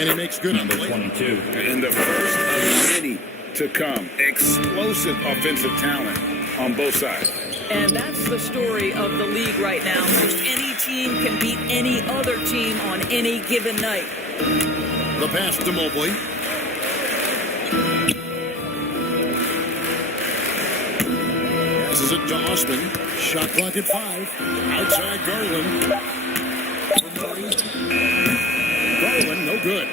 and he makes good on the 22. And the first of many to come. Explosive offensive talent on both sides. And that's the story of the league right now. Most any team can beat any other team on any given night. The pass to Mobley. Passes it to Osman. Shot clock at 5. Outside Garland. Garland, no good.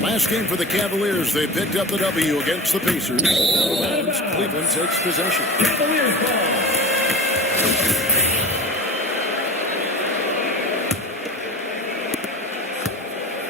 Last game for the Cavaliers, they picked up the W against the Pacers. Cleveland takes possession. Cavaliers ball.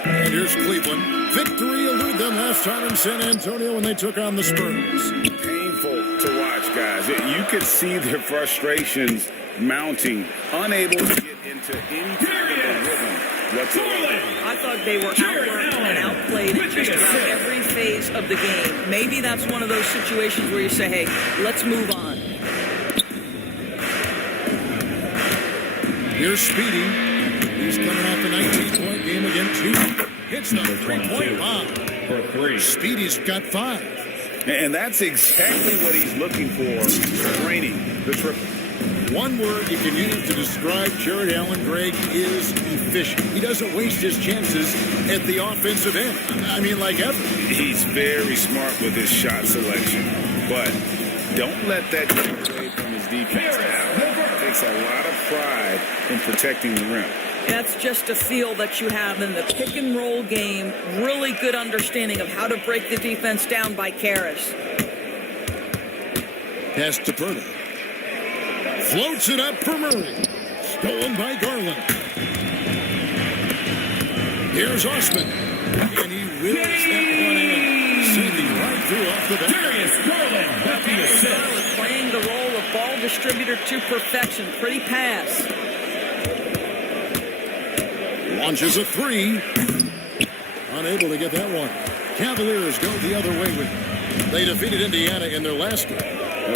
And here's Cleveland. Victory eluded them last time in San Antonio when they took on the Spurs. Painful to watch, guys. You could see their frustrations mounting, unable to get into any kind of a rhythm whatsoever. I thought they were outworked and outplayed in just about every phase of the game. Maybe that's one of those situations where you say, hey, let's move on. Here's Speedy. He's coming off a 19-point game against Houston. Hits the three-point bomb. For 3. Speedy's got 5. And that's exactly what he's looking for, training the triple. One word you can use to describe Jared Allen, Greg, is efficient. He doesn't waste his chances at the offensive end. I mean, like ever. He's very smart with his shot selection, but don't let that take away from his defense. Allen takes a lot of pride in protecting the rim. That's just a feel that you have in the pick and roll game. Really good understanding of how to break the defense down by Karras. Pass to Purdy. Floats it up for Murray. Stolen by Garland. Here's Osman. And he wheels that one in. Sending right through off the back. Darius Garland with the assist. Playing the role of ball distributor to perfection. Pretty pass. Launches a 3. Unable to get that one. Cavaliers go the other way with it. They defeated Indiana in their last game.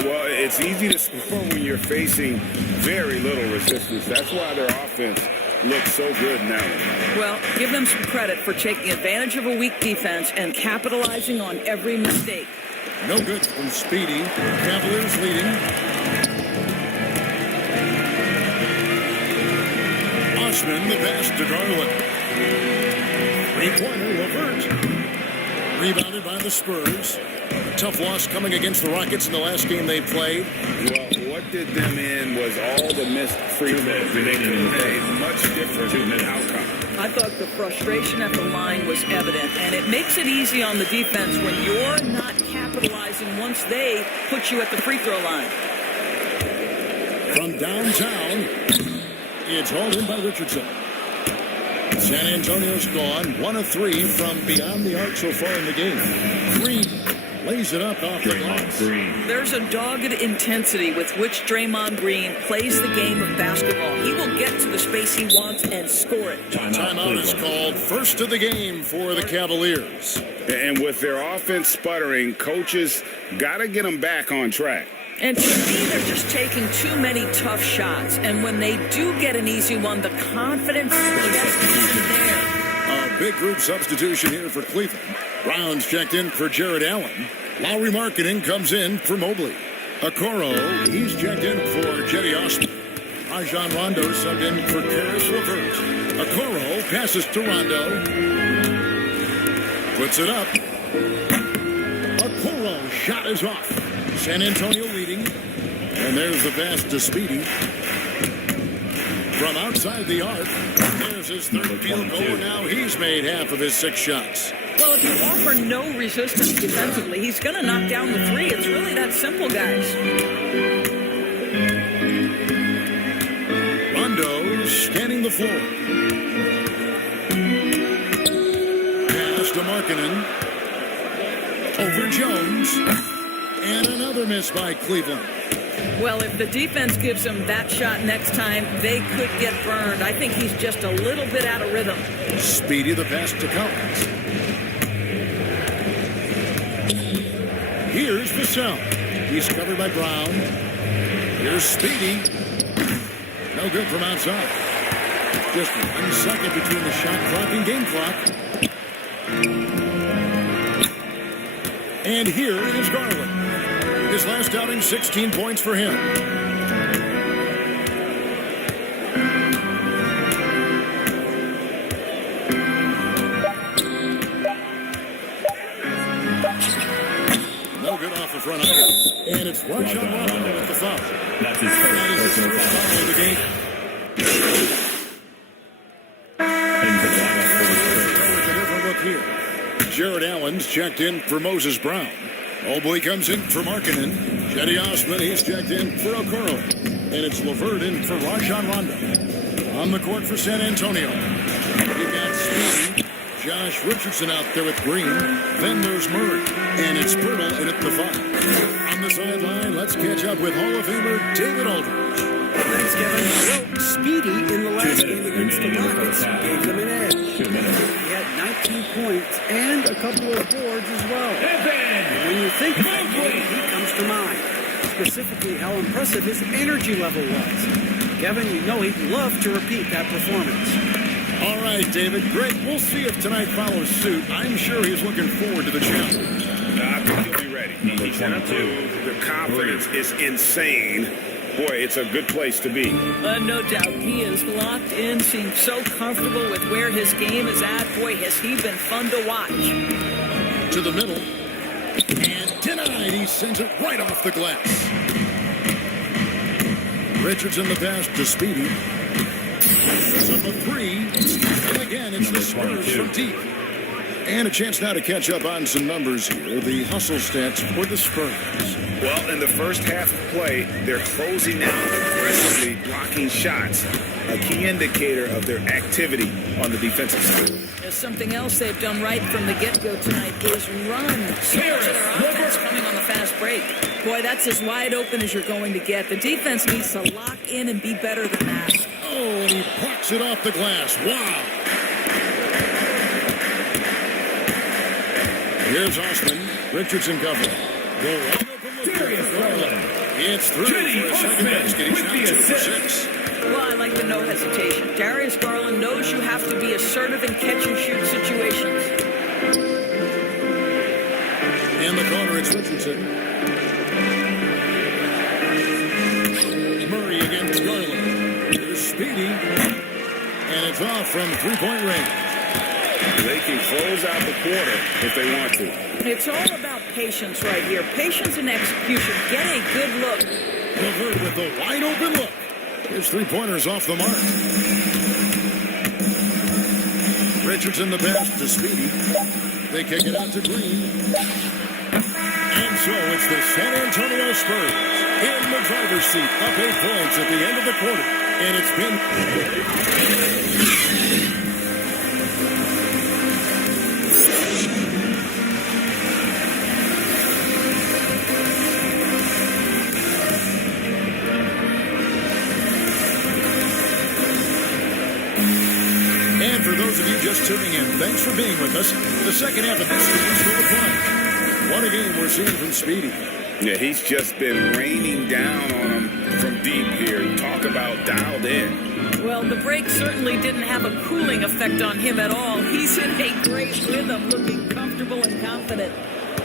Well, it's easy to score when you're facing very little resistance. That's why their offense looks so good now. Well, give them some credit for taking advantage of a weak defense and capitalizing on every mistake. No good from Speedy. Cavaliers leading. Osman, the pass to Garland. Three-pointer, Levert. Rebounded by the Spurs. Tough loss coming against the Rockets in the last game they played. Well, what did them in was all the missed free throws. They could have made much different outcome. I thought the frustration at the line was evident, and it makes it easy on the defense when you're not capitalizing once they put you at the free throw line. From downtown, it's hauled in by Richardson. San Antonio's gone 1 of 3 from beyond the arc so far in the game. Green lays it up off the glass. There's a dogged intensity with which Draymond Green plays the game of basketball. He will get to the space he wants and score it. Timeout is called. First of the game for the Cavaliers. And with their offense sputtering, coaches got to get them back on track. And to me, they're just taking too many tough shots. And when they do get an easy one, the confidence just isn't there. A big group substitution here for Cleveland. Brown's checked in for Jared Allen. Lowry Marketing comes in for Mobley. Okoro, he's checked in for Jetty Osman. Rajon Rondo subbed in for Karras LeVert. Okoro passes to Rondo. Puts it up. Okoro shot is off. San Antonio leading. And there's the pass to Speedy. From outside the arc, there's his third field goal. Now he's made half of his 6 shots. Well, if you offer no resistance defensively, he's going to knock down the 3. It's really that simple, guys. Rondo scanning the floor. Pass to Markkanen. Over Jones. And another miss by Cleveland. Well, if the defense gives him that shot next time, they could get burned. I think he's just a little bit out of rhythm. Speedy the pass to Collins. Here's Vassell. He's covered by Brown. Here's Speedy. No good from outside. Just 1 second between the shot clock and game clock. And here is Garland. His last outing, 16 points for him. No good off the front iron. And it's Rajon Rondo with the foul. That's his That is his first first foul of the game. Into the lineup for the With a different look here. Jared Allen's checked in for Moses Brown. Mobley comes in for Markkanen. Cedi Osman, he's checked in for Okoro. And it's LeVert in for Rajon Rondo. On the court for San Antonio. We've got Speedy, Josh Richardson out there with Green. Then there's Murray. And it's Pirtle in at the 5. On the sideline, let's catch up with Hall of Famer David Aldridge. Thanks, Kevin. Well, Speedy in the last game against the remaining in the Rockets first half. gave them an edge. 2 minutes. He had 19 points and a couple of boards as well. Evan When you think of that Mobley. game, he comes to mind. Specifically, how impressive his energy level was. Kevin, you know he'd love to repeat that performance. All right, David. Great. We'll see if tonight follows suit. I'm sure he's looking forward to the challenge. I think he'll be ready. He's in a 22. The confidence is insane. Boy, it's a good place to be. No doubt. He is locked in, seems so comfortable with where his game is at. Boy, has he been fun to watch. To the middle. And denied. He sends it right off the glass. Richardson the pass to Speedy. It's up a 3. And again, it's the Spurs 22. from deep. And a chance now to catch up on some numbers here. The hustle stats for the Spurs. Well, in the first half of play, they're closing out aggressively, blocking shots, a key indicator of their activity on the defensive side. Something else they've done right from the get-go tonight is run. So much of their offense coming on the fast break. Boy, that's as wide open as you're going to get. The defense needs to lock in and be better than that. Oh, and he blocks it off the glass. Wow. Here's Osman. Richardson covering. Go wide open look. Darius Garland. It's through Cedi for a second Osman basket. He's with now the 2 for assist. 6. Well, I like the no hesitation. Darius Garland knows you have to be assertive in catch-and-shoot situations. In the corner, it's Richardson. Murray against Garland. Here's Speedy. And it's off from three-point range. They can close out the quarter if they want to. It's all about patience right here. Patience and execution. Get a good look. LeVert with the wide-open look. His three-pointer's off the mark. Richardson the pass to Speedy. They kick it out to Green. And so it's the San Antonio Spurs in the driver's seat, up 8 points at the end of the quarter. And it's been... And for those of you just tuning in, thanks for being with us. The second half of this game is still applied. What a game we're seeing from Speedy. Yeah, he's just been raining down on them from deep here. Talk about dialed in. Well, the break certainly didn't have a cooling effect on him at all. He's in a great rhythm, looking comfortable and confident.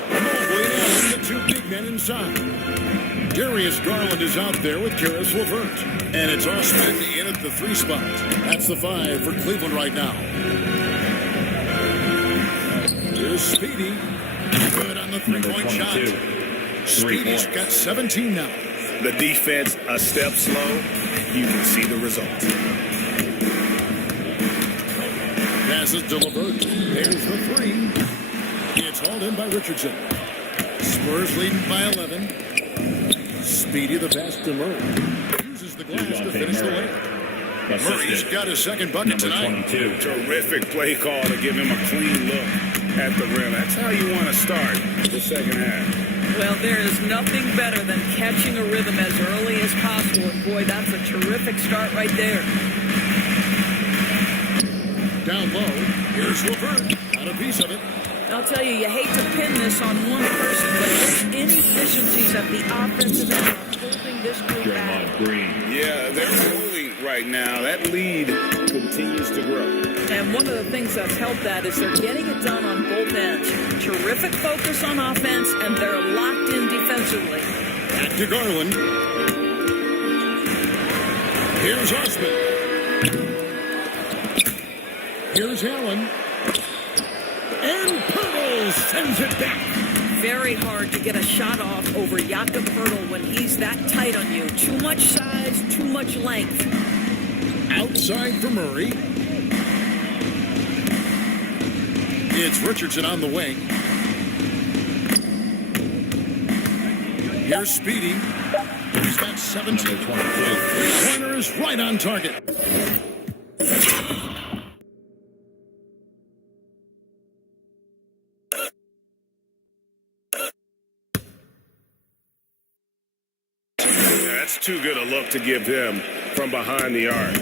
Mobley now the 2 big men inside. Darius Garland is out there with Karis LeVert. And it's Osman in at the 3 spot. That's the 5 for Cleveland right now. Here's Speedy. Good on the three-point shot. Speedy's got 17 now. The defense a step slow. You can see the result. Passes to LeVert. There's the 3. It's hauled in by Richardson. Spurs leading by 11. Speedy the pass to Murray. Uses the glass to finish the layup. Murray's got his second bucket tonight. 22. Terrific play call to give him a clean look at the rim. That's how you want to start the second half. Well, there is nothing better than catching a rhythm as early as possible. And boy, that's a terrific start right there. Down low. Here's LeVert. Got a piece of it. I'll tell you, you hate to pin this on one person, but his inefficiencies at the offensive end are holding this group back. Draymond Green. Yeah, they're rolling right now. That lead continues to grow. And one of the things that's helped that is they're getting it done on both ends. Terrific terrific focus on offense, and they're locked in defensively. Back to Garland. Here's Osman. Here's Allen. And Pirtle sends it back. Very hard to get a shot off over Jakob Pirtle when he's that tight on you. Too much size, too much length. Outside for Murray. It's Richardson on the wing. Here's Speedy. He's got 17. Three-pointers right on target. That's too good a look to give him from behind the arc.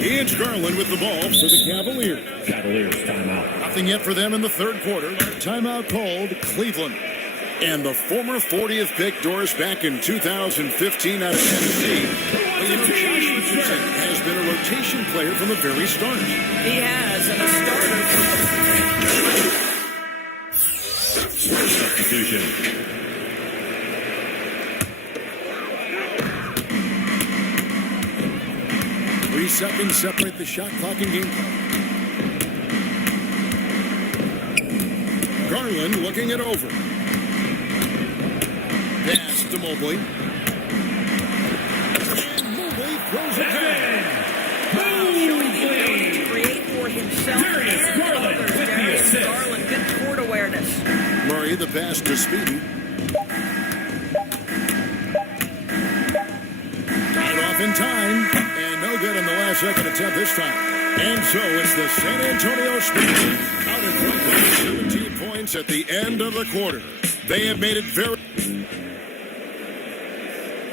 It's Garland with the ball for the Cavaliers. Cavaliers timeout. Nothing yet for them in the third quarter. Timeout called Cleveland. And the former 40th pick Doris back in 2015 out of Tennessee. But you know, Josh Richardson has been a rotation player from the very start. He has, and a starter. Substitution. 3 seconds separate the shot clock and game clock. Garland looking it over. Pass to Mobley. And Mobley throws it down. Showing the ability to create for himself and others. Darius Garland, good court awareness. Murray the pass to Speedy. Got it off in time. And no good on the last second attempt this time. And so it's the San Antonio Spurs out in front by 17 points at the end of the quarter. They have made it very...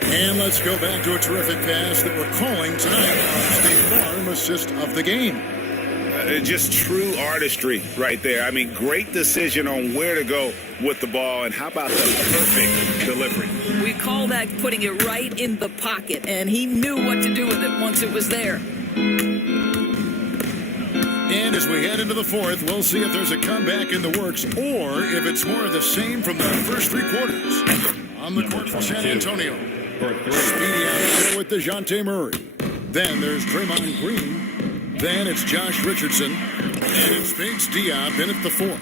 And let's go back to a terrific pass that we're calling tonight. State Farm assist of the game. Just true artistry right there. I mean, great decision on where to go with the ball, and how about the perfect delivery? We call that putting it right in the pocket, and he knew what to do with it once it was there. And as we head into the fourth, we'll see if there's a comeback in the works or if it's more of the same from the first 3 quarters. On the court for San Antonio. Speedy out there with DeJounte Murray. Then there's Draymond Green. Then it's Josh Richardson. And it's Spades Diop in at the 4.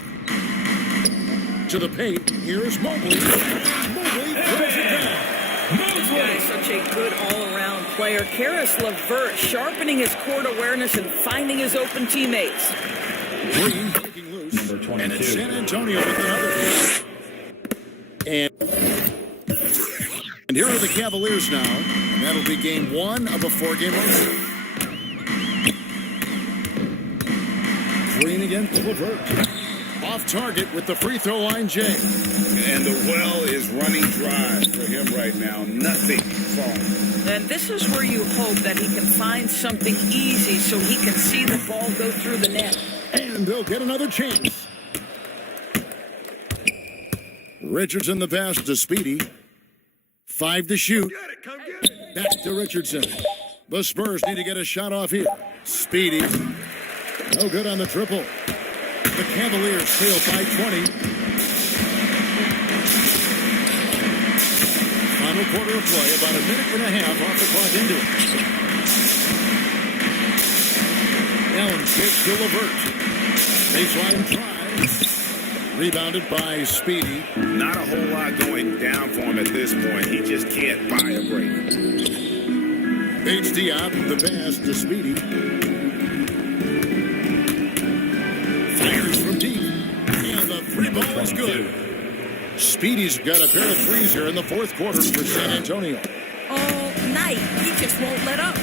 To the paint, here's Mobley. Mobley throws it down. This guy is such a good all-around player. Karis LeVert sharpening his court awareness and finding his open teammates. Green breaking loose. Number 22. And it's San Antonio with another. And here are the Cavaliers now. And that'll be game 1 of a 4-game opener. Green against LeVert. Off target with the free throw line, Jay. And the well is running dry for him right now. Nothing falling. And this is where you hope that he can find something easy so he can see the ball go through the net. And they'll get another chance. Richardson the pass to Speedy. 5 to shoot. Back to Richardson. The Spurs need to get a shot off here. Speedy. No good on the triple. The Cavaliers trail by 20. Final quarter of play, about a minute and a half off the clock into it. Allen kicks to LeVert. Baseline try. Rebounded by Speedy. Not a whole lot going down for him at this point. He just can't buy a break. Spades Diop, the pass to Speedy. Fires from deep. And the 3 ball is good. Speedy's got a pair of threes here in the fourth quarter for San Antonio. All night, he just won't let up.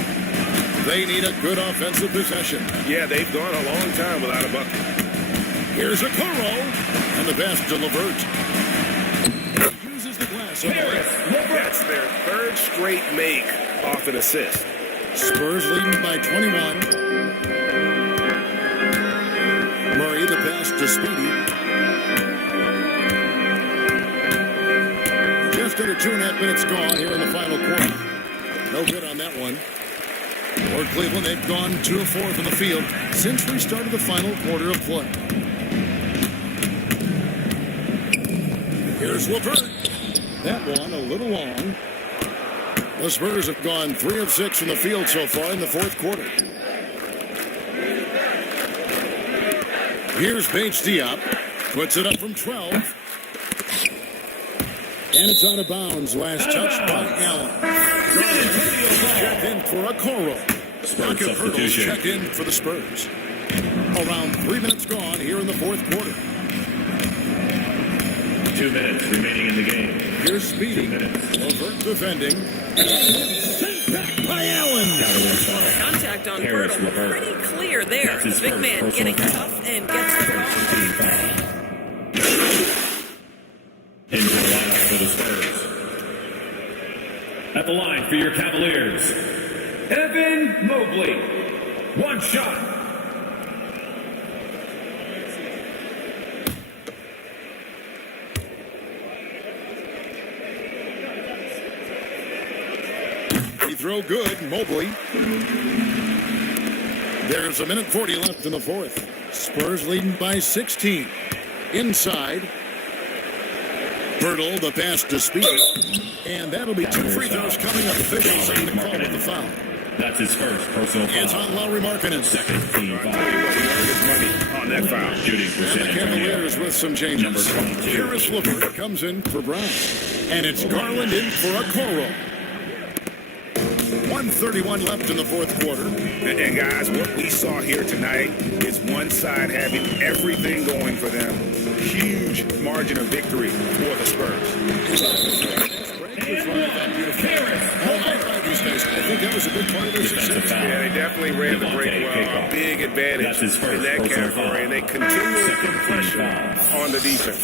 They need a good offensive possession. Yeah, they've gone a long time without a bucket. Here's a Okoro. And the pass to LeVert. Uses the glass on the left. That's their 3rd straight make off an assist. Spurs leading by 21. Murray the pass to Speedy. Just under 2.5 minutes gone here in the final quarter. No good on that one. For Cleveland, they've gone 2 of 4 from the field since we started the final quarter of play. Here's Levert. That one a little long. The Spurs have gone 3 of 6 from the field so far in the fourth quarter. Here's Bates Diop. Puts it up from 12. And it's out of bounds. Last touch by Allen. Checked in for a Coro. Marcus Hurdle's checked in for the Spurs. Around 3 minutes gone here in the fourth quarter. 2 minutes remaining in the game. Here's Speedy. Levert defending. Sent back by Allen. Contact on Harris, Hurdle. Levert. Pretty clear there. That's his Big first man personal getting foul. tough and gets the ball. Team foul. Into the lineup for the Spurs. At the line for your Cavaliers, Evan Mobley. One shot. Free throw good. Mobley. There's 1:40 left in the fourth. Spurs leading by 16. Inside. Hurdle, the pass to Speedy. And that'll be 2 free throws coming up. Officials on the call with the foul. That's his first personal foul. It's on Lowry Markkanen. Second team I tell foul. you what, he earned his money on that foul. Shooting for And San the Antonio. Cavaliers with some changes. Number 22. Harris Levert comes in for Brown. And it's Garland in for a Coro. 1:31 left in the fourth quarter. And guys, what we saw here tonight is one side having everything going for them. Huge margin of victory for the Spurs. I think that was a big part of their Defensive success. foul. Yeah, they definitely ran the break Devontae well. Kickoff. A big advantage That's his first in that personal category, foul. and they continually Second put team pressure foul. on the defense.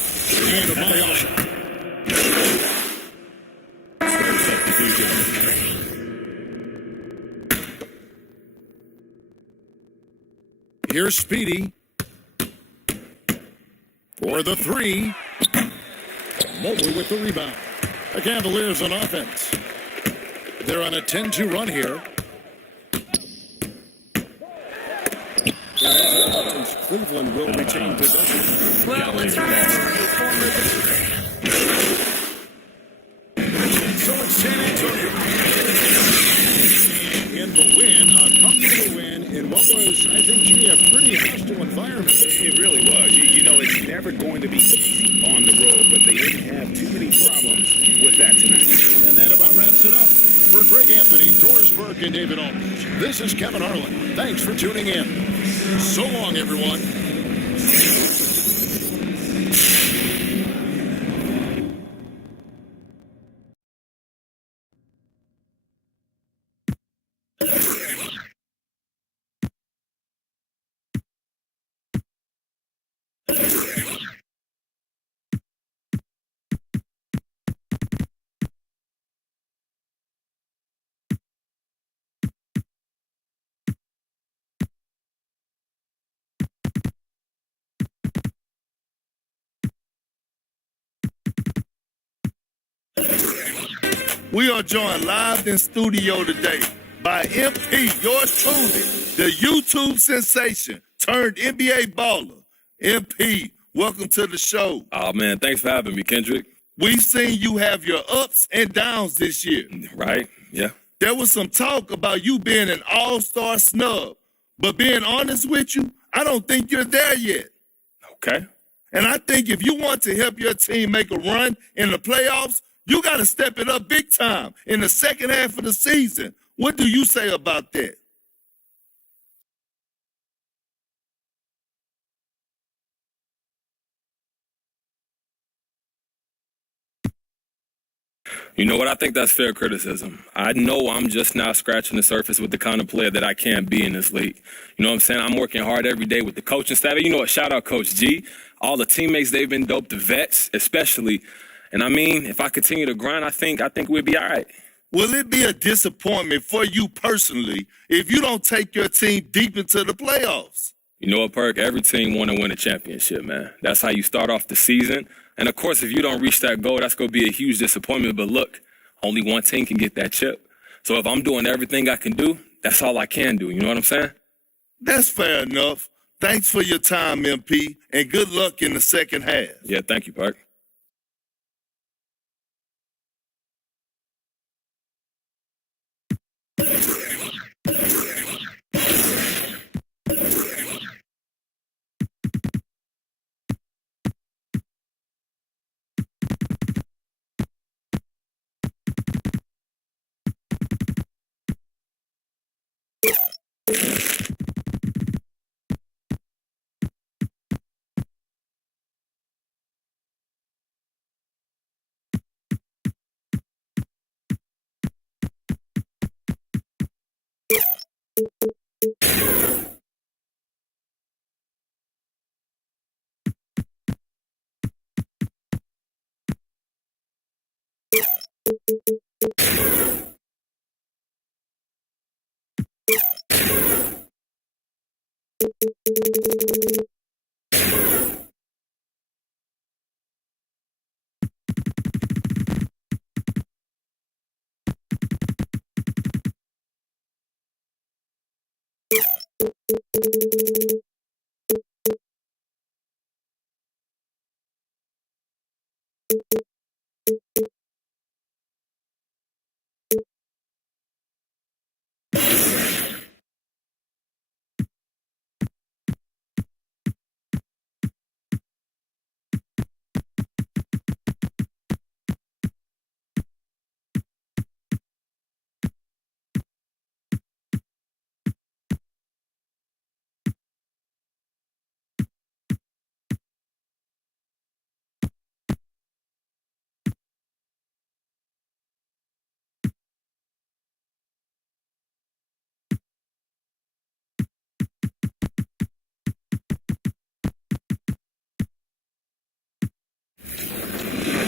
And a Mayasha. Spurs substitution. Here's Speedy. For the 3. Mobley with the rebound. The Cavaliers on offense. They're on a 10-2 run here. Cleveland will retain possession. Well, let's remember a former So it's San Antonio. In the win, a comfortable win in what was, I think, a pretty hostile environment. It really was. You know, it's never going to be on the road, but they didn't have too many problems with that tonight. And that about wraps it up. For Greg Anthony, Doris Burke, and David Aldridge, this is Kevin Harlan. Thanks for tuning in. So long, everyone. We are joined live in studio today by MP, yours truly, the YouTube sensation turned NBA baller. MP, welcome to the show. Oh, man, thanks for having me, Kendrick. We've seen you have your ups and downs this year. Right? Yeah. There was some talk about you being an all-star snub, but being honest with you, I don't think you're there yet. Okay. And I think if you want to help your team make a run in the playoffs, you got to step it up big time in the second half of the season. What do you say about that? You know what? I think that's fair criticism. I know I'm just now scratching the surface with the kind of player that I can be in this league. You know what I'm saying? I'm working hard every day with the coaching staff. You know what? Shout out Coach G. All the teammates, they've been dope. The vets, especially. And I mean, if I continue to grind, I think we'll be all right. Will it be a disappointment for you personally if you don't take your team deep into the playoffs? You know what, Perk? Every team want to win a championship, man. That's how you start off the season. And, of course, if you don't reach that goal, that's going to be a huge disappointment. But, look, only one team can get that chip. So if I'm doing everything I can do, that's all I can do. You know what I'm saying? That's fair enough. Thanks for your time, MP, and good luck in the second half. Yeah, thank you, Perk.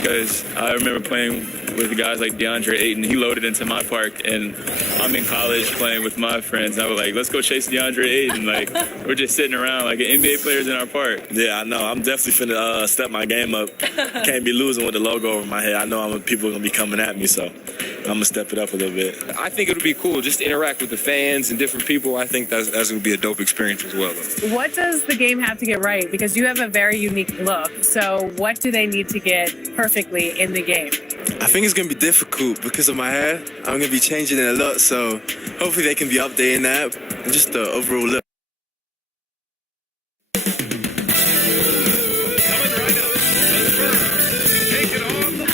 Because I remember playing with guys like DeAndre Ayton. He loaded into my park, and I'm in college playing with my friends. And I was like, let's go chase DeAndre Ayton. Like, we're just sitting around like NBA players in our park. Yeah, I know. I'm definitely finna step my game up. Can't be losing with the logo over my head. I know people are going to be coming at me, so I'm going to step it up a little bit. I think it'll be cool just to interact with the fans and different people. I think that's going to be a dope experience as well. What does the game have to get right? Because you have a very unique look. So what do they need to get perfectly in the game? I think it's going to be difficult because of my hair. I'm going to be changing it a lot, so hopefully they can be updating that and just the overall look. Coming right up, the Spurs take it on the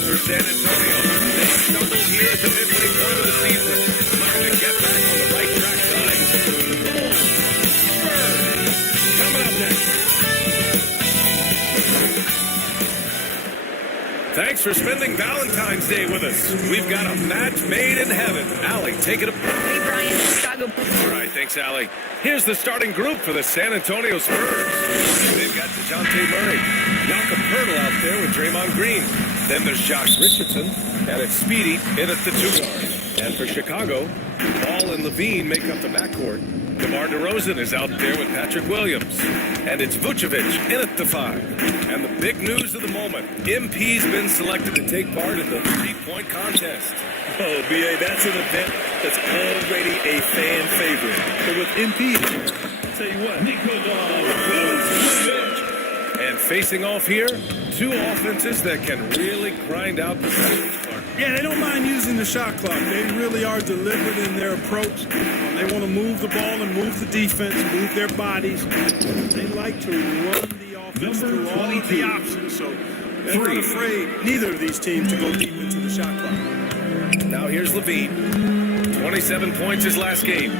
for San Antonio. They stumbled here at the midway point of the season, looking to get back on the right track side. Spurs coming up next. Thanks for spending Valentine's Day with us. We've got a match made in heaven. Allie, take it up. Hey, Brian, Chicago. All right, thanks, Allie. Here's the starting group for the San Antonio Spurs. They've got DeJounte Murray, Jakob Poeltl out there with Draymond Green. Then there's Josh Richardson, and it's Speedy in at the 2 guard. And for Chicago, Ball and Levine make up the backcourt. DeMar DeRozan is out there with Patrick Williams. And it's Vucevic in at the 5. And the big news of the moment, MP's been selected to take part in the 3-point contest. Oh, B.A., that's an event that's already a fan favorite. But with MP, I'll tell you what. And facing off here, 2 offenses that can really grind out the second part. Yeah, they don't mind using the shot clock. They really are deliberate in their approach. They want to move the ball and move the defense, move their bodies. They like to run the offense through all of the options. So they're not afraid, neither of these teams, to go deep into the shot clock. Now here's Levine. 27 points his last game.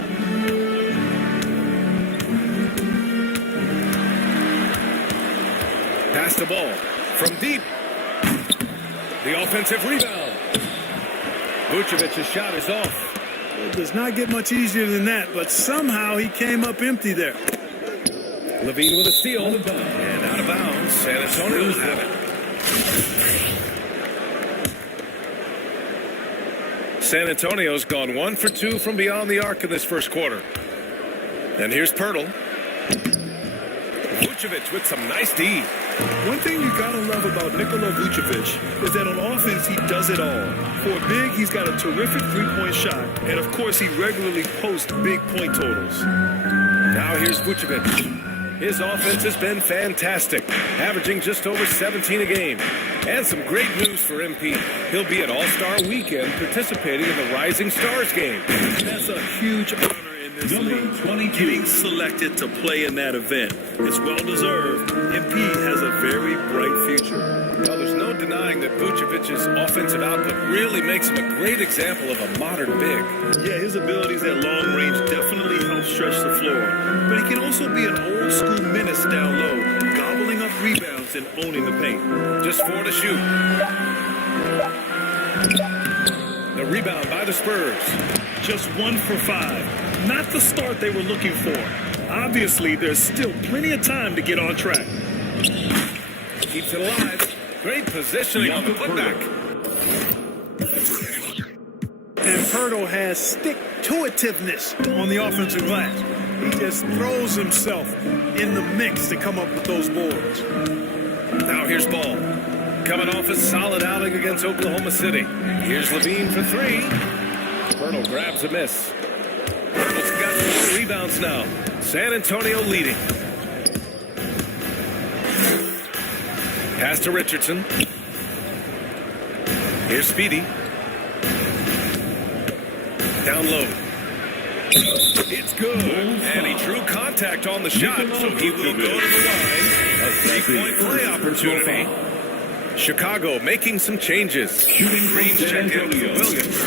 Pass the ball from deep. The offensive rebound. Vucevic's shot is off. It does not get much easier than that, but somehow he came up empty there. Levine with a steal. And out of bounds. San Antonio will have it. San Antonio's gone 1 for 2 from beyond the arc in this first quarter. And here's Poeltl. Vucevic with some nice D. One thing you gotta love about Nikola Vucevic is that on offense he does it all. For a big, he's got a terrific three-point shot, and of course he regularly posts big point totals. Now here's Vucevic. His offense has been fantastic, averaging just over 17 a game. And some great news for MP. He'll be at All-Star Weekend participating in the Rising Stars game. That's a huge honor in this league. 22. Getting selected to play in that event. It's well-deserved. MP has a very bright future. Well, there's no denying that Vucevic's offensive output really makes him a great example of a modern big. Yeah, his abilities at long range definitely help stretch the floor. But he can also be an old-school menace down low, gobbling up rebounds and owning the paint. Just 4 to shoot. The rebound by the Spurs. Just 1 for 5. Not the start they were looking for. Obviously, there's still plenty of time to get on track. Keeps it alive. Great positioning on the putback. And Poeltl has stick-to-itiveness on the offensive glass. He just throws himself in the mix to come up with those boards. Now here's Ball. Coming off a solid outing against Oklahoma City. Here's Levine for three. Pirtle grabs a miss. Pirtle's got 4 rebounds now. San Antonio leading. Pass to Richardson. Here's Speedy. Down low. It's good. And he drew contact on the shot, so he will go to the line. A 3-point play opportunity. Chicago making some changes. Green checked in for Williams.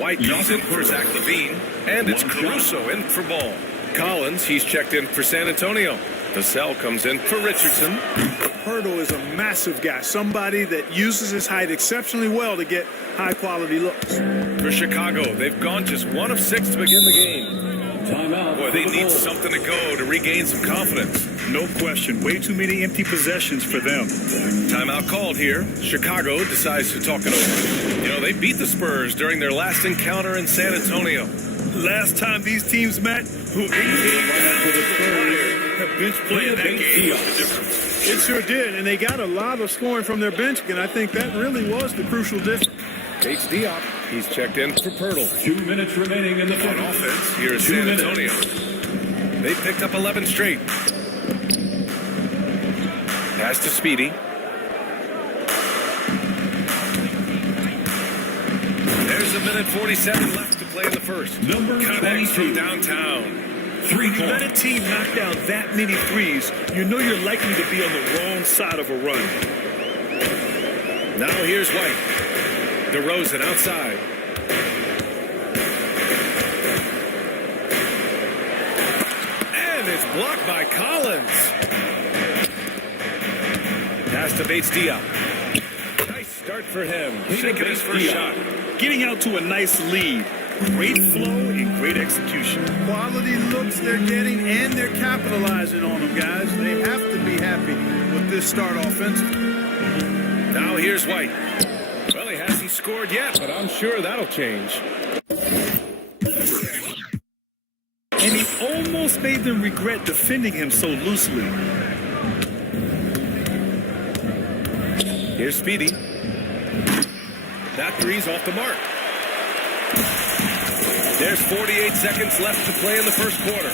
White comes in for Zach Levine. And it's Caruso in for Ball. Collins, he's checked in for San Antonio. Vassell comes in for Richardson. Pirtle is a massive guy, somebody that uses his height exceptionally well to get high-quality looks. For Chicago, they've gone just 1 of 6 to begin the game. Timeout. Boy, they need something to go to regain some confidence. No question. Way too many empty possessions for them. Timeout called here. Chicago decides to talk it over. You know, they beat the Spurs during their last encounter in San Antonio. Last time these teams met, who 18 bench play in that game was the difference. It sure did, and they got a lot of scoring from their bench, and I think that really was the crucial difference. Bates Diop, he's checked in for Pirtle. 2 minutes remaining in the On offense, here's San Antonio. They picked up 11 straight. Pass to Speedy. There's a minute 47 left to play in the first. Number Connects 22 from downtown. When you let a team knock down that many threes, you know you're likely to be on the wrong side of a run. Now here's White. DeRozan outside. And it's blocked by Collins. Pass to Bates Diop. Nice start for him. Shaking his first shot. Getting out to a nice lead. Great flow and great execution. Quality looks they're getting, and they're capitalizing on them, guys. They have to be happy with this start offensively. Now here's White. Well, he hasn't scored yet, but I'm sure that'll change. And he almost made them regret defending him so loosely. Here's Speedy. That three's off the mark. There's 48 seconds left to play in the first quarter.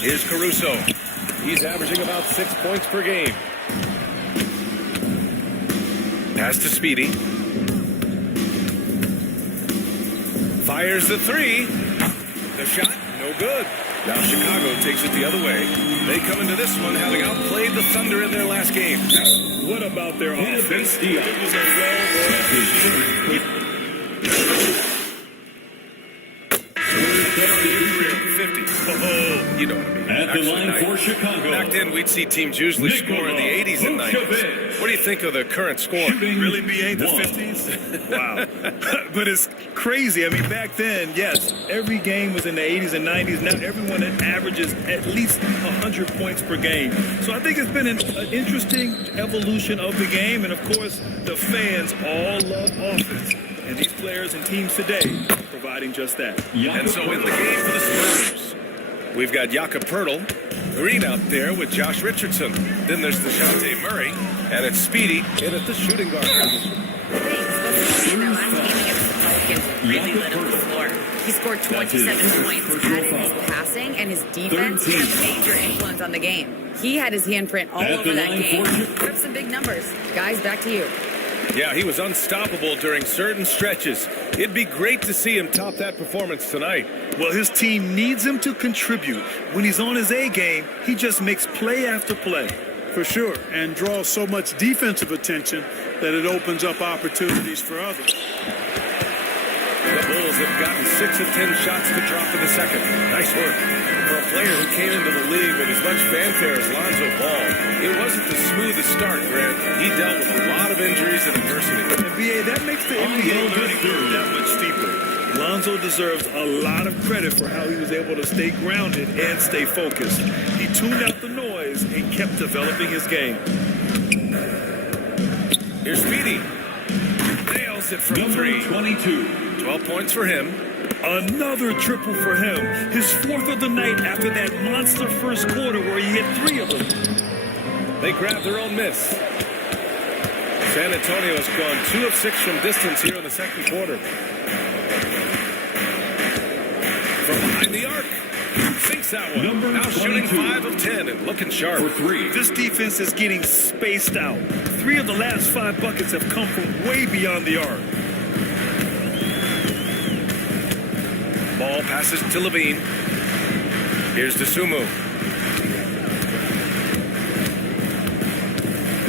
Here's Caruso. He's averaging about 6 points per game. Pass to Speedy. Fires the three. The shot, no good. Now Chicago takes it the other way. They come into this one having outplayed the Thunder in their last game. What about their offense? It was a You know what I mean. At the line for Chicago. Back then, we'd see teams usually score in the 80s and 90s. What do you think of the current score? Really BA the 50s? Wow. But it's crazy. I mean, back then, yes, every game was in the 80s and 90s. Now everyone averages at least 100 points per game. So I think it's been an interesting evolution of the game. And, of course, the fans all love offense. And these players and teams today providing just that. And so in the game for the Spurs, we've got Jakob Pirtle, Green out there with Josh Richardson. Then there's DeJounte Murray, and it's Speedy in at the shooting guard position. Really lit up the floor. He scored 27 points, added his passing and his defense had a major influence on the game. He had his handprint all over that game. Put up some big numbers. Guys, back to you. Yeah, he was unstoppable during certain stretches. It'd be great to see him top that performance tonight. Well, his team needs him to contribute. When he's on his A game, he just makes play after play. For sure, and draws so much defensive attention that it opens up opportunities for others. The Bulls have gotten 6 of 10 shots to drop in the second. Nice work. For a player who came into the league with as much fanfare as Lonzo Ball, it wasn't the smoothest start, Grant. He dealt with a lot of injuries and adversity. And BA, that makes the NBA learning curve that much steeper. Lonzo deserves a lot of credit for how he was able to stay grounded and stay focused. He tuned out the noise and kept developing his game. Here's Speedy. Nails it from Number 3. 22. 12 points for him. Another triple for him. His fourth of the night after that monster first quarter where he hit 3 of them. They grab their own miss. San Antonio's gone 2 of 6 from distance here in the second quarter. From behind the arc. Sinks that one. Number Now 22. shooting 5 of 10 and looking sharp. For 3. This defense is getting spaced out. 3 of the last 5 buckets have come from way beyond the arc. Ball passes to Levine. Here's Dosunmu.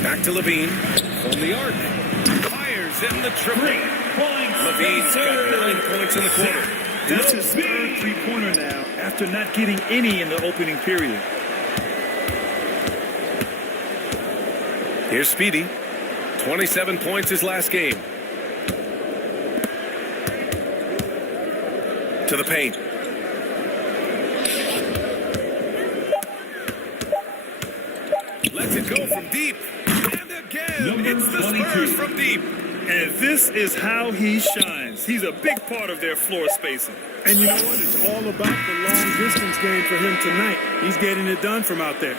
Back to Levine. From the arc. Fires in the triple. Levine's got 9 points in the quarter. That's his third three-pointer now after not getting any in the opening period. Here's Speedy. 27 points his last game. To the paint. Lets it go from deep. And again, Number it's the 22. Spurs from deep. And this is how he shines. He's a big part of their floor spacing. And you know what? It's all about the long distance game for him tonight. He's getting it done from out there.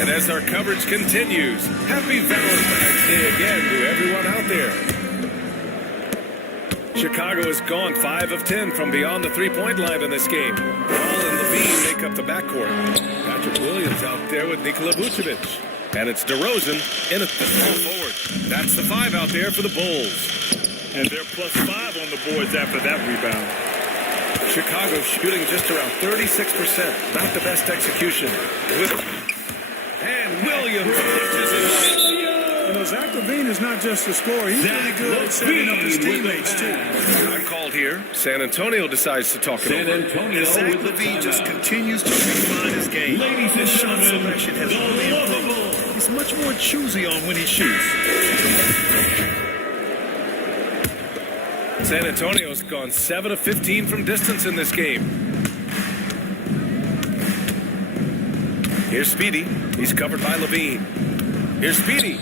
And as our coverage continues, happy Valentine's Day again to everyone out there. Chicago has gone 5 of 10 from beyond the three-point line in this game. Ball and Levine make up the backcourt. Patrick Williams out there with Nikola Vucevic. And it's DeRozan in at the small forward. That's the 5 out there for the Bulls. And they're +5 on the boards after that rebound. Chicago shooting just around 36%. Not the best execution. And Williams punches it. You know, Zach LaVine is not just a scorer. He's really good at setting up his teammates, too. I'm called here. San Antonio decides to talk it San over. Antonio Zach with the LaVine just timeout. continues to refine his game. Ladies and His shot gentlemen, selection has the only improved. lovable. He's much more choosy on when he shoots. San Antonio's gone 7 of 15 from distance in this game. Here's Speedy. He's covered by Levine. Here's Speedy.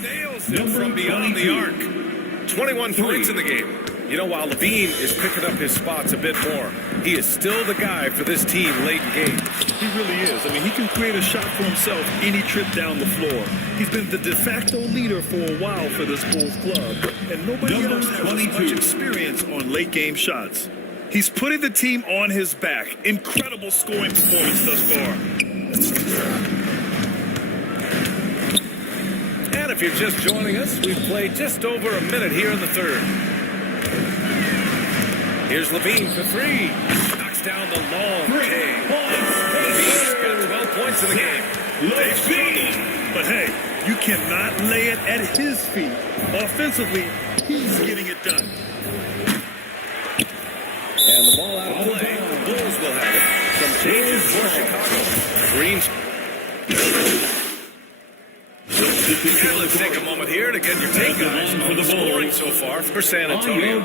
Nails it from beyond the arc. 21 points in the game. You know, while Levine is picking up his spots a bit more, he is still the guy for this team late in games. He really is. I mean, he can create a shot for himself any trip down the floor. He's been the de facto leader for a while for this Bulls club, and nobody Number else has as 22. much experience on late game shots. He's putting the team on his back. Incredible scoring performance thus far. And if you're just joining us, we've played just over a minute here in the third. Here's Levine for 3. Knocks down the long K. Levine's got 12 points in the game. They've struggled, but hey, you cannot lay it at his feet. Offensively, he's getting it done. And the ball out of play. The Bulls will have it. Some changes for Chicago. Green. And let's take a moment here to get your take guys on the scoring so far for San Antonio.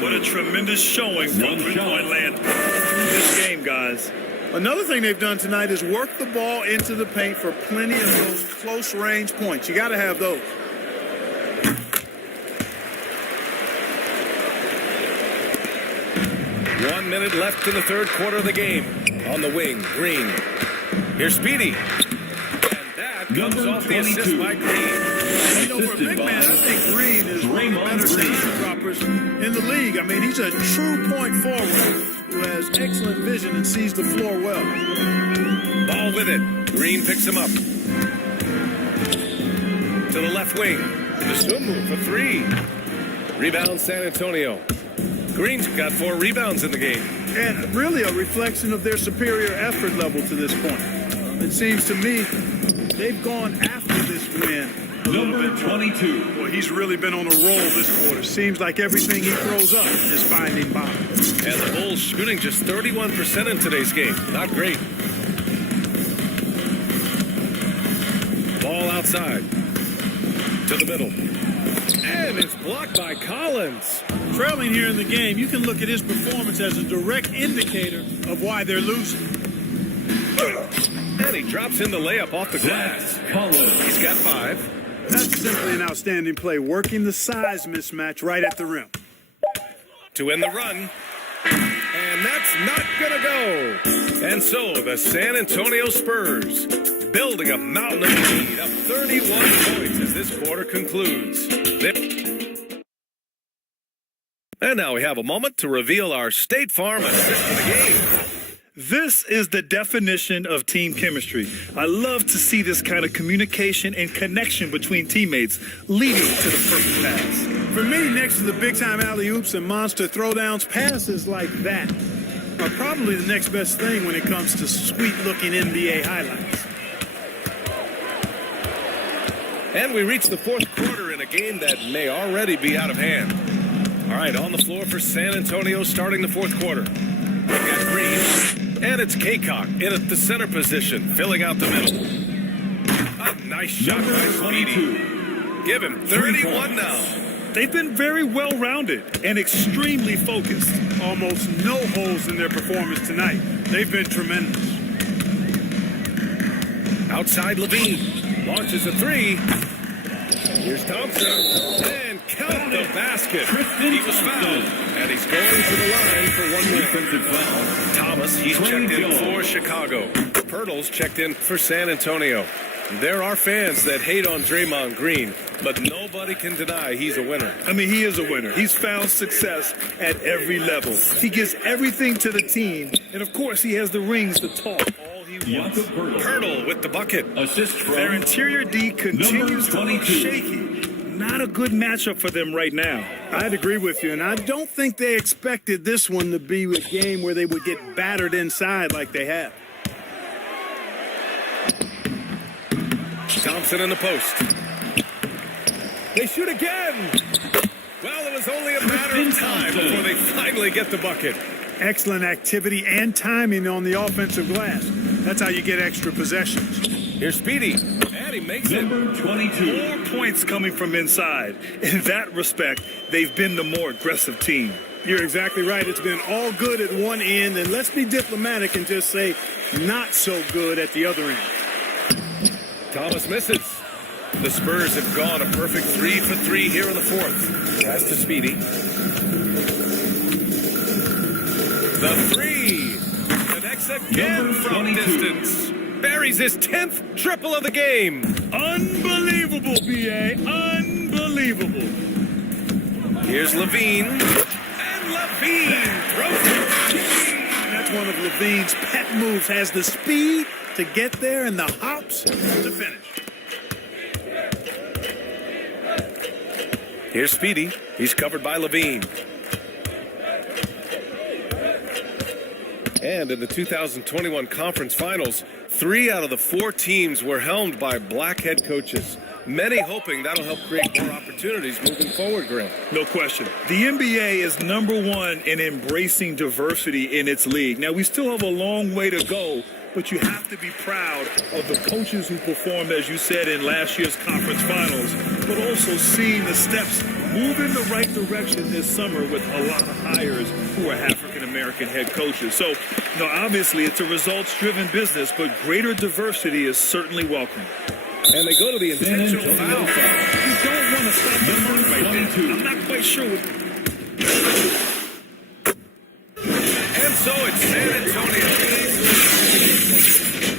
What a tremendous showing from three-point land. This game, guys. Another thing they've done tonight is work the ball into the paint for plenty of those close-range points. You got to have those. One minute left in the third quarter of the game. On the wing, Green. Here's Speedy. And that comes off the assist by Green. You know, for a big man, I think Green is one of the better shot droppers in the league. I mean, he's a true point forward who has excellent vision and sees the floor well. Ball with it. Green picks him up. To the left wing. Dosunmu for 3. Rebound San Antonio. Green's got 4 rebounds in the game. And really a reflection of their superior effort level to this point. It seems to me they've gone after this win. Number 22. Boy, he's really been on a roll this quarter. Seems like everything he throws up is finding bottom. And the Bulls shooting just 31% in today's game. Not great. Ball outside. to the middle. And it's blocked by Collins. Trailing here in the game, you can look at his performance as a direct indicator of why they're losing. And he drops in the layup off the glass. He's got 5. That's simply an outstanding play, working the size mismatch right at the rim. To end the run. And that's not going to go. And so the San Antonio Spurs building a mountain of lead up 31 points as this quarter concludes. And now we have a moment to reveal our State Farm assist of the game. This is the definition of team chemistry. I love to see this kind of communication and connection between teammates leading to the perfect pass. For me, next to the big-time alley-oops and monster throwdowns, passes like that are probably the next best thing when it comes to sweet-looking NBA highlights. And we reach the fourth quarter in a game that may already be out of hand. All right, on the floor for San Antonio starting the fourth quarter. We've got Green, and it's Kaycock in at the center position, filling out the middle. A nice shot by Speedy. Give him 31 now. They've been very well-rounded and extremely focused. Almost no holes in their performance tonight. They've been tremendous. Outside Levine launches a 3. Here's Thompson. And count the basket. He was fouled. And he's going to the line for one more. Thomas, he's checked in for Chicago. Pirtle's checked in for San Antonio. There are fans that hate on Draymond Green, but nobody can deny he's a winner. I mean, he is a winner. He's found success at every level. He gives everything to the team, and of course, he has the rings to talk all he wants. Pirtle with the bucket. Assist from Their interior D continues to look shaky. Not a good matchup for them right now. I'd agree with you, and I don't think they expected this one to be a game where they would get battered inside like they have. Thompson in the post. They shoot again. Well, it was only a matter of time before they finally get the bucket. Excellent activity and timing on the offensive glass. That's how you get extra possessions. Here's Speedy, and he makes number 22. 4 points coming from inside. In that respect, they've been the more aggressive team. You're exactly right. It's been all good at one end, and let's be diplomatic and just say not so good at the other end. Thomas misses. The Spurs have gone a perfect 3 for 3 here in the fourth. Pass to Speedy. The 3. Connects again from distance. Buries his 10th triple of the game. Unbelievable, B.A. Unbelievable. Here's Levine. And Levine throws it. That's one of Levine's pet moves. Has the speed to get there and the hops to finish. Here's Speedy. He's covered by Levine. And in the 2021 conference finals, 3 out of the 4 teams were helmed by black head coaches. Many hoping that'll help create more opportunities moving forward, Grant. No question. The NBA is #1 in embracing diversity in its league. Now, we still have a long way to go, but you have to be proud of the coaches who performed, as you said, in last year's conference finals, but also seeing the steps move in the right direction this summer with a lot of hires who are African-American head coaches. So, obviously it's a results-driven business, but greater diversity is certainly welcome. And they go to the intentional foul. You don't want to stop the run right there. I'm not quite sure what... And so it's San Antonio.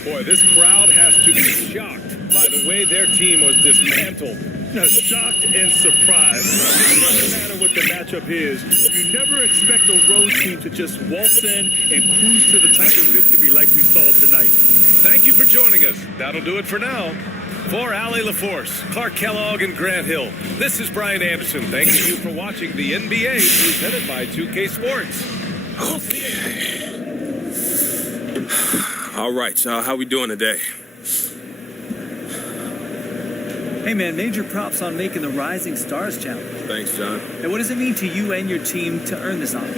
Boy, this crowd has to be shocked by the way their team was dismantled. Shocked and surprised. It doesn't matter what the matchup is. You never expect a road team to just waltz in and cruise to the type of victory like we saw tonight. Thank you for joining us. That'll do it for now. For Allie LaForce, Clark Kellogg, and Grant Hill, this is Brian Anderson. Thanking you for watching the NBA presented by 2K Sports. Okay. All right, y'all. How we doing today? Hey, man, major props on making the Rising Stars Challenge. Thanks, John. And what does it mean to you and your team to earn this honor?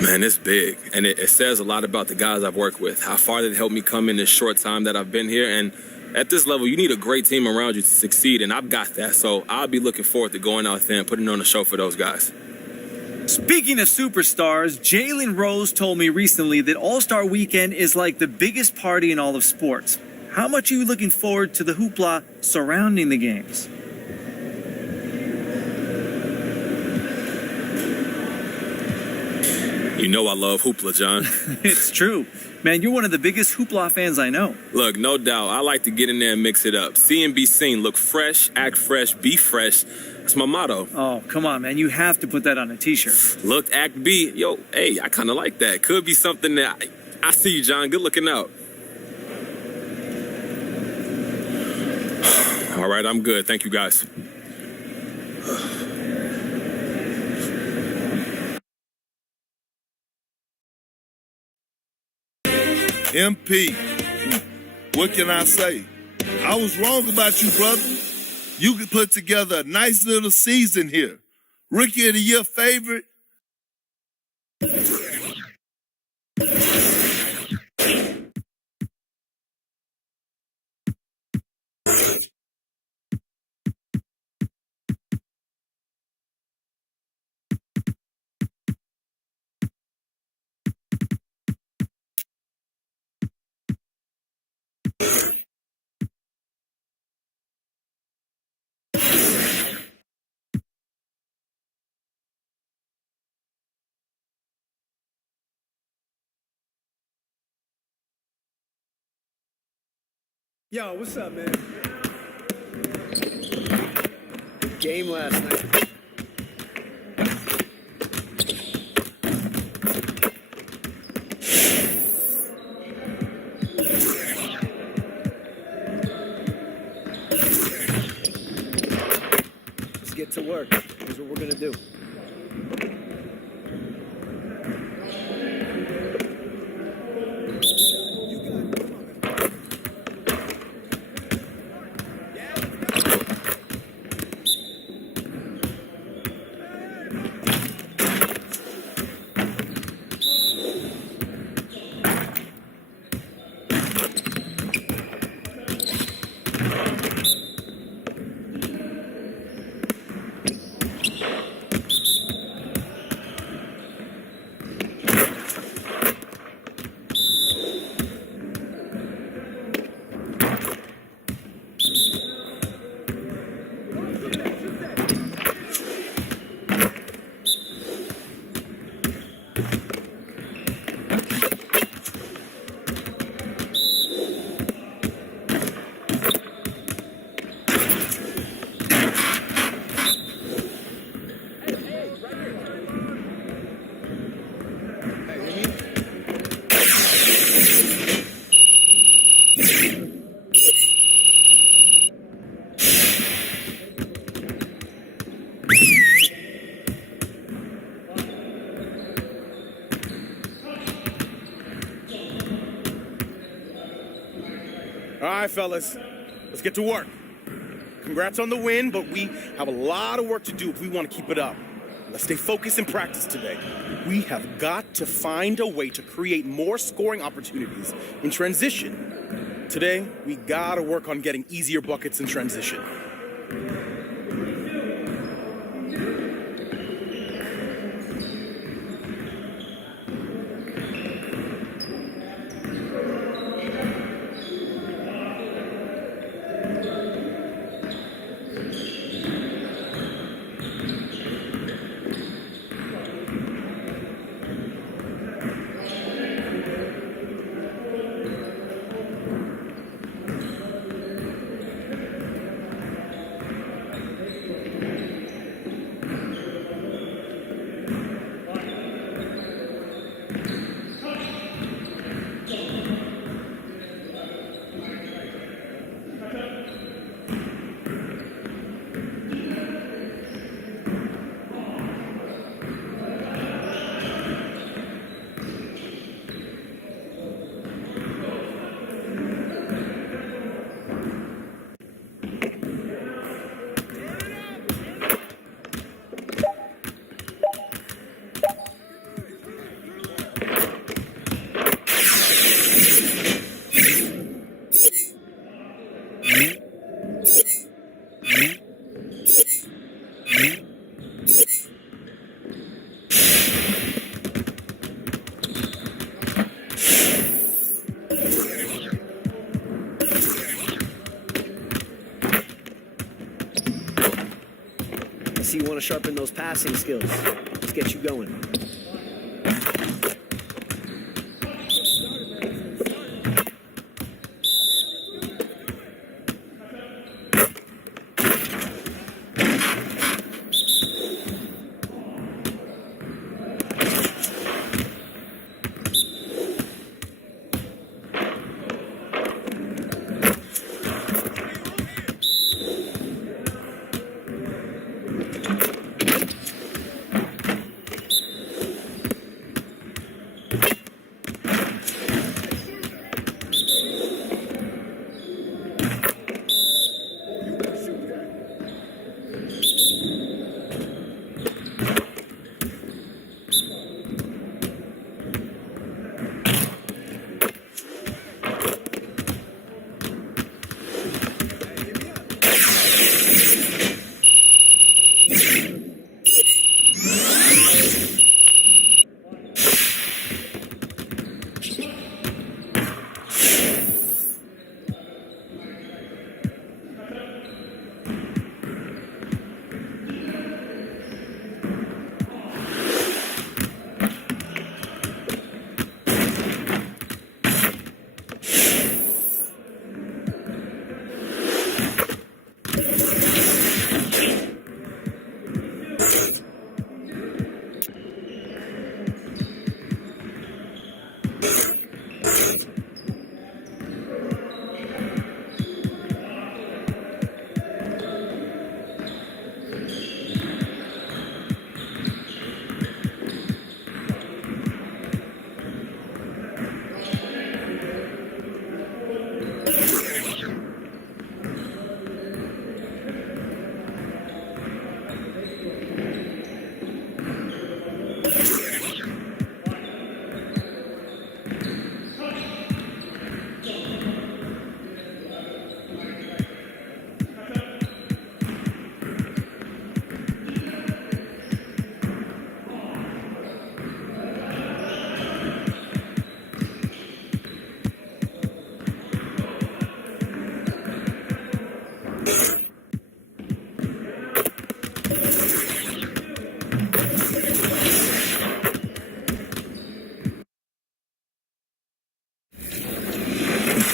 Man, it's big, and it says a lot about the guys I've worked with, how far they've helped me come in this short time that I've been here, and at this level, you need a great team around you to succeed, and I've got that, so I'll be looking forward to going out there and putting on a show for those guys. Speaking of superstars, Jalen Rose told me recently that All-Star Weekend is like the biggest party in all of sports. How much are you looking forward to the hoopla surrounding the games? You know I love hoopla, John. It's true. Man, you're one of the biggest hoopla fans I know. Look, no doubt, I like to get in there and mix it up. See and be seen. Look fresh, act fresh, be fresh. That's my motto. Oh, come on, man. You have to put that on a T-shirt. Look, act, be. Yo, hey, I kind of like that. Could be something that... I see you, John. Good looking out. All right, I'm good. Thank you, guys. MP, what can I say? I was wrong about you, brother. You could put together a nice little season here. Rookie of the Year favorite. Yo, what's up, man? Game last night. Let's get to work. Here's what we're gonna do. All right, fellas, let's get to work. Congrats on the win, but we have a lot of work to do if we want to keep it up. Let's stay focused in practice today. We have got to find a way to create more scoring opportunities in transition. Today, we got to work on getting easier buckets in transition. Obviously, you want to sharpen those passing skills. Let's get you going.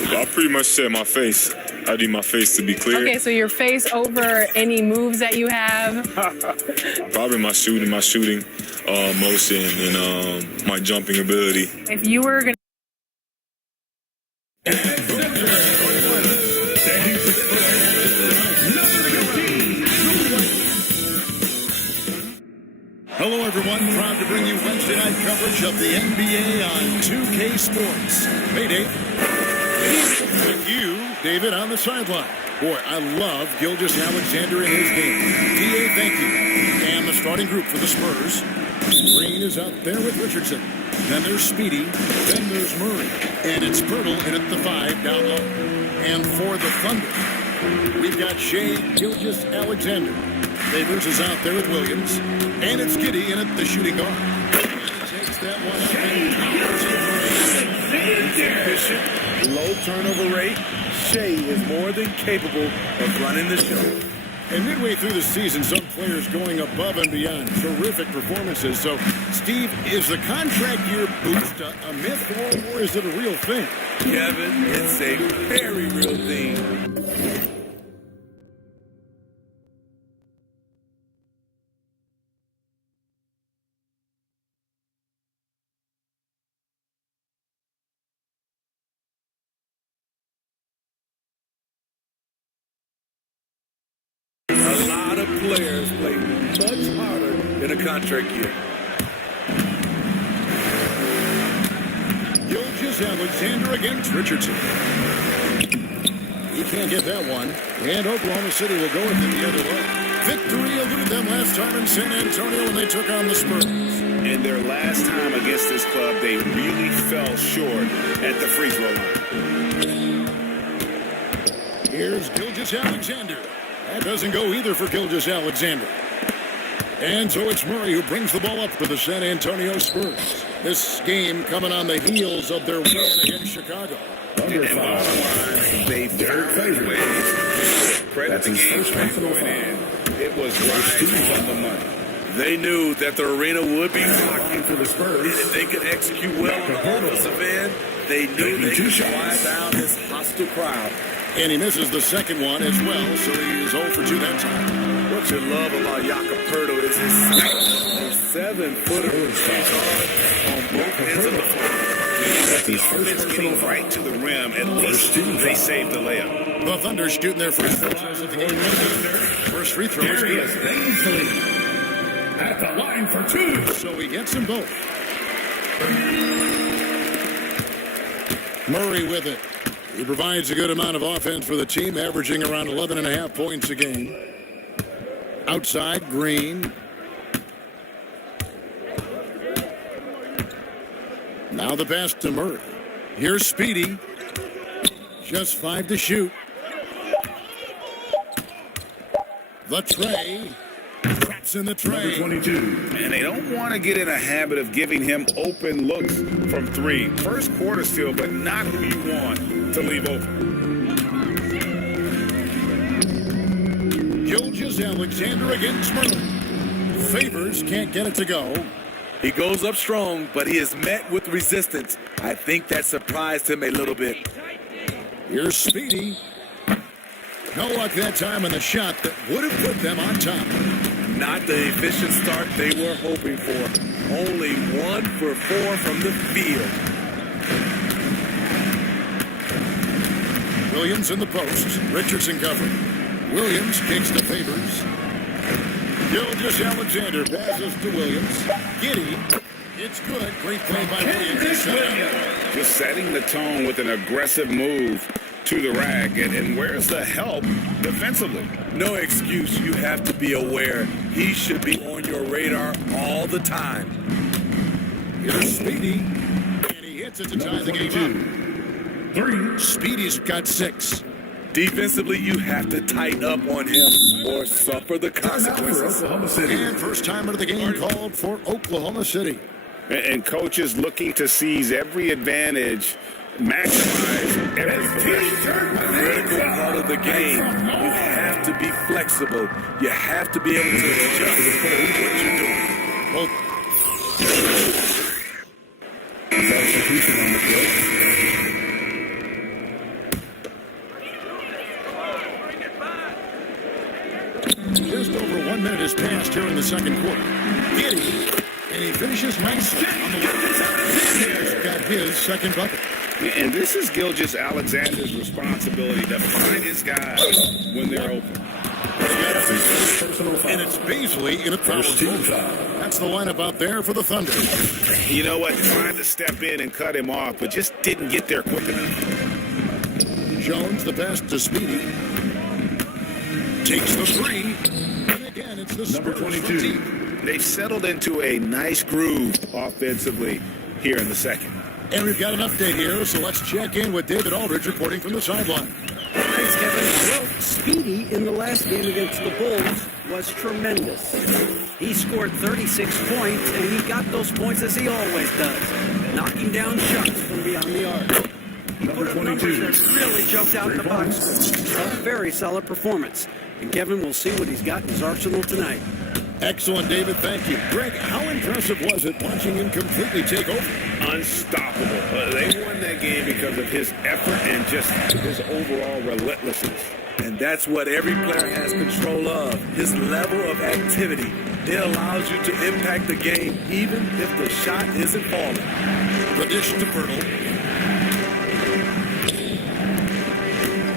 I pretty much said my face. I need my face to be clear. Okay, so your face over any moves that you have? Probably my shooting motion, and my jumping ability. If you were going to... Hello, everyone. Proud to bring you Wednesday night coverage of the NBA on 2K Sports. Hey, Dave. With you, David, on the sideline. Boy, I love Gilgeous-Alexander in his game. DA, thank you. And the starting group for the Spurs. Green is out there with Richardson. Then there's Speedy. Then there's Murray. And it's Pirtle in at the 5 down low. And for the Thunder, we've got Shea Gilgeous-Alexander. Favors is out there with Williams. And it's Giddey in at the shooting guard. Takes that one up and powers it. Efficient, low turnover rate. Shea is more than capable of running the show. And midway through the season, some players going above and beyond. Terrific performances. So, Steve, is the contract year boost a myth or is it a real thing? Kevin, it's a very real thing. A lot of players play much harder in a contract year. Gilgeous-Alexander against Richardson. He can't get that one. And Oklahoma City will go with it the other way. Victory eluded them last time in San Antonio when they took on the Spurs. And their last time against this club, they really fell short at the free throw line. Here's Gilgeous-Alexander. That doesn't go either for Gilgeous-Alexander. And so it's Murray who brings the ball up for the San Antonio Spurs. This game coming on the heels of their win against Chicago. Under five. They third favorite. Credit to game going in. It was right on the money. They knew that the arena would be rocking for the Spurs. And if they could execute well on the offensive end, they knew they could quiet down this hostile crowd. And he misses the second one as well, so he's 0 for 2 that time. What you love about Jakob is his 7-footer on both ends of the floor. The offense getting right to the rim, at least they saved the layup. The Thunder shooting their first free throws of the game. First free throw is good. At the line for 2. So he gets them both. Murray with it. He provides a good amount of offense for the team, averaging around 11.5 points a game. Outside, Green. Now the pass to Murray. Here's Speedy. Just 5 to shoot. The tray. Traps in the tray. 22. And they don't want to get in a habit of giving him open looks from 3. First quarter still, but not who you want to leave open. Gilgeous-Alexander against Murray. Favors can't get it to go. He goes up strong, but he is met with resistance. I think that surprised him a little bit. Here's Speedy. No luck that time on the shot that would have put them on top. Not the efficient start they were hoping for. Only 1 for 4 from the field. Williams in the post. Richardson covering. Williams kicks to Favors. Gilgeous-Alexander passes to Williams. Giddy. It's good. Great play by Williams. Just setting the tone with an aggressive move to the rack. And where's the help defensively? No excuse. You have to be aware. He should be on your radar all the time. Here's Speedy. And he hits it to tie the game up. 3. Speedy's got 6. Defensively, you have to tighten up on him or suffer the consequences. And first time of the game called for Oklahoma City. And coaches looking to seize every advantage, maximize every possession. Critical part of the game. You have to be flexible. You have to be able to adjust what you're doing. Substitution on the field. Just over 1 minute has passed here in the second quarter. Giddy, and he finishes nicely on the way. He's got his second bucket. And this is Gilgeous-Alexander's responsibility to find his guys when they're open. And it's Beasley in a foul. That's the lineup out there for the Thunder. You know what? Trying to step in and cut him off, but just didn't get there quick enough. Jones, the pass to Speedy. Takes the 3. And again, it's the number 22. They've settled into a nice groove offensively here in the second. And we've got an update here, so let's check in with David Aldridge reporting from the sideline. Thanks, Kevin. Well, Speedy in the last game against the Bulls was tremendous. He scored 36 points, and he got those points as he always does, knocking down shots from beyond the arc. He put up numbers that really jumped out in the box score. A very solid performance. And Kevin will see what he's got in his arsenal tonight. Excellent, David. Thank you. Greg, how impressive was it watching him completely take over? Unstoppable. They won that game because of his effort and just his overall relentlessness. And that's what every player has control of, his level of activity. It allows you to impact the game even if the shot isn't falling. The dish to Pirtle.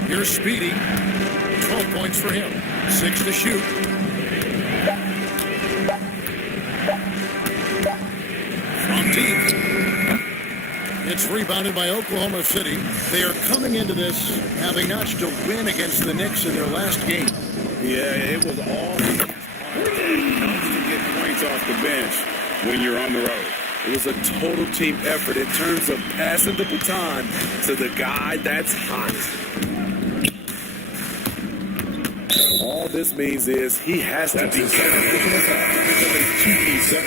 Here's Speedy. 12 points for him. 6 to shoot. From deep. It's rebounded by Oklahoma City. They are coming into this having notched a win against the Knicks in their last game. Yeah, it was all to get points off the bench when you're on the road. It was a total team effort in terms of passing the baton to the guy that's hot. All this means is he has to be careful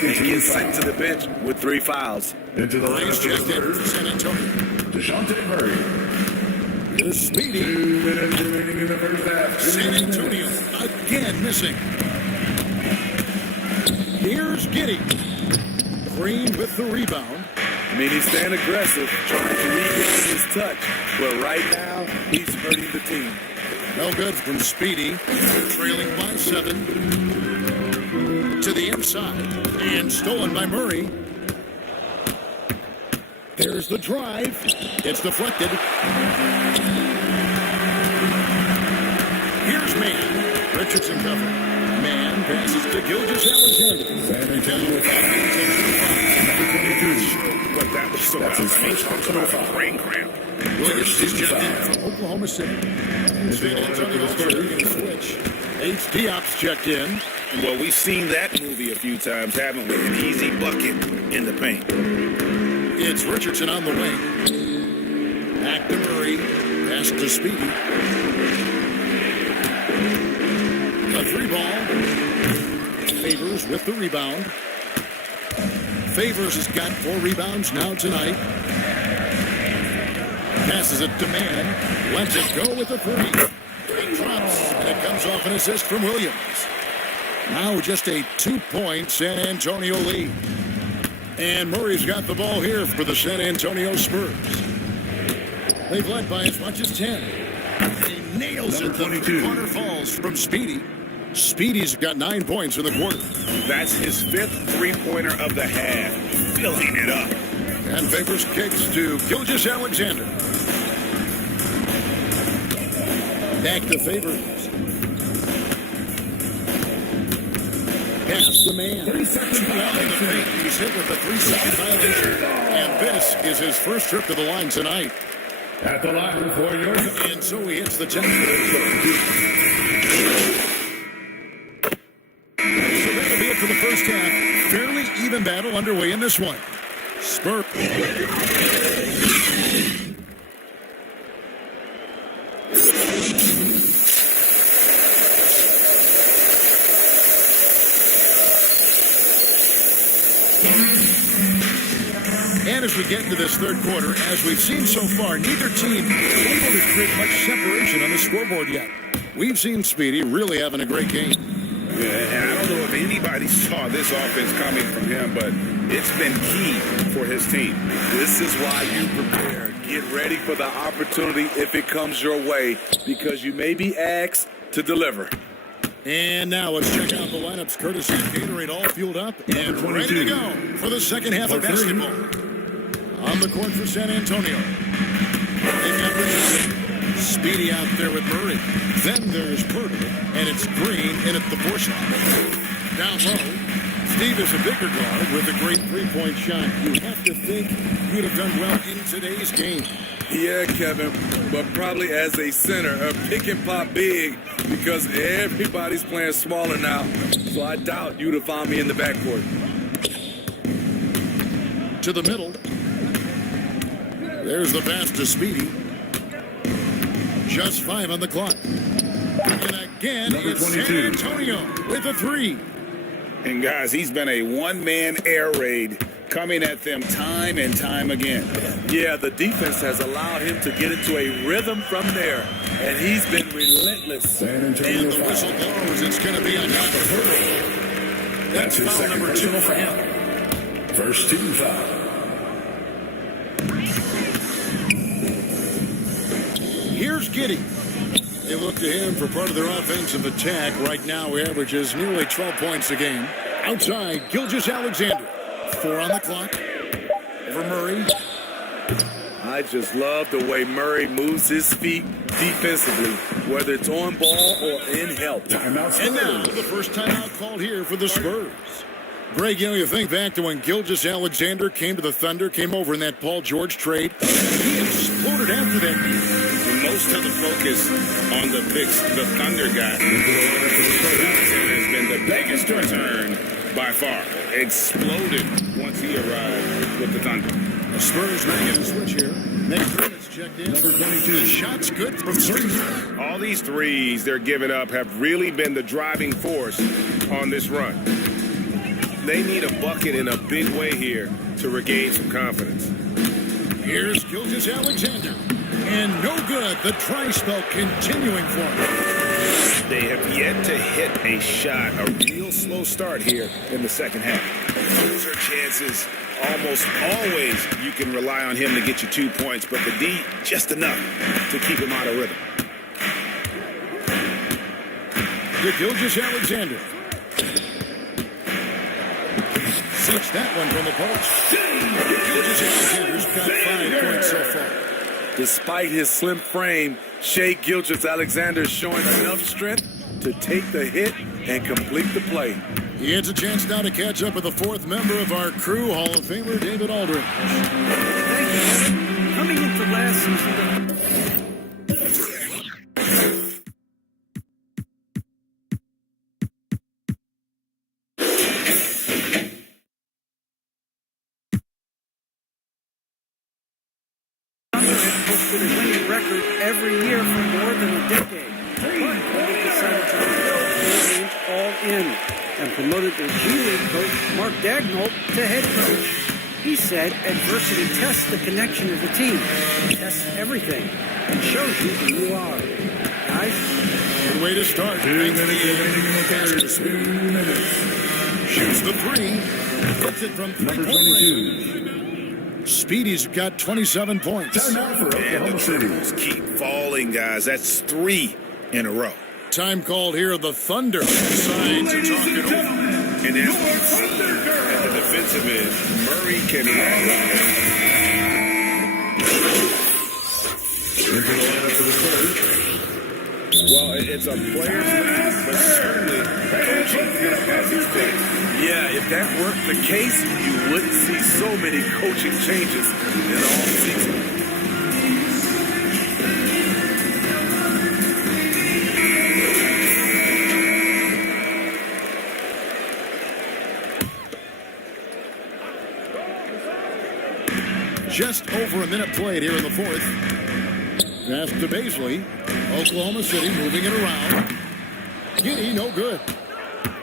and get sent to the bench with 3 fouls. Into the line of San Antonio. DeJounte Murray. Here's Speedy. 2 minutes remaining in the first half. San Antonio again missing. Here's Giddey. Green with the rebound. I mean, he's staying aggressive, trying to regain his touch. But right now, he's hurting the team. No good from Speedy. Trailing by 7. To the inside. And stolen by Murray. There's the drive. It's deflected. Here's Mann. Richardson cover. Mann passes to Gilgeous-Alexander. San Antonio with But that was so bad. Brain cramp. Williams is checked in from Oklahoma City. San Antonio's getting a switch. H. Diop's checked in. Well, we've seen that movie a few times, haven't we? An easy bucket in the paint. It's Richardson on the wing. Back to Murray. Pass to Speedy. A 3-ball. Favors with the rebound. Favors has got 4 rebounds now tonight. Passes it to Mann. Lets it go with the 3. It drops, and it comes off an assist from Williams. Now just a 2-point San Antonio lead. And Murray's got the ball here for the San Antonio Spurs. They've led by as much as 10. He nails it. The 3-pointer falls from Speedy. Speedy's got 9 points in the quarter. That's his 5th 3-pointer of the half. Filling it up. And Favors kicks to Gilgeous-Alexander. Back to Favors. Pass the man. 30 seconds out in the paint. He's hit with a 3-second violation. And this is his first trip to the line tonight. At the line for yours. And so he hits the 10. So that'll be it for the first half. Fairly even battle underway in this one. Spurs. And as we get into this third quarter, as we've seen so far, neither team is able to create much separation on the scoreboard yet. We've seen Speedy really having a great game. Yeah, and I don't know if anybody saw this offense coming from him, but it's been key for his team. This is why you prepare. Get ready for the opportunity if it comes your way, because you may be asked to deliver. And now let's check out the lineups courtesy of Gatorade, all fueled up and ready to go for the second half of basketball. On the court for San Antonio. They've got Richardson. Speedy out there with Murray. Then there's Purtle, and it's Green in at the 4 shot. Down low, Steve is a bigger guard with a great 3-point shot. You have to think you'd have done well in today's game. Yeah, Kevin, but probably as a center, a pick and pop big, because everybody's playing smaller now. So I doubt you'd have found me in the backcourt. To the middle. There's the pass to Speedy. Just 5 on the clock. And again, it's San Antonio with a 3. And guys, he's been a one-man air raid coming at them time and time again. Yeah, the defense has allowed him to get into a rhythm from there, and he's been relentless. San Antonio and the whistle blows. It's going to be on top of Purtle. That's his foul number 2 for him. First team foul. Here's Giddey. They look to him for part of their offensive attack. Right now, he averages nearly 12 points a game. Outside, Gilgeous-Alexander. 4 on the clock. For Murray. I just love the way Murray moves his feet defensively, whether it's on ball or in help. And now, the first timeout called here for the Spurs. Greg, you think back to when Gilgeous-Alexander came to the Thunder, came over in that Paul George trade. He exploded after that. Most of the focus on the picks the Thunder got has been the biggest return by far. Exploded once he arrived with the Thunder. The Spurs making a switch here. Next minute's checked in. Number 22. The shot's good from 3. All these threes they're giving up have really been the driving force on this run. They need a bucket in a big way here to regain some confidence. Here's Gilgeous-Alexander. And no good. The dry spell continuing for him. They have yet to hit a shot, a real slow start here in the second half. Those are chances almost always you can rely on him to get you 2 points, but the D, just enough to keep him out of rhythm. To Gilgeous-Alexander. Six that one from the post. Gilgeous-Alexander's got 5 points so far. Despite his slim frame, Shai Gilgeous-Alexander is showing enough strength to take the hit and complete the play. He has a chance now to catch up with the fourth member of our crew, Hall of Famer David Aldridge. Thank you. Coming into last season, posted a winning record every year for more than a decade. But they decided to remain all in and promoted their G League coach, Mark Dagnall, to head coach. He said adversity tests the connection of the team, tests everything, and shows you who you are. Guys? Good way to start. 2 minutes remaining in the third. 2 minutes. Shoots the three. Gets it from Number 22. Speedy's got 27 points. Timeout for And the triples keep falling, guys. That's 3 in a row. Time called here. The Thunder decide to talk it over. And at the defensive end, Murray can Into the lineup for the third. Well, it's a player's league, but certainly coaching has its place. Yeah, if that weren't the case, you wouldn't see so many coaching changes in all season. Just over a minute played here in the fourth. Pass to Baisley. Oklahoma City moving it around. Giddy, no good.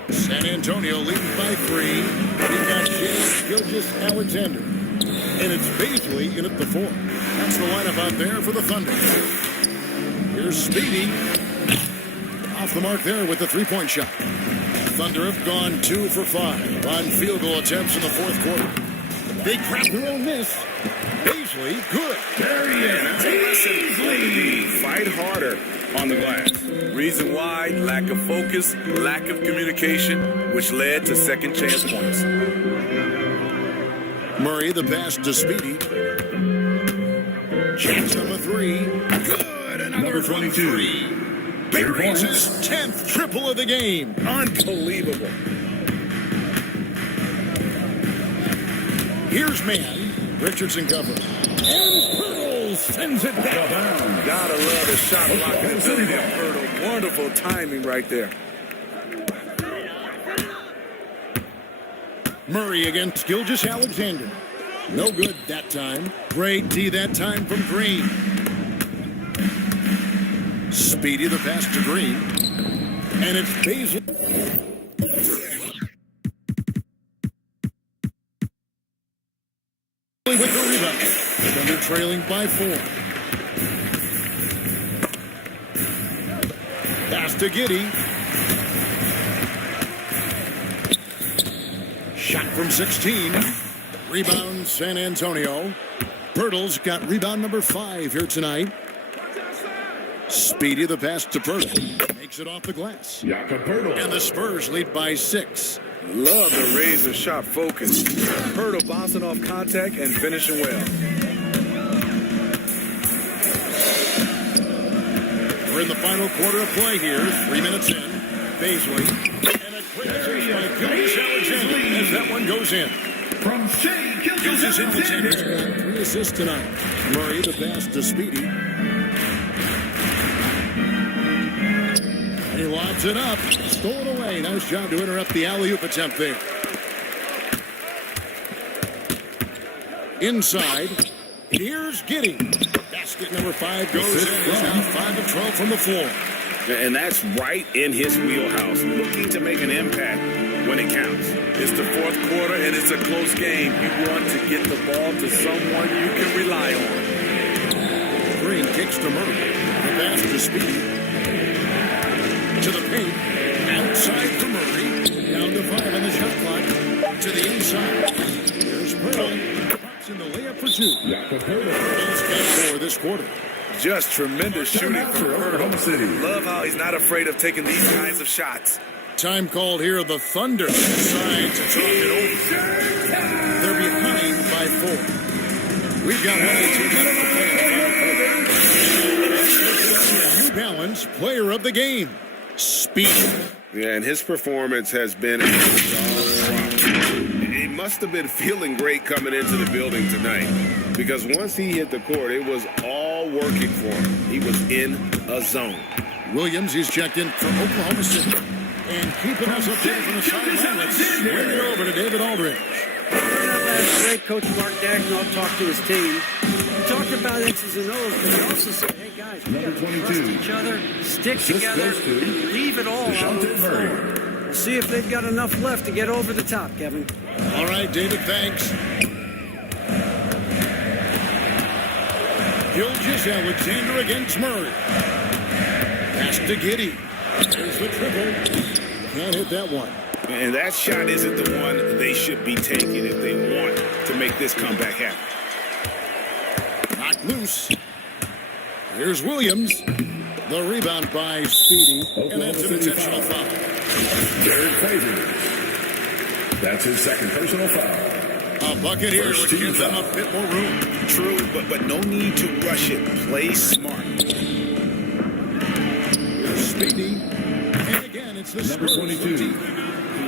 San Antonio leading by 3. We've got Shai Gilgeous-Alexander. And it's Baisley in at the 4. That's the lineup out there for the Thunder. Here's Speedy. Off the mark there with the three-point shot. Thunder have gone 2 for 5 on field goal attempts in the fourth quarter. They grab their own miss. Baisley, good. There he is. That's a lesson for the D. Fight harder on the glass. Reason why? Lack of focus, lack of communication, which led to second chance points. Murray, the pass to Speedy. Chance number 3. Good. Another Number 22. 3. Buries his 10th triple of the game. Unbelievable. Here's man. Richardson covers. And Pirtle sends it back. Gotta love the shot blocking ability of Pirtle. Wonderful timing right there. Murray against Gilgeous-Alexander. No good that time. Great D that time from Green. Speedy the pass to Green. And it's Baisley. With the rebound. Thunder trailing by 4. Pass to Giddy. Shot from 16. Rebound San Antonio. Pirtle's got rebound number 5 here tonight. Speedy the pass to Pirtle. Makes it off the glass. And the Spurs lead by 6. Love the razor sharp focus. Pirtle bouncing off contact and finishing well. We're in the final quarter of play here. 3 minutes in. Baisley. And a quick assist by Gilgeous-Alexander as that one goes in. From Shai Gilgeous-Alexander's got 3 assists tonight. Murray the pass to Speedy. He lobs it up. Stolen away. Nice job to interrupt the alley-oop attempt there. Inside. Here's Giddy. Basket number 5 goes in. He's now 5 of 12 from the floor. And that's right in his wheelhouse. Looking to make an impact when it counts. It's the fourth quarter and it's a close game. You want to get the ball to someone you can rely on. Green kicks to Murray. The pass to Speedy. To the paint. Outside for Murray. Down to 5 on the shot clock. To the inside. Here's Pearl. Pops in the layup for 2. He's got 4 this quarter. Just tremendous shooting from Oklahoma City. Love how he's not afraid of taking these kinds of shots. Time called here. The Thunder decide to talk it over. They're behind by 4. We've got 1 2 minutes to play in the final quarter. New Balance Player of the Game, Speed. Yeah, and his performance has been a he must have been feeling great coming into the building tonight, because once he hit the court, it was all working for him. He was in a zone. Williams, he's checked in from Oklahoma City. And keeping us updated from the sideline, let's swing it over to David Aldridge. Last break, Coach Mark Dagnall talked to his team. He talked about X's and O's, but he also said, hey guys, we got to trust each other, stick together, and leave it all on the floor. We'll see if they've got enough left to get over the top, Kevin. All right, David, thanks. Gilgeous Alexander against Murray. Pass to Giddey. There's the triple. Can't hit that one. And that shot isn't the one they should be taking if they want to make this comeback happen. Knocked loose. Here's Williams. The rebound by Speedy. And that's an intentional foul. Derek Favors. That's his second personal foul. A bucket here would give them a bit more room. True, but no need to rush it. Play smart. Here's Speedy. And again, it's the Number Spurs 22.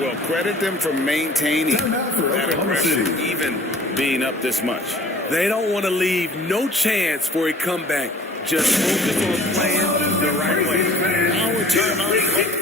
Well, credit them for maintaining for that Oklahoma aggression, City. even being up this much. They don't want to leave no chance for a comeback. Just focus on playing the right way. Now a timeout.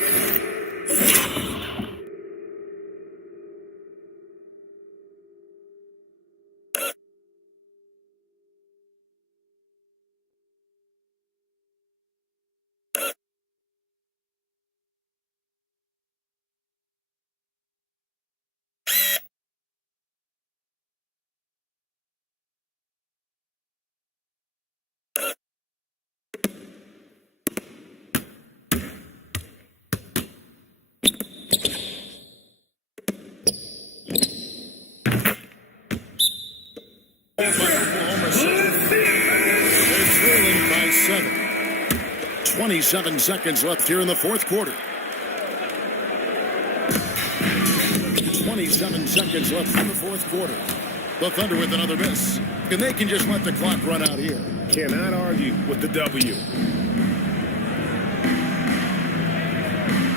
Oklahoma City. They're trailing by 7. 27 seconds left here in the fourth quarter. 27 seconds left in the fourth quarter. The Thunder with another miss. And they can just let the clock run out here. Cannot argue with the W.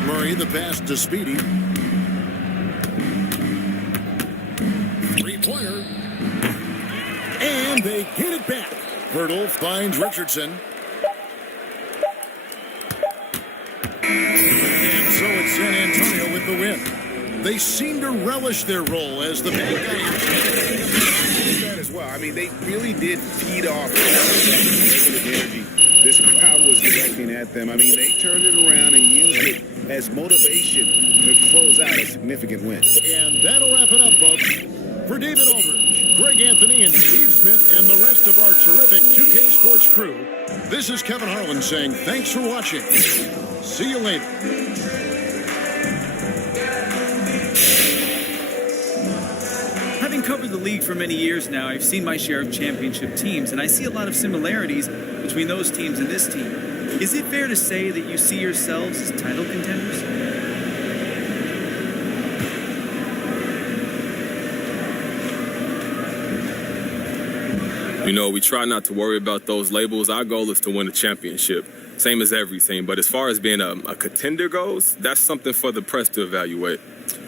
Murray, the pass to Speedy. Three-pointer. And they get it back. Hurdle finds Richardson. And so it's San Antonio with the win. They seem to relish their role as the bad guys. That as well. I mean, they really did feed off the energy this crowd was directing at them. I mean, they turned it around and used it as motivation to close out a significant win. And that'll wrap it up, folks. For David Aldridge, Greg Anthony, and Steve Smith, and the rest of our terrific 2K Sports crew, this is Kevin Harlan saying thanks for watching. See you later. Having covered the league for many years now, I've seen my share of championship teams, and I see a lot of similarities between those teams and this team. Is it fair to say that you see yourselves as title contenders? You know, we try not to worry about those labels. Our goal is to win a championship, same as every team. But as far as being a contender goes, that's something for the press to evaluate.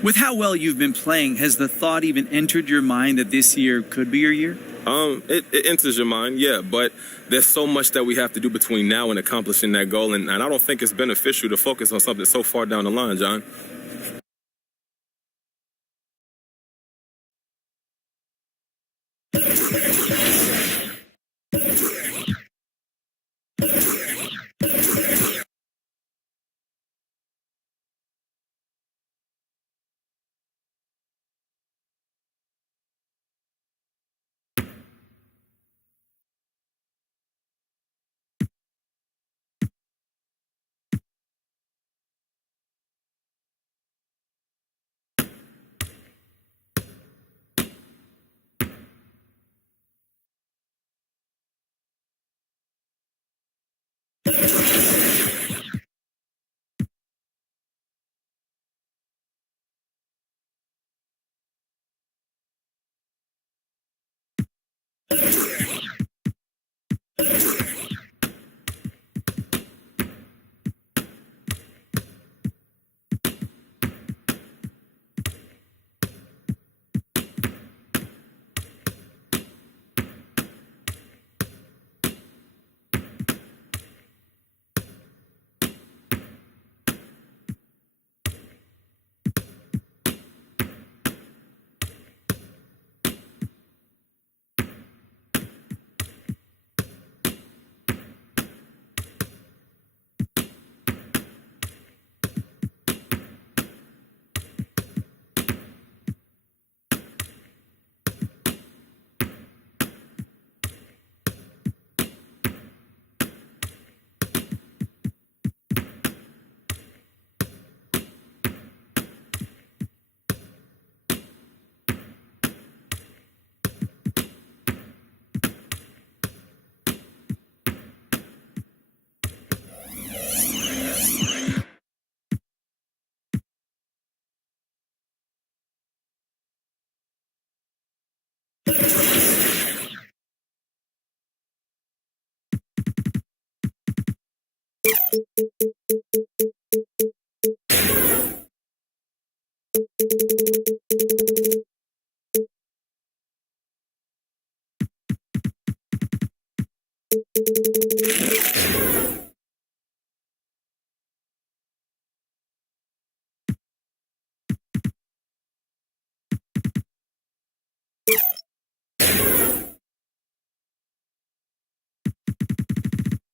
With how well you've been playing, has the thought even entered your mind that this year could be your year? It enters your mind, yeah, but there's so much that we have to do between now and accomplishing that goal, and I don't think it's beneficial to focus on something so far down the line, John.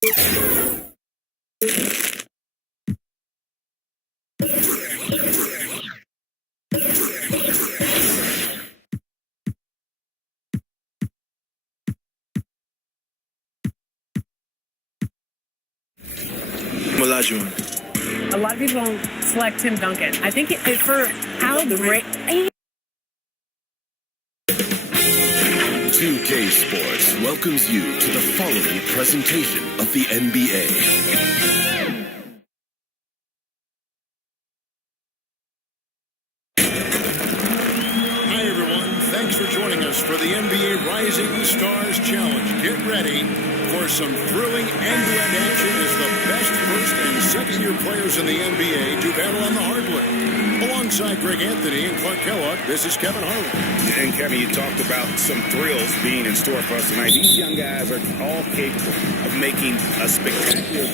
A lot of people don't select Tim Duncan. I think for how great. 2K Sports welcomes you to the following presentation of the NBA. Hi, everyone. Thanks for joining us for the NBA Rising Stars Challenge. Get ready for some thrilling end-to-end action as the best first and second-year players in the NBA do battle on the hardwood. Alongside Greg Anthony and Clark Kellogg, this is Kevin Harlan. And Kevin, you talked about some thrills being in store for us tonight. These young guys are all capable of making a spectacular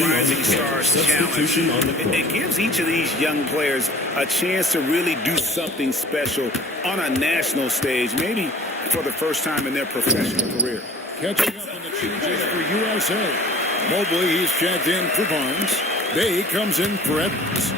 Rising Stars Challenge. It gives each of these young players a chance to really do something special on a national stage, maybe for the first time in their professional career. Catching up on the changes for USA. Mobley, he's checked in for Barnes. Bay comes in for Edwards.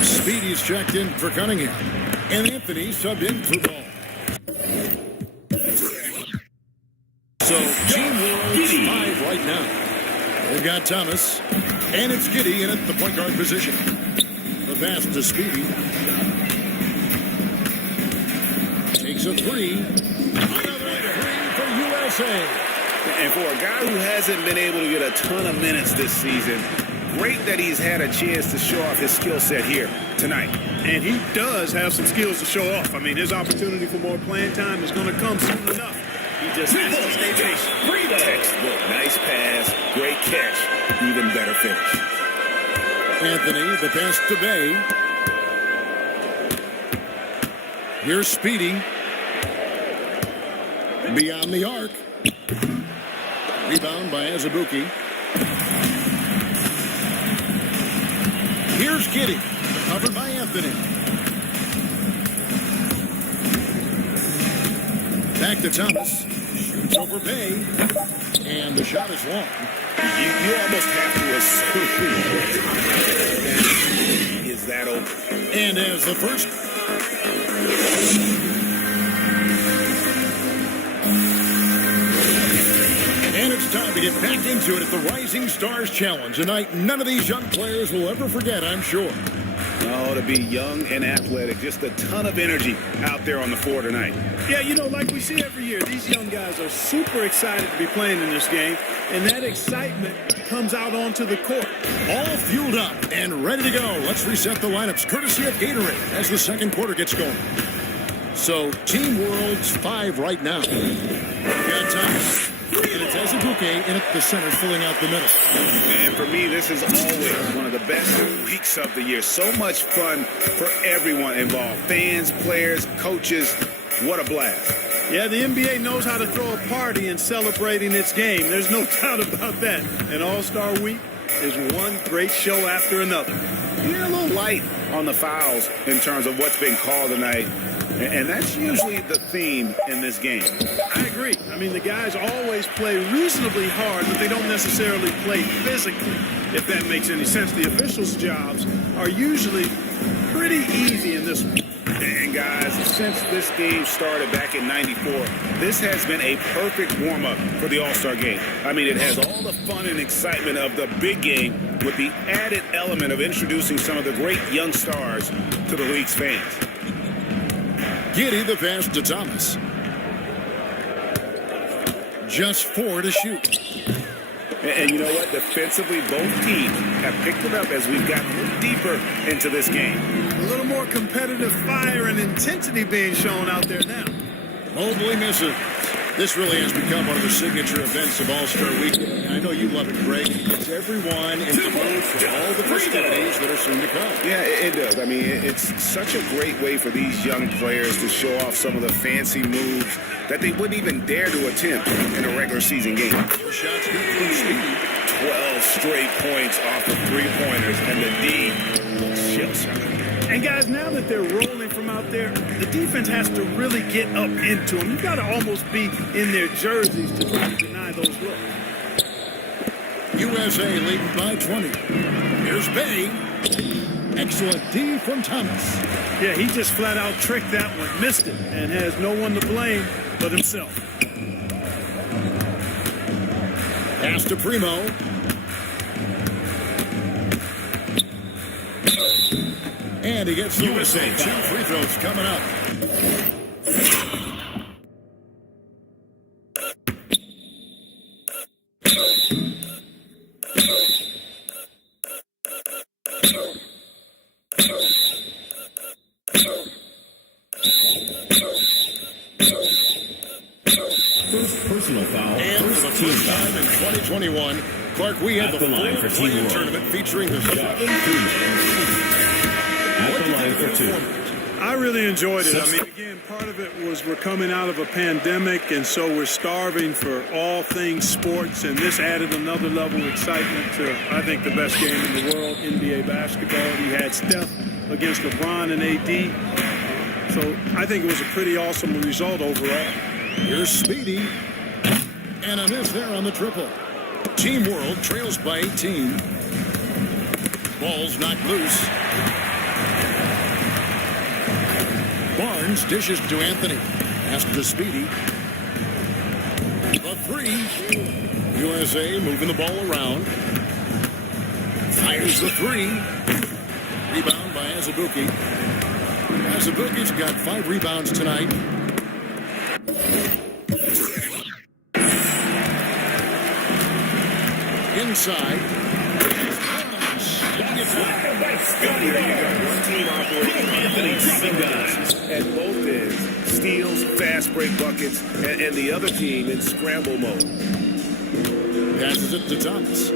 Speedy's checked in for Cunningham. And Anthony subbed in for Ball. So, Team World's 5 right now. They've got Thomas. And it's Giddey in at the point guard position. The pass to Speedy. Takes a three. Another three for USA. And for a guy who hasn't been able to get a ton of minutes this season, great that he's had a chance to show off his skill set here tonight. And he does have some skills to show off. I mean, his opportunity for more playing time is going to come soon enough. He just has to stay patient. Textbook. Nice pass. Great catch. Even better finish. Anthony, the pass to Bay. Here's Speedy. Beyond the arc. Rebound by Azubuike. Here's Giddey. Covered by Anthony. Back to Thomas. Shoots over Bay. And the shot is long. You almost have to assume is that open. And as the first. And it's time to get back into it at the Rising Stars Challenge. Tonight, none of these young players will ever forget, I'm sure. Oh, to be young and athletic. Just a ton of energy out there on the floor tonight. Yeah, you know, like we see every year, these young guys are super excited to be playing in this game, and that excitement comes out onto the court. All fueled up and ready to go. Let's reset the lineups, courtesy of Gatorade, as the second quarter gets going. So, Team World's 5 right now. We've got Thomas. And it's Azubuike in at the center, filling out the middle. And for me, this is always one of the best weeks of the year. So much fun for everyone involved. Fans, players, coaches. What a blast. Yeah, the NBA knows how to throw a party in celebrating its game. There's no doubt about that. And All-Star Week is one great show after another. You're a little light on the fouls in terms of what's been called tonight. And that's usually the theme in this game. I agree. I mean, the guys always play reasonably hard, but they don't necessarily play physically, if that makes any sense. The officials' jobs are usually pretty easy in this one. And guys, since this game started back in '94, this has been a perfect warm-up for the All-Star game. I mean, it has all the fun and excitement of the big game with the added element of introducing some of the great young stars to the league's fans. Giddey the pass to Thomas. Just 4 to shoot. And you know what? Defensively, both teams have picked it up as we've gotten a little deeper into this game. A little more competitive fire and intensity being shown out there now. Mobley misses. This really has become one of the signature events of All-Star Weekend. I know you love it, Greg. It's everyone in the mood for all the festivities that are soon to come. Yeah, it does. I mean, it's such a great way for these young players to show off some of the fancy moves that they wouldn't even dare to attempt in a regular season game. Shots good from Speedy. 12 straight points off the three-pointers, and the D chills her. And guys, now that they're rolling from out there, the defense has to really get up into them. You've got to almost be in their jerseys to try to deny those looks. USA leading by 20. Here's Bay. Excellent D from Thomas. Yeah, he just flat out tricked that one, missed it, and has no one to blame but himself. Pass to Primo. And he gets the whistle. 2 free throws coming up. First personal foul. And for the first time in 2021, Clark, we have the line for Team World. tournament featuring the 7 At the line for 2. I really enjoyed it. I mean, again, part of it was we're coming out of a pandemic, and so we're starving for all things sports, and this added another level of excitement to, I think, the best game in the world, NBA basketball. You had Steph against LeBron and AD. So I think it was a pretty awesome result overall. Here's Speedy. And a miss there on the triple. Team World trails by 18. Ball's knocked loose. Barnes dishes to Anthony. Pass to Speedy. The 3. USA moving the ball around. Fires the 3. Rebound by Azubuike. Azubuike's got 5 rebounds tonight. Inside. One team operating Anthony dropping guys at both ends, steals, fast break buckets, and the other team in scramble mode. Passes it to Thomas.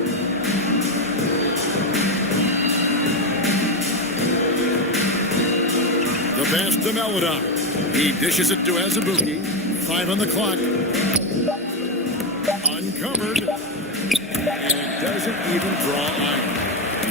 The pass to Melodon. He dishes it to Azubuike. 5 on the clock. Uncovered. And it doesn't even draw iron.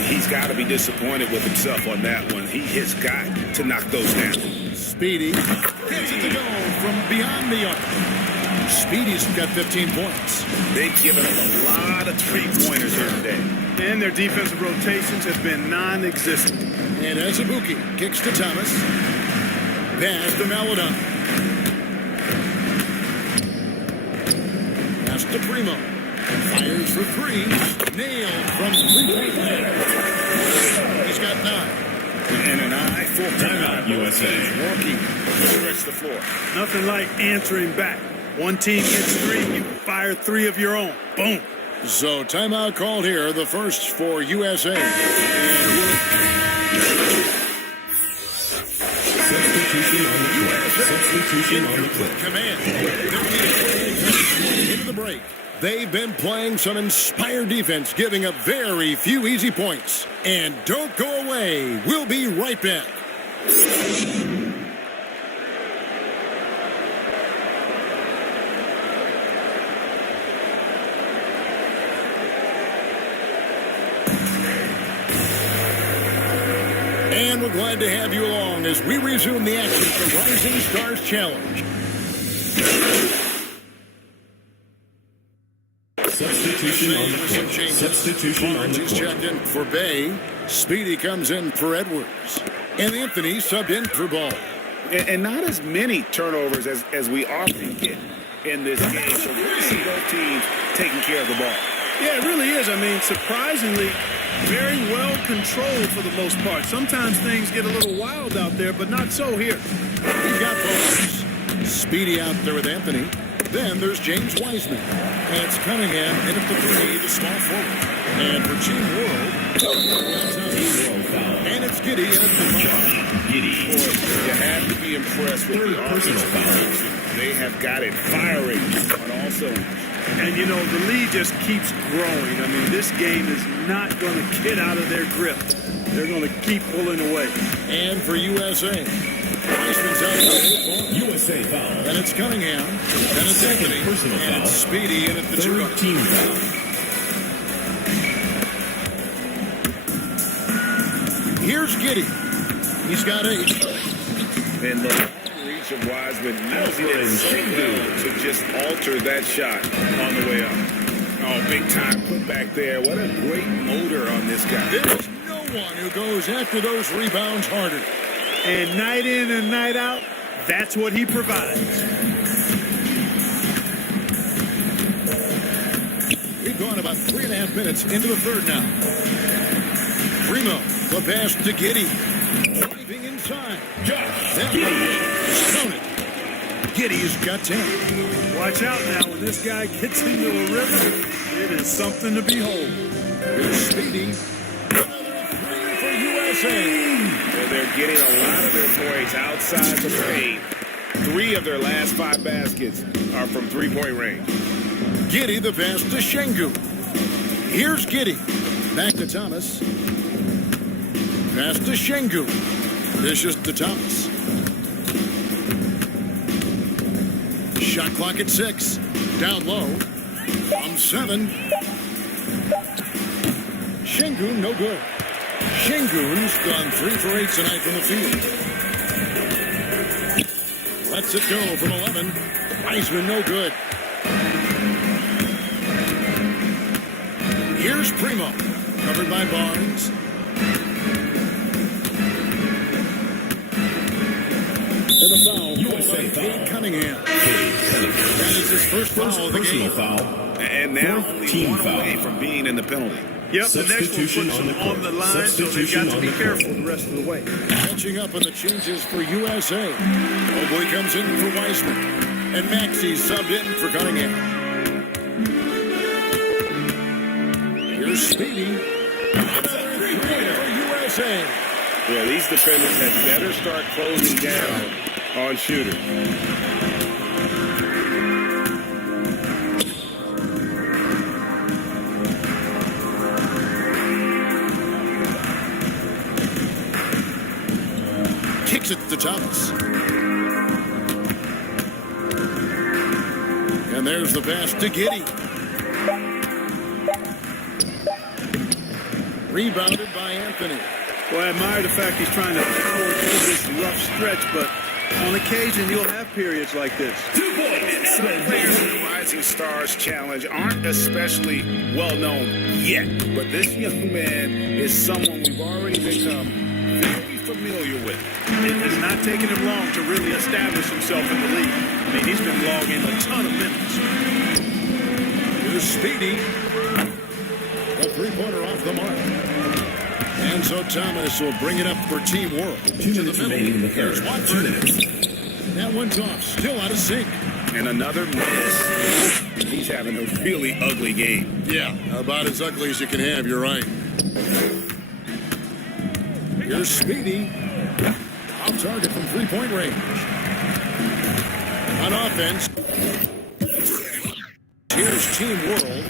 He's got to be disappointed with himself on that one. He has got to knock those down. Speedy gets it to go from beyond the arc. Speedy's got 15 points. They've given up a lot of three-pointers here today. And their defensive rotations have been non-existent. And Azubuike kicks to Thomas. Pass to Melodon. Pass to Primo. Fires for 3. Nailed from 3-point land. He's got 9. And an eye for timeout. USA working to stretch the floor. Nothing like answering back. One team gets 3, you fire 3 of your own. Boom. So timeout called here, the first for USA. Substitution on the clip. Command. Into the break. They've been playing some inspired defense, giving up very few easy points. And don't go away. We'll be right back. And we're glad to have you along as we resume the action for Rising Stars Challenge. Substitution on the He's checked in for Bay. Speedy comes in for Edwards. And Anthony subbed in for Ball. And not as many turnovers as we often get in this game. So we'll see both teams taking care of the ball. Yeah, it really is. I mean, surprisingly, very well controlled for the most part. Sometimes things get a little wild out there, but not so here. We've got Bowles. Speedy out there with Anthony. Then there's James Wiseman. And it's Cunningham in at the 3, the small forward. And for Team World, and it's Giddy in at the 5. Boy, you have to be impressed with the offensive foul. They have got it firing on all cylinders. And, you know, the lead just keeps growing. I mean, this game is not going to get out of their grip. They're going to keep pulling away. And for USA, Weissman's out there. USA foul. And it's Cunningham. And it's Anthony. Personal and foul. it's Speedy in at the Third 2. team foul. Here's Giddy. He's got 8. And the long reach of Wiseman using it so well to just alter that shot on the way up. Oh, big time put back there. What a great motor on this guy. There's no one who goes after those rebounds harder. And night in and night out, that's what he provides. We've gone about 3.5 minutes into the third now. Primo, the pass to Giddy. Driving inside. Giddy. Giddy's got 10. Watch out now when this guy gets into a rhythm. It is something to behold. Here's Speedy. Another 3 for USA. Well, they're getting a lot of their points outside the paint. 3 of their last 5 baskets are from three-point range. Giddy the pass to Şengün. Here's Giddy. Back to Thomas. Pass to Şengün. Dishes to Thomas. Shot clock at 6. Down low. From 7. Şengün no good. Şengün's gone 3 for 8 tonight from the field. Lets it go from 11. Weissman no good. Here's Primo. Covered by Barnes. And a foul. USA foul. Cade Cunningham. That is his first foul of the game. Foul. And now Fourth only team 1 foul. away from being in the penalty. Yep, the next one Substitution puts on them the on the court. line, so they've got to be Substitution on the careful court. the rest of the way. Catching up on the changes for USA. Mobley comes in for Weissman. And Maxey subbed in for Cunningham. Here's Speedy. Another 3-pointer for USA. Yeah, these defenders had better start closing down on shooters. Kicks it to Thomas. And there's the pass to Giddy. Rebounded by Anthony. Well, I admire the fact he's trying to power through this rough stretch, but on occasion you'll have periods like this. 2 points. Some players in the Rising Stars Challenge aren't especially well known yet, but this young man is someone we've already become very familiar with. It has not taken him long to really establish himself in the league. I mean, he's been logging a ton of minutes. Here's Speedy. A 3-pointer off the mark. And so Thomas will bring it up for Team World. 2 minutes remaining in the Here's third. Watford. 2 minutes. That one's off. Still out of sync. And another miss. He's having a really ugly game. Yeah, about as ugly as you can have. You're right. Here's Speedy. Off target from 3-point range. On offense. Here's Team World.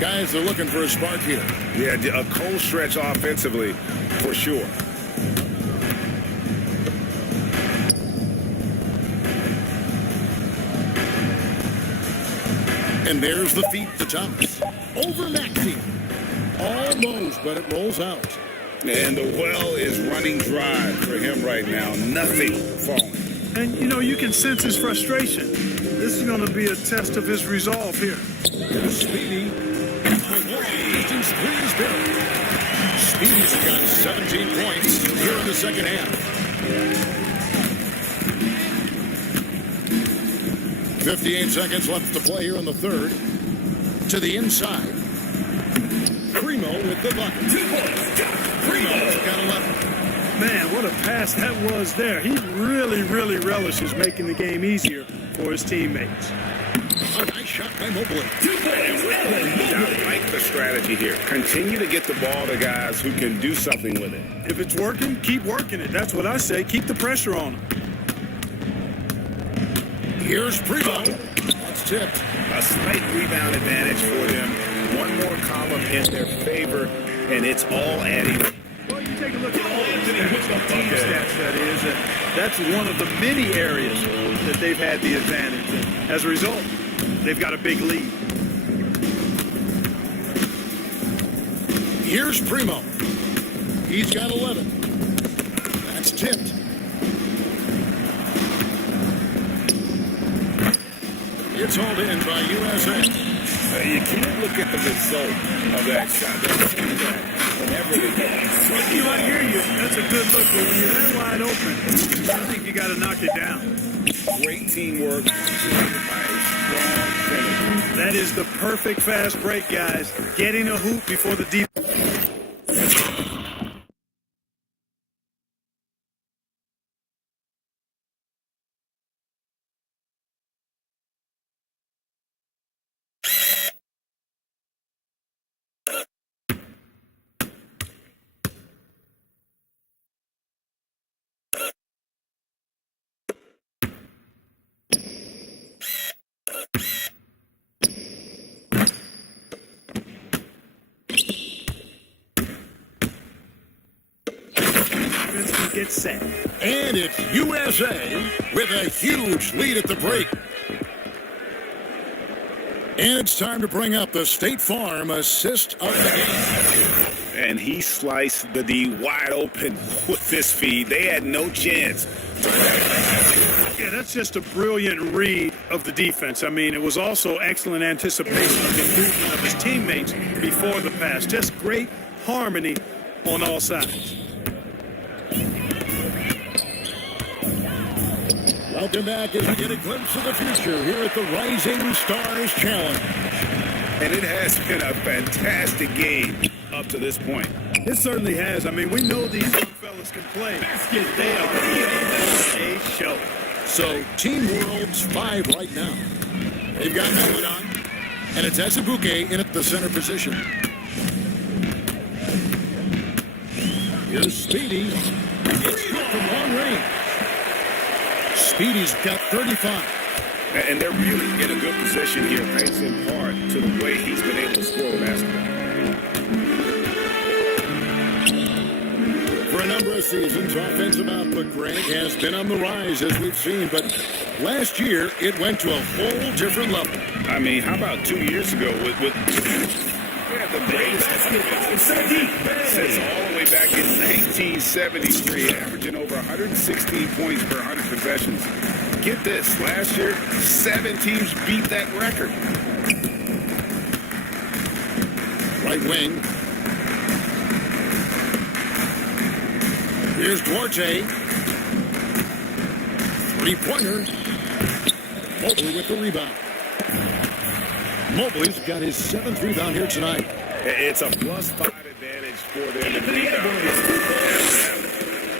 Guys are looking for a spark here. Yeah, a cold stretch offensively, for sure. And there's the feet to Thomas. Over Maxey. Almost, but it rolls out. And the well is running dry for him right now. Nothing falling. And, you know, you can sense his frustration. This is going to be a test of his resolve here. Here's Speedy. Distance threes built. Speedy's got 17 points here in the second half. 58 seconds left to play here in the third. To the inside. Primo with the bucket. 2 points. Primo's got 11. Man, what a pass that was there. He really, really relishes making the game easier for his teammates. A nice shot by Mobley. 2 points. I like the strategy here. Continue to get the ball to guys who can do something with it. If it's working, keep working it. That's what I say. Keep the pressure on him. Here's Primo. That's tipped. A slight rebound advantage for them. One more column in their favor, and it's all adding. Well, you take a look at all the team stats, that is. That's one of the many areas that they've had the advantage. And as a result, they've got a big lead. Here's Primo. He's got 11. That's tipped. It's hauled in by USA. You can't look at the result of that shot. Whenever they get I hear you. That's a good look, but when you're that wide open, I think you got to knock it down. great teamwork. That is the perfect fast break, guys. Getting a hoop before the deep. Get set. And it's USA with a huge lead at the break. And it's time to bring up the State Farm assist of the game. And he sliced the D wide open with this feed. They had no chance. Yeah, that's just a brilliant read of the defense. I mean, it was also excellent anticipation of the movement of his teammates before the pass. Just great harmony on all sides. Welcome back as we get a glimpse of the future here at the Rising Stars Challenge. And it has been a fantastic game up to this point. It certainly has. I mean, we know these young fellas can play. They are putting a show. So, Team World's 5 right now. They've got Melodon and it's Asabuke in at the center position. Here's Speedy. It's good from long range. Speedy's got 35. And they're really in a good position here, thanks in part to the way he's been able to score the basketball. For a number of seasons, offensive output, Greg, has been on the rise, as we've seen. But last year, it went to a whole different level. I mean, how about 2 years ago with the greatest since all the way back in 1973, averaging over 116 points per 100 possessions. Get this, last year, 7 teams beat that record. Right wing. Here's Duarte. Three-pointer. Mobley with the rebound. Mobley's got his 7th rebound here tonight. It's a +5 advantage for them in rebound.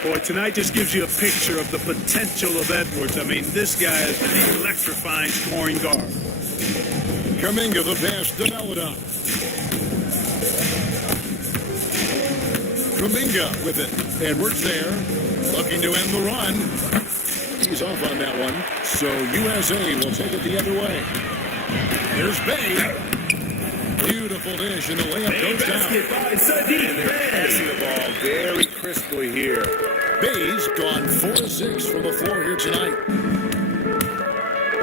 Boy, tonight just gives you a picture of the potential of Edwards. I mean, this guy is an electrifying scoring guard. Kuminga the pass to Melodon. Kuminga with it. Edwards there, looking to end the run. He's off on that one, so USA will take it the other way. Here's Bay. Beautiful dish, and the layup goes down. Passing the ball very crisply here. Bay's gone 4 of 6 from the floor here tonight.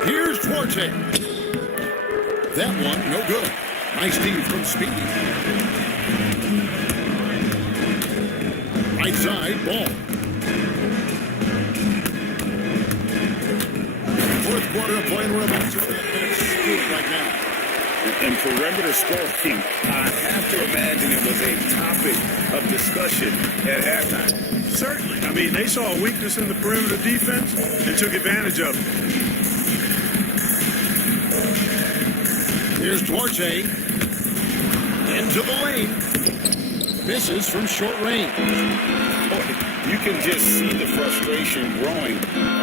Here's Duarte. That one, no good. Nice D from Speedy. Right side, ball. Fourth quarter of play, and we're about to right now. And perimeter scoring, I have to imagine it was a topic of discussion at halftime. Certainly. I mean, they saw a weakness in the perimeter defense and took advantage of it. Here's Duarte. Into the lane. Misses from short range. You can just see the frustration growing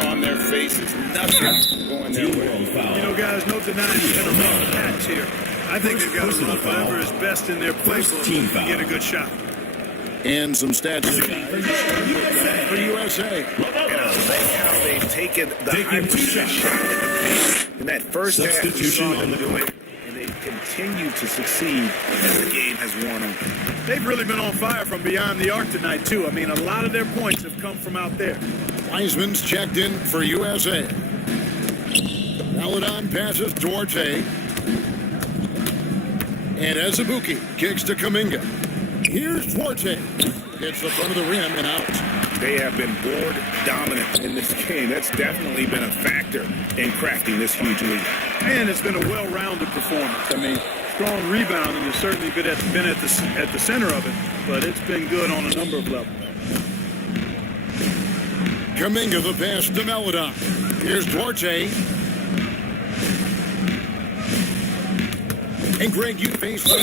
on their faces. Nothing going their way. You know, guys, no denying it's been a rough patch here. I think they've got to run whatever is best in their playbook to get a good shot. And some stats for USA. In a how they've taken the high percent shot. In that first half, we saw them do it, and they continue to succeed as the game has worn on. They've really been on fire from beyond the arc tonight, too. I mean, a lot of their points have come from out there. Wiseman's checked in for USA. Maladon passes Duarte. And Azubuike kicks to Kuminga. Here's Duarte. Hits the front of the rim and out. They have been board dominant in this game. That's definitely been a factor in crafting this huge lead. And it's been a well-rounded performance. I mean, strong rebounding has certainly been at the center of it, but it's been good on a number of levels. Kuminga the pass to Maladon. Here's Duarte. And Greg, you faced the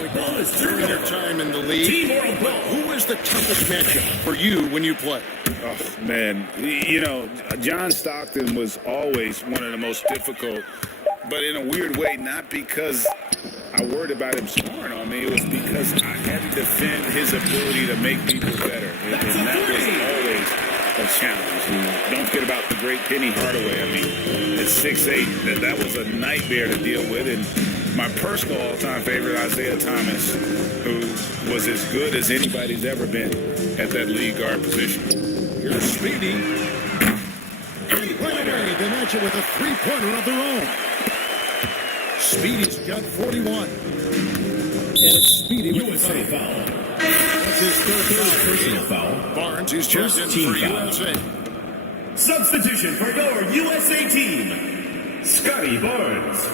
point guards during your time in the league. Who is the toughest matchup for you when you play? Oh, man. You know, John Stockton was always one of the most difficult, but in a weird way, not because I worried about him scoring on me. It was because I had to defend his ability to make people better. And that was always a challenge. And don't forget about the great Penny Hardaway. I mean, at 6'8", that was a nightmare to deal with. And my personal all-time favorite, Isaiah Thomas, who was as good as anybody's ever been at that lead guard position. Here's Speedy. And right away, they match it with a three-pointer of their own. Speedy's got 41. And it's Speedy with the foul. That's his third personal foul. Barnes, who's checked in for USA. Substitution for your USA team, Scotty Barnes.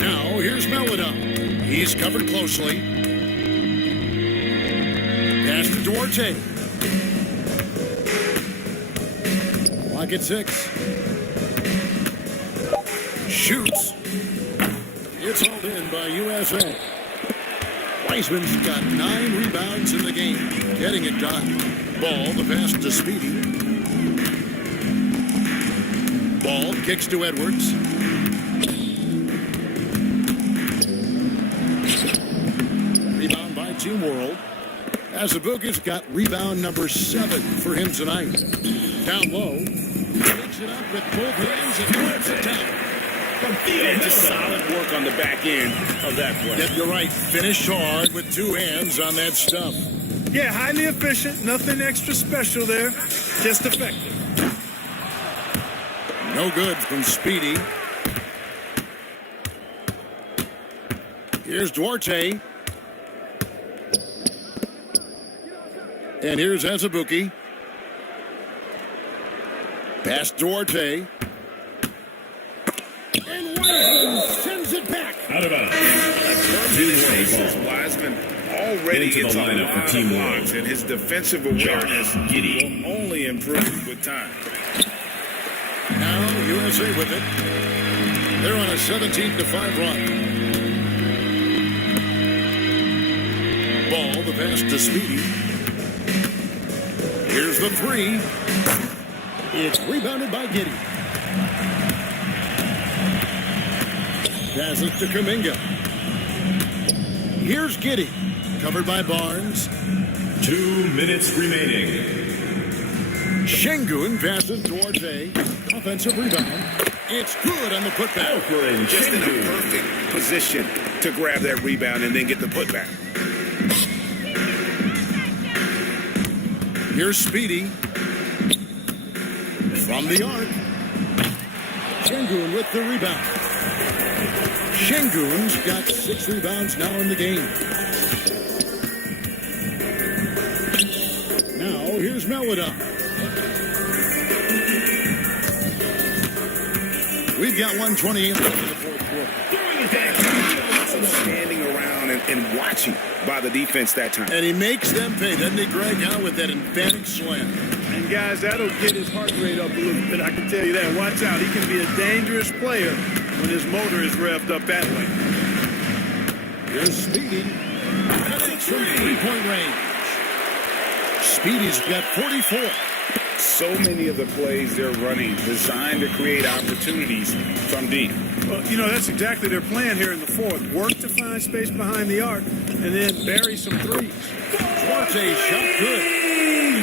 Now, here's Maladon. He's covered closely. Pass to Duarte. Clock at 6. Shoots. It's hauled in by USA. Wiseman's got 9 rebounds in the game. Getting it done. Ball, the pass to Speedy. Ball kicks to Edwards. Rebound by Team World. Azubuike's got rebound number 7 for him tonight. Down low. Picks it up with both hands and puts it down. And just solid work on the back end of that play. Yep, you're right. Finished hard with 2 hands on that stuff. Yeah, highly efficient. Nothing extra special there. Just effective. No good from Speedy. Here's Duarte. And here's Azubuike. Pass Duarte. And Wiseman sends it back. Out of bounds. Wiseman already gets on the line of blocks, and his defensive awareness will only improve with time. Now USA with it. They're on a 17-5 run. Ball, the pass to Speedy. Here's the 3. It's rebounded by Giddey. Pass it to Kuminga. Here's Giddey. Covered by Barnes. 2 minutes remaining. Şengün passes Duarte. Offensive rebound. It's good on the putback. Just in a perfect position to grab that rebound and then get the putback. Here's Speedy. From the arc. Şengün with the rebound. Şengün's got 6 rebounds now in the game. Now here's Maladon. We've got 1:20 left in the fourth quarter. Standing around and watching by the defense that time. And he makes them pay, doesn't he, Greg? Out with that emphatic slam. And guys, that'll get his heart rate up a little bit. I can tell you that. Watch out. He can be a dangerous player when his motor is revved up that way. Here's Speedy. From 3-point range. Speedy's got 44. So many of the plays they're running designed to create opportunities from deep. Well, that's exactly their plan here in the fourth. Work to find space behind the arc and then bury some threes. Duarte shot good.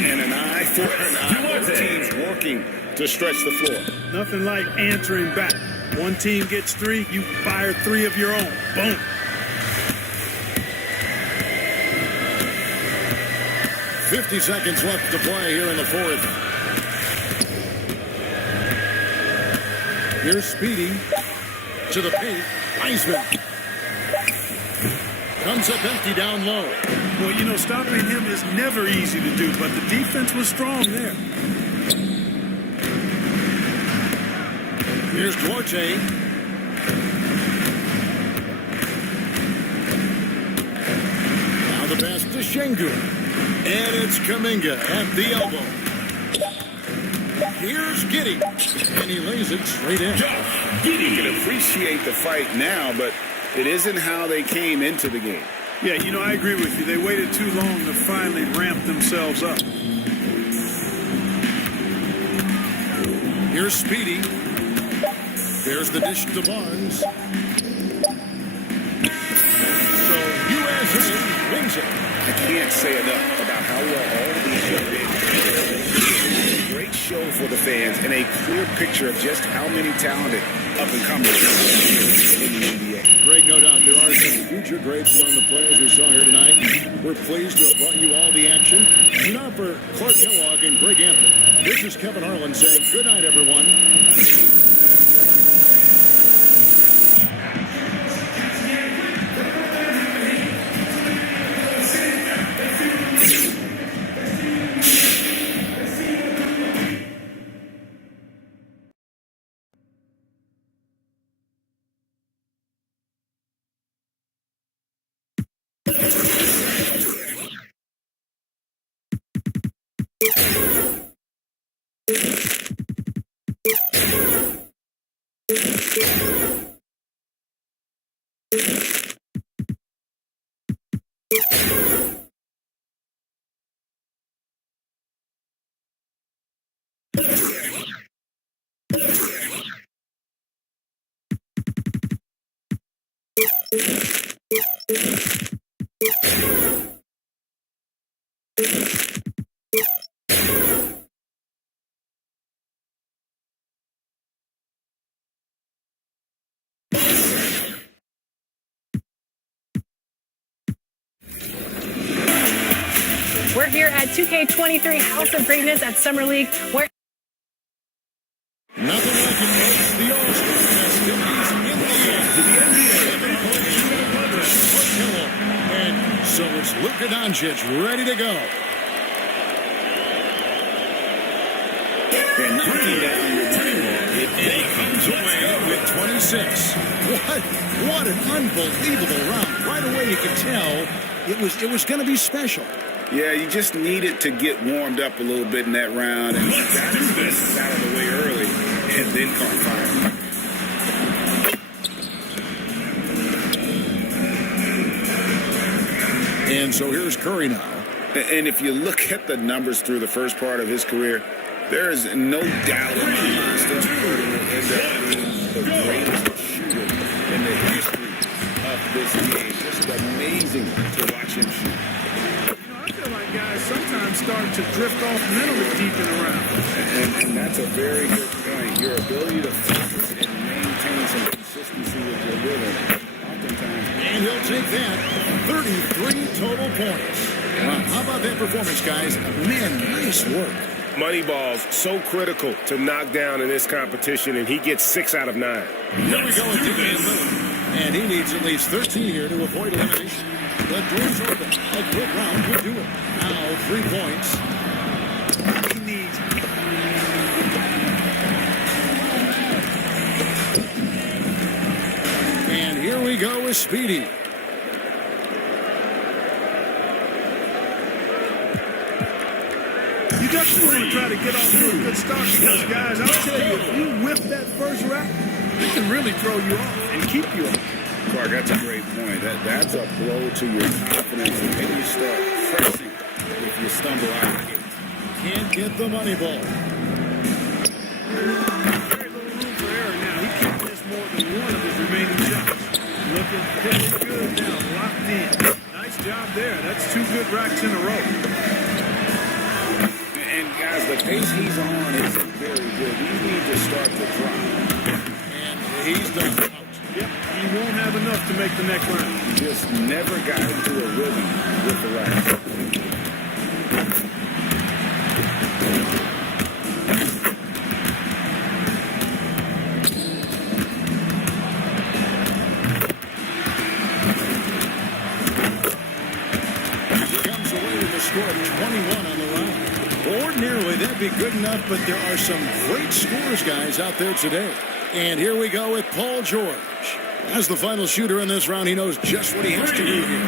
And an eye for an eye. Both teams working to stretch the floor. Nothing like answering back. One team gets 3, you fire 3 of your own. Boom. .50 seconds left to play here in the fourth. Here's Speedy to the paint. Wiseman comes up empty down low. Well, stopping him is never easy to do, but the defense was strong there. Here's Duarte. Now the pass to Şengün. And it's Kuminga at the elbow. Here's Giddey. And he lays it straight in. You can appreciate the fight now, but it isn't how they came into the game. Yeah, I agree with you. They waited too long to finally ramp themselves up. Here's Speedy. There's the dish to Barnes. So USA wins it. I can't say enough about how well all these young men did. Great show for the fans and a clear picture of just how many talented up-and-comers in the NBA. Greg, no doubt there are some future greats among the players we saw here tonight. We're pleased to have brought you all the action. Now for Clark Kellogg and Greg Anthony, this is Kevin Harlan saying good night, everyone. We're here at 2K23 House of Greatness at Summer League, where nothing like it. The All-Star festivities in the end. And so it's Luka Doncic ready to go. And knocking down your dream, and he comes away with 26. What an unbelievable round. Right away you could tell it was going to be special. Yeah, you just needed to get warmed up a little bit in that round and got this out of the way early and then caught fire. And so here's Curry now. And if you look at the numbers through the first part of his career, there is no doubt in my mind Steph Curry will end up being the greatest shooter in the history of this game. Just amazing to watch him shoot. I feel like guys sometimes start to drift off mentally deep in the round. And that's a very good point. Your ability to focus and maintain some consistency with your rhythm, oftentimes. And he'll take that. 33 total points. Wow. How about that performance, guys? Man, nice work. Moneyball's so critical to knock down in this competition, and he gets 6 out of 9. Here we go with Damian Lillard. And he needs at least 13 here to avoid elimination. The door's open. A good round will do it. Now 3 points. He needs. And here we go with Speedy. You definitely want to try to get off to a good start because, guys, I'll tell you, if you whip that first rack, it can really throw you off and keep you off. Clark, that's a great point. That's a blow to your confidence, and then you start pressing if you stumble out of the gate. can't get the money ball. Very little room for error now. He can't miss more than one of his remaining shots. Looking pretty good now, locked in. Nice job there. That's 2 good racks in a row. And guys, the pace he's on is very good. We need to start to drop. And he's done. Out. Yep, he won't have enough to make the next round. He just never got into a rhythm with the rack. Score of 21 on the round. Ordinarily, that'd be good enough, but there are some great scores, guys, out there today. And here we go with Paul George. As the final shooter in this round, he knows just what he has to do here.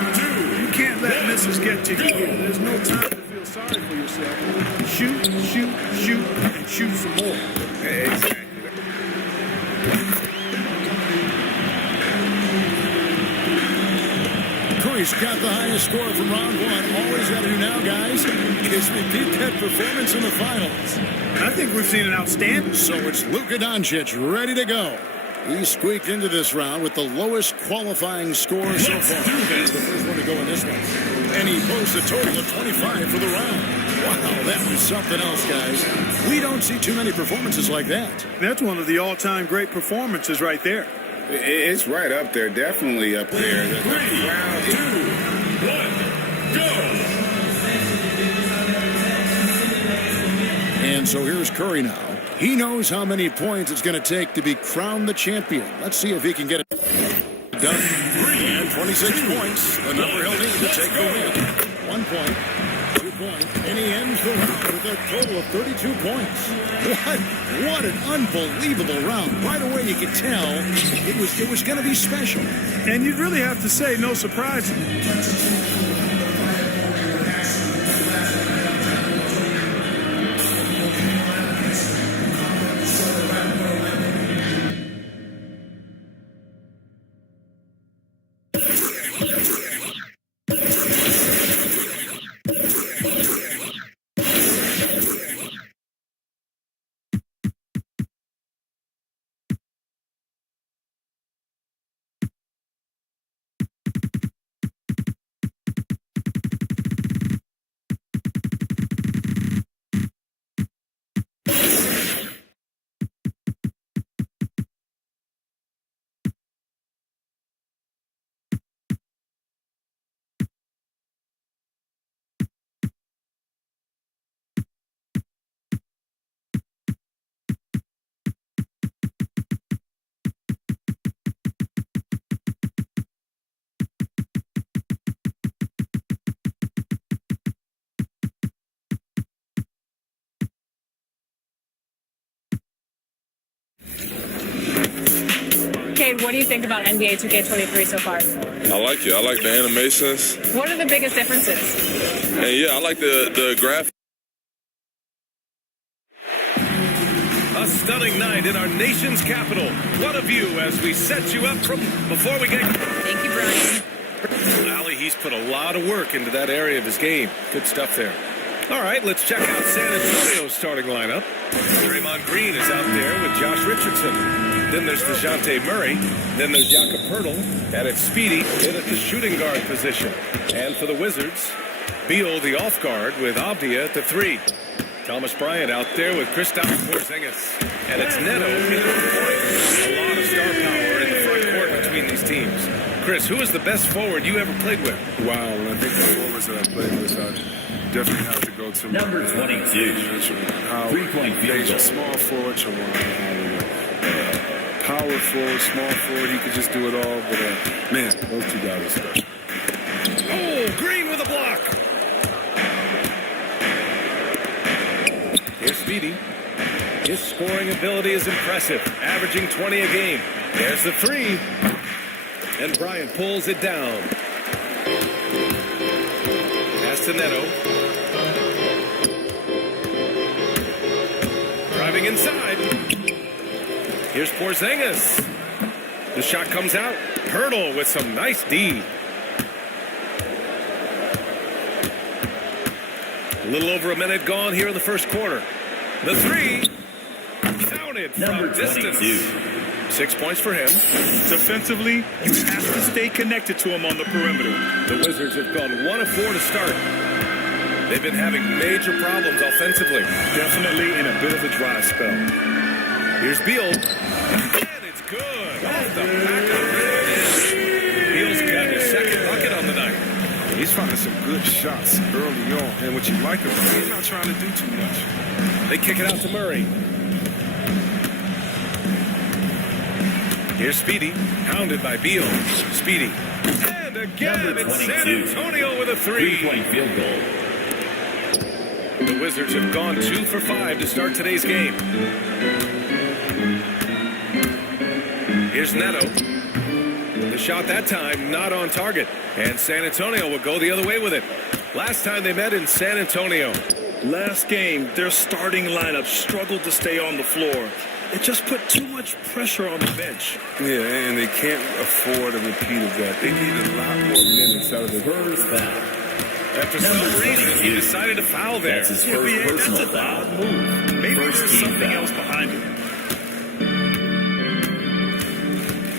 You can't let misses get to you. There's no time to feel sorry for yourself. Shoot, shoot, shoot, and shoot some more. Exactly. Curry's got the highest score from round 1. All he's got to do now, guys, is repeat that performance in the finals. I think we've seen an outstanding. So it's Luka Doncic ready to go. He squeaked into this round with the lowest qualifying score so far. He's the first one to go in this one. And he posts a total of 25 for the round. Wow, that was something else, guys. We don't see too many performances like that. That's one of the all-time great performances right there. It's right up there, definitely up there. The crowd is... 2, 1, go! And so here's Curry now. He knows how many points it's going to take to be crowned the champion. Let's see if he can get it done. And 26 points, the number he'll need to take the win. 1 point, 2 points, and he ends the round with a total of 32 points. What an unbelievable round. Right away you could tell it was going to be special. And you'd really have to say no surprise. Cade, what do you think about NBA 2K23 so far? I like it. I like the animations. What are the biggest differences? And yeah, I like the graphics. A stunning night in our nation's capital. What a view as we set you up from before we get... Thank you, Brian. Allie, he's put a lot of work into that area of his game. Good stuff there. All right, let's check out San Antonio's starting lineup. Draymond Green is out there with Josh Richardson. Then there's DeJounte Murray. Then there's Jakob Poeltl. And it's Speedy in at the shooting guard position. And for the Wizards, Beal the off guard with Avdia at the 3. Thomas Bryant out there with Kristaps Porzingis. And it's Neto in at the point. A lot of star power in the front court between these teams. Chris, who is the best forward you ever played with? Wow, I think the forwards that I played with, I definitely have to go to number 22. 3-point field goal. Small forward, power forward, small forward, he could just do it all. But man, those two guys are special. Oh, Green with a block. Here's Speedy. His scoring ability is impressive, averaging 20 a game. There's the 3. And Bryant pulls it down. Pass to Neto. Driving inside. Here's Porzingis. The shot comes out. Poeltl with some nice D. A little over a minute gone here in the first quarter. The three, counted from distance. 6 points for him. Defensively, you have to stay connected to him on the perimeter. The Wizards have gone 1 of 4 to start. They've been having major problems offensively. Definitely in a bit of a dry spell. Here's Beal. And it's good. Off the back of the rim. Beal's got his second bucket on the night. He's finding some good shots early on. And what you like about him, he's not trying to do too much. They kick it out to Murray. Here's Speedy, hounded by Beal. Speedy. And again, it's San Antonio with a three. Three-point field goal. The Wizards have gone 2 for 5 to start today's game. Here's Neto. The shot that time not on target. And San Antonio will go the other way with it. Last time they met in San Antonio. Last game, their starting lineup struggled to stay on the floor. It just put too much pressure on the bench. Yeah, and they can't afford a repeat of that. They need a lot more minutes out of the first foul. After some reason, he decided to foul there. That's his first personal foul. Move. Maybe First there's team something foul. else behind it.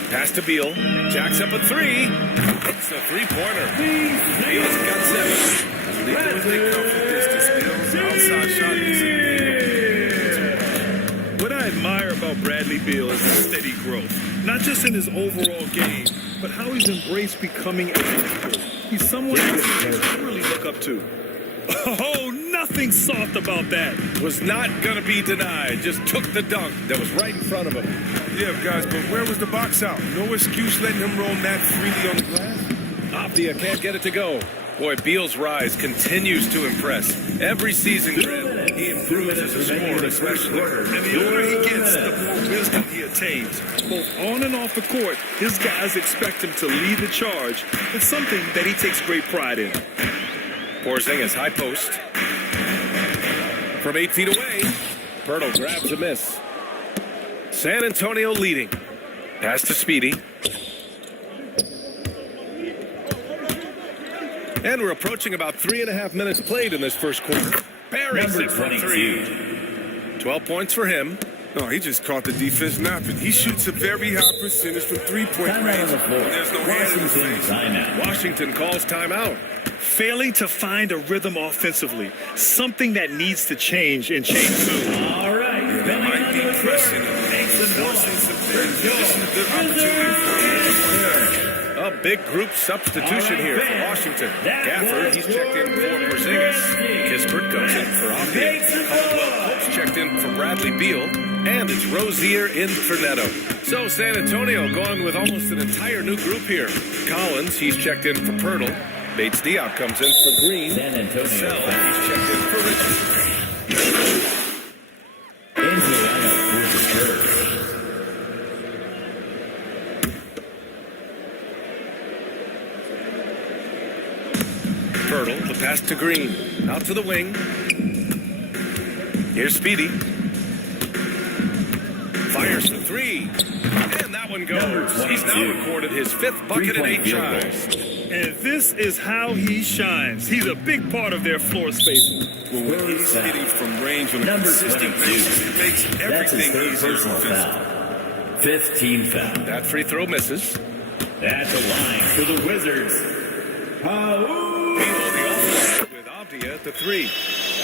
Pass to Beal. Jacks up a three. It's a three-pointer. Beal's got 7. They come from distance. Beal's outside shot is What I admire about Bradley Beal is his steady growth. Not just in his overall game, but how he's embraced becoming a leader. He's someone you can really look up to. Oh, nothing soft about that. Was not going to be denied. Just took the dunk that was right in front of him. Yeah, guys, but where was the box out? No excuse letting him roam that freely on the glass. Avdia can't get it to go. Boy, Beal's rise continues to impress. Every season, Grant, he improves as a scorer, especially. And the older he gets, the more wisdom he attains. Both on and off the court, his guys expect him to lead the charge. It's something that he takes great pride in. Porzingis, high post. From 8 feet away, Pirtle grabs a miss. San Antonio leading. Pass to Speedy. And we're approaching about 3.5 minutes played in this first quarter. Barry's it from 3. 12 points for him. No, he just caught the defense napping. He shoots a very high percentage from three-point range. There's no hand in his face. Washington calls timeout. Failing to find a rhythm offensively. Something that needs to change and change soon. All right. Yeah, that might be pressing him. Forcing some things. This is a good opportunity for him. A big group substitution here for Washington. Gafford, he's checked in for Porzingis. Kispert goes in for Avdia. Caldwell Pope's checked in for Bradley Beal. And it's Rozier in for Neto. So San Antonio going with almost an entire new group here. Collins, he's checked in for Pirtle. Bates Diop comes in for Green. San Antonio. Cassell, he's checked in for Richardson. Into the lineup for the Spurs. Pirtle, the pass to Green. Out to the wing. Here's Speedy. Fires the 3. And that one goes. He's now recorded his 5th bucket in 8 tries. And this is how he shines. He's a big part of their floor spacing. Well, when he's hitting from range on a consistent basis, it makes everything easier offensively. 5th team foul. That free throw misses. That's a line for the Wizards. With Avdia at the 3.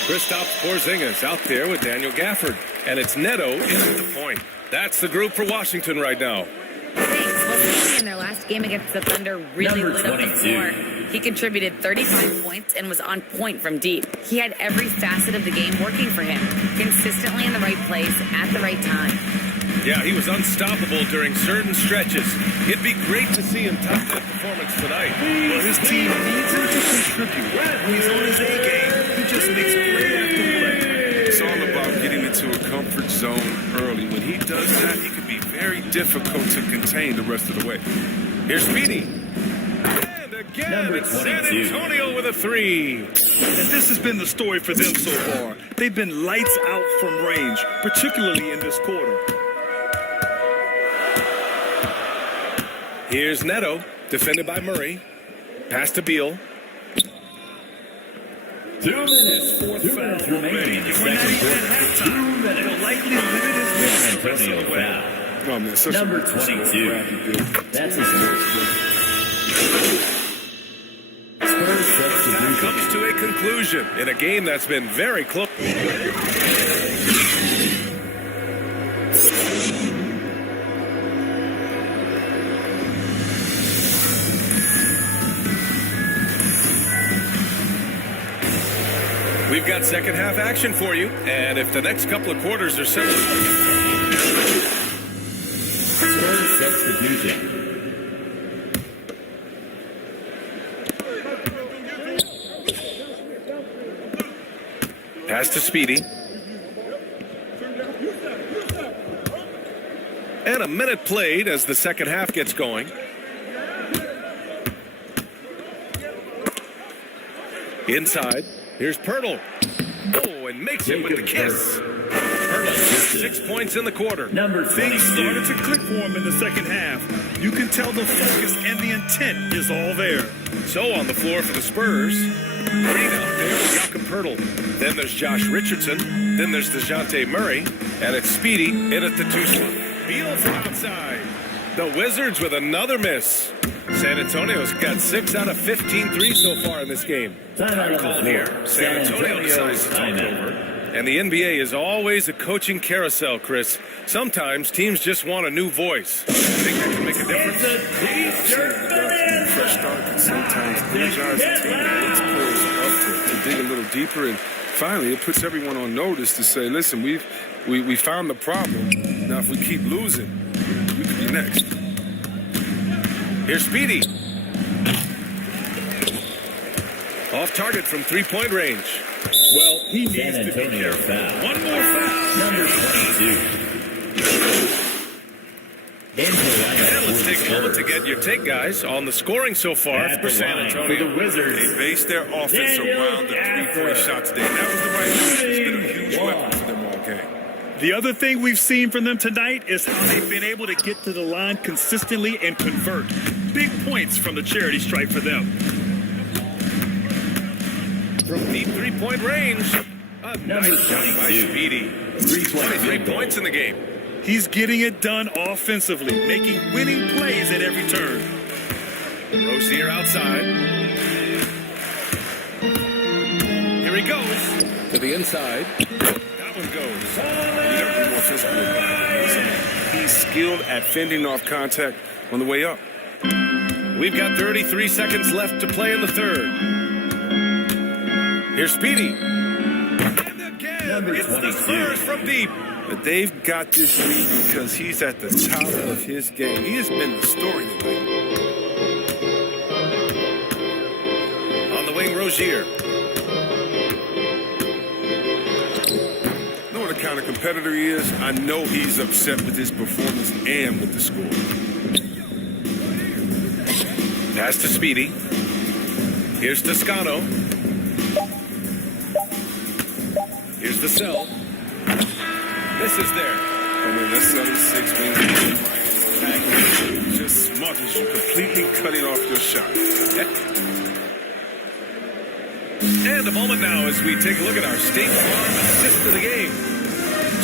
Kristaps Porzingis out there with Daniel Gafford. And it's Neto in at the point. That's the group for Washington right now. Thanks. Well, Speedy in their last game against the Thunder really lit up the floor. He contributed 35 points and was on point from deep. He had every facet of the game working for him, consistently in the right place at the right time. Yeah, he was unstoppable during certain stretches. It'd be great to see him top that performance tonight. Well, his team needs him to contribute. When he's on his A game, he just makes play after play. It's all about getting into a comfort zone early. When he does that, he can be very difficult to contain the rest of the way. Here's Speedy. And again, it's San Antonio with a 3. And this has been the story for them so far. They've been lights out from range, particularly in this quarter. Here's Neto, defended by Murray. Pass to Beal. 2 minutes. Fourth foul remaining. We're not even at halftime. It'll likely limit his minutes the rest of the way. Oh, man, such Number a 22. That's his first. Spurs substitution. Comes to a conclusion in a game that's been very close. We've got second half action for you, and if the next couple of quarters are similar. Spurs substitution. Pass to Speedy. And a minute played as the second half gets going. Inside. Here's Pirtle. Oh, and makes it with the kiss. Pirtle, 6 points in the quarter. Number 22. Things started to click for him in the second half. You can tell the focus and the intent is all there. So on the floor for the Spurs, Green out there with Jakob Pirtle. Then there's Josh Richardson. Then there's DeJounte Murray. And it's Speedy in at the 2 spot. Beal from outside. The Wizards with another miss. San Antonio's got 6 out of 15 threes so far in this game. Time call here. San Antonio decides to take over. And the NBA is always a coaching carousel, Chris. Sometimes teams just want a new voice. Think that can make a difference? Fresh start can sometimes energize the team. It pulls up to dig a little deeper, and finally it puts everyone on notice to say, listen, we found the problem. Now if we keep losing, we could be next. Here's Speedy. Off target from three-point range. Well, he needs San to be Antonio careful. foul. One more foul. Number 22. And let's take a moment to get your take, guys, on the scoring so far for San Antonio. For the Wizards. They based their offense around the three-point shot today. That was the right move. It's been a huge weapon for them all game. The other thing we've seen from them tonight is how they've been able to get to the line consistently and convert. Big points from the charity stripe for them. From the three-point range, a nice shot by Speedy. 23 points in the game. He's getting it done offensively, making winning plays at every turn. Rozier outside. Here he goes to the inside. That one goes. You got to be more physical about it. He's skilled at fending off contact on the way up. We've got 33 seconds left to play in the third. Here's Speedy. And again, it's the Spurs from deep. But they've got this lead because he's at the top of his game. He has been the story tonight. On the wing, Rozier. Know what the kind of competitor he is? I know he's upset with his performance and with the score. Pass to Speedy. Here's Toscano. Here's the cell. This is there. I mean, that's 7-6 wins. Just smothers you, completely cutting off your shot. And a moment now as we take a look at our State Farm assist of the game.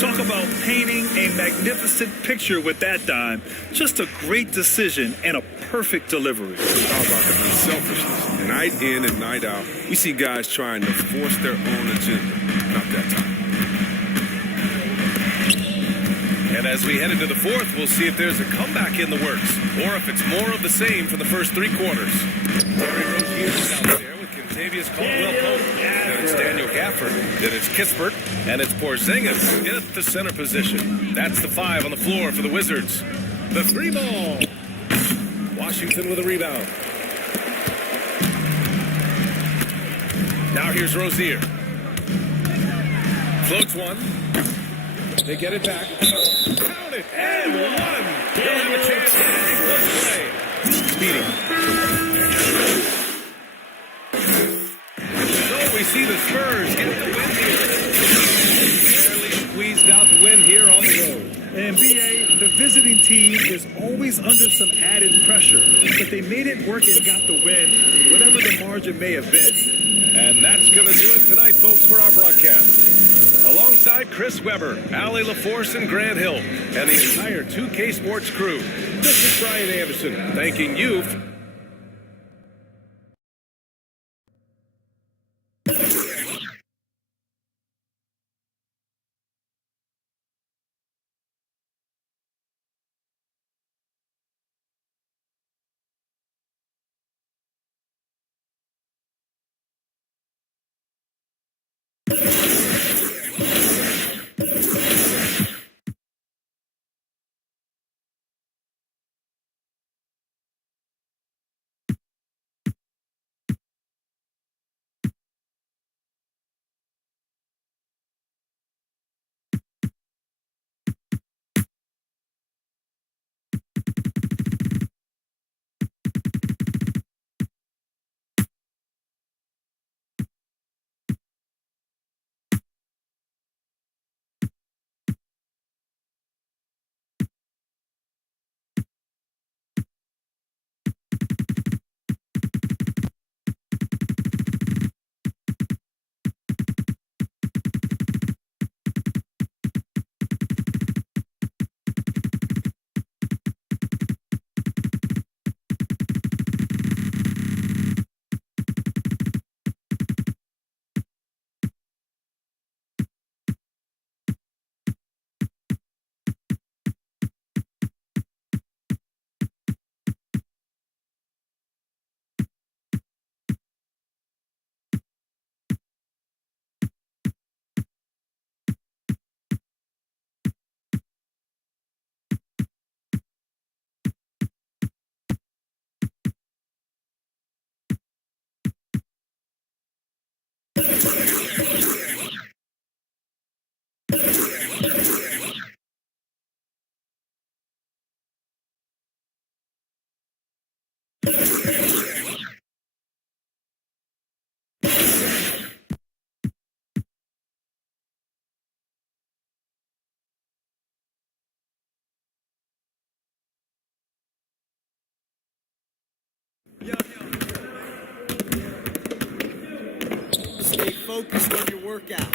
Talk about painting a magnificent picture with that dime. Just a great decision and a perfect delivery. How about the unselfishness? Night in and night out, we see guys trying to force their own agenda. Not that time. And as we head into the fourth, we'll see if there's a comeback in the works or if it's more of the same for the first three quarters. Terry Rozier's out there with Contavious Caldwell-Pope. Then it's Daniel Gafford. Then it's Kispert. And it's Porzingis in the center position. That's the 5 on the floor for the Wizards. The 3 ball. Washington with a rebound. Now here's Rozier. Floats one. They get it back. Found it. And one. They'll have a chance to make one play. Speedy. So we see the Spurs get the win here. Barely squeezed out the win here on the road. And BA, the visiting team is always under some added pressure, but they made it work and got the win, whatever the margin may have been. And that's going to do it tonight, folks, for our broadcast. Alongside Chris Webber, Allie LaForce, and Grant Hill, and the entire 2K Sports crew, this is Brian Anderson thanking you. Stay focused on your workout.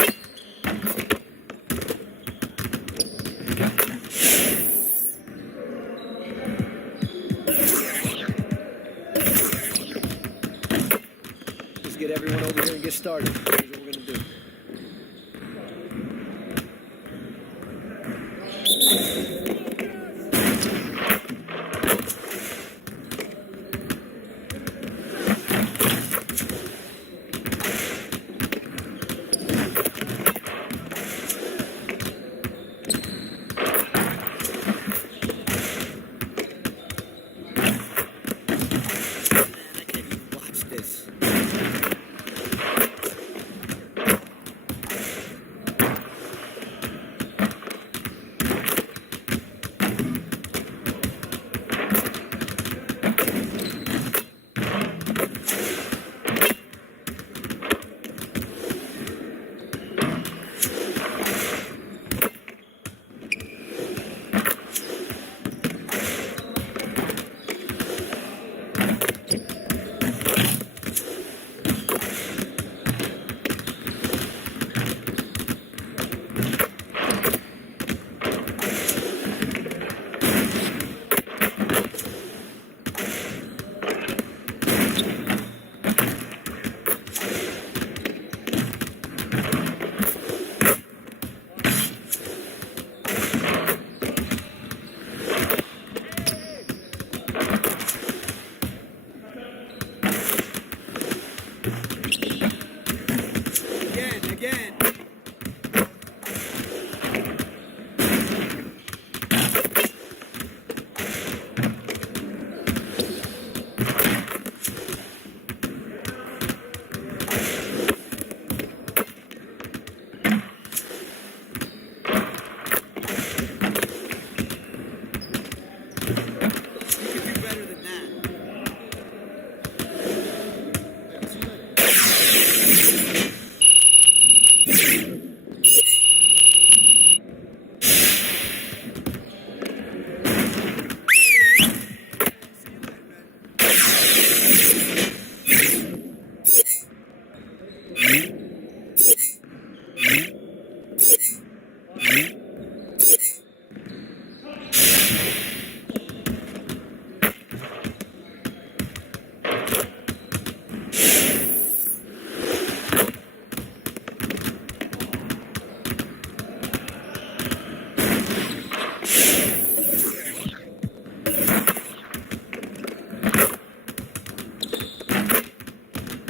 Let's get everyone over here and get started. Here's what we're going to do.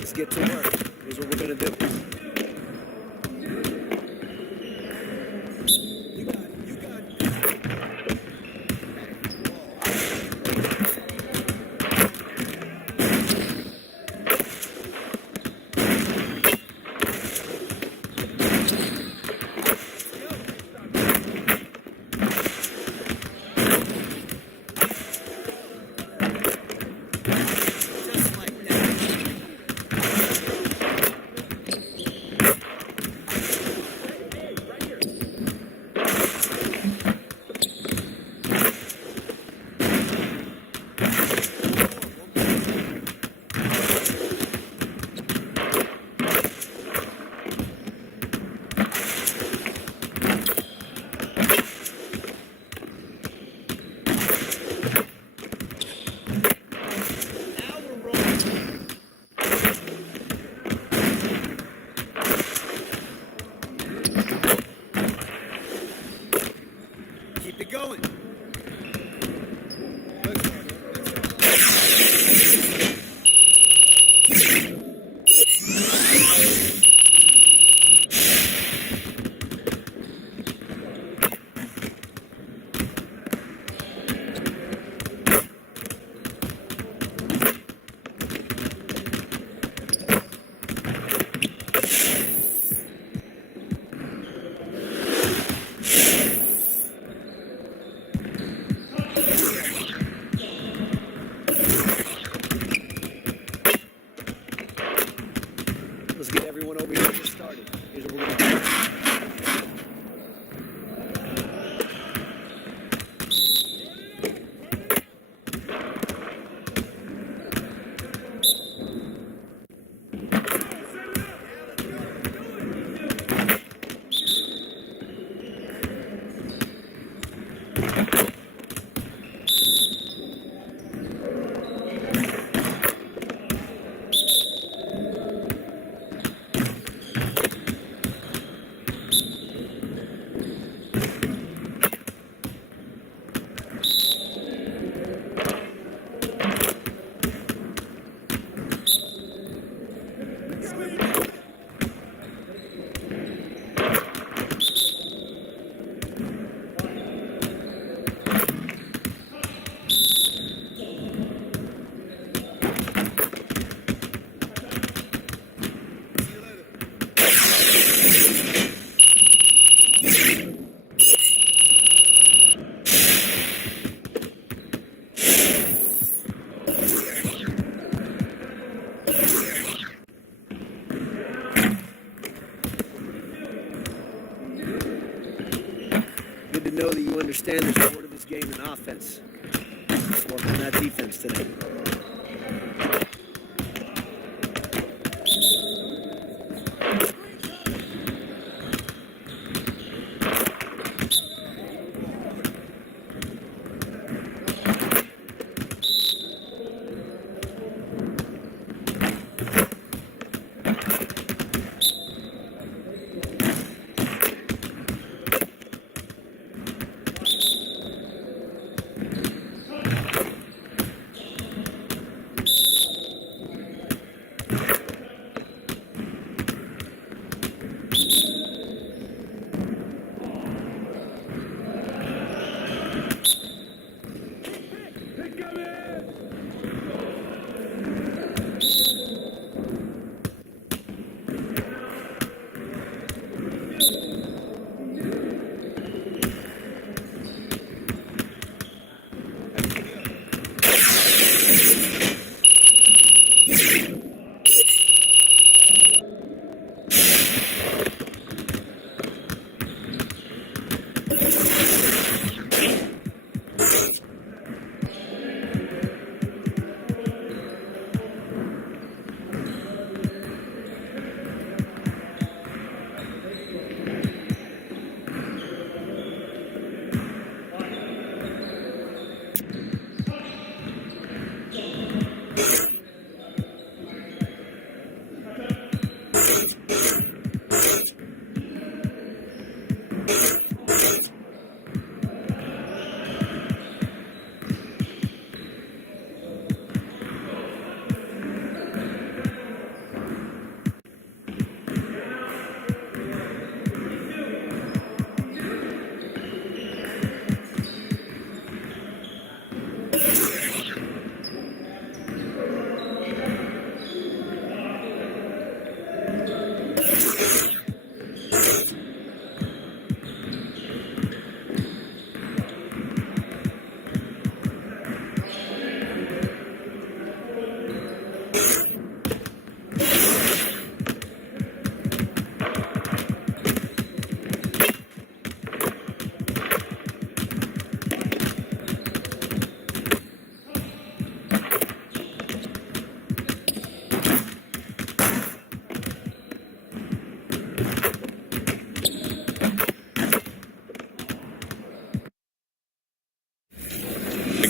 Let's get to work. Here's what we're going to do. Keep it going. Let's get everyone over here to get started. Here's what we're going to do. Good to know that you understand the sport of this game and offense. Let's work on that defense today.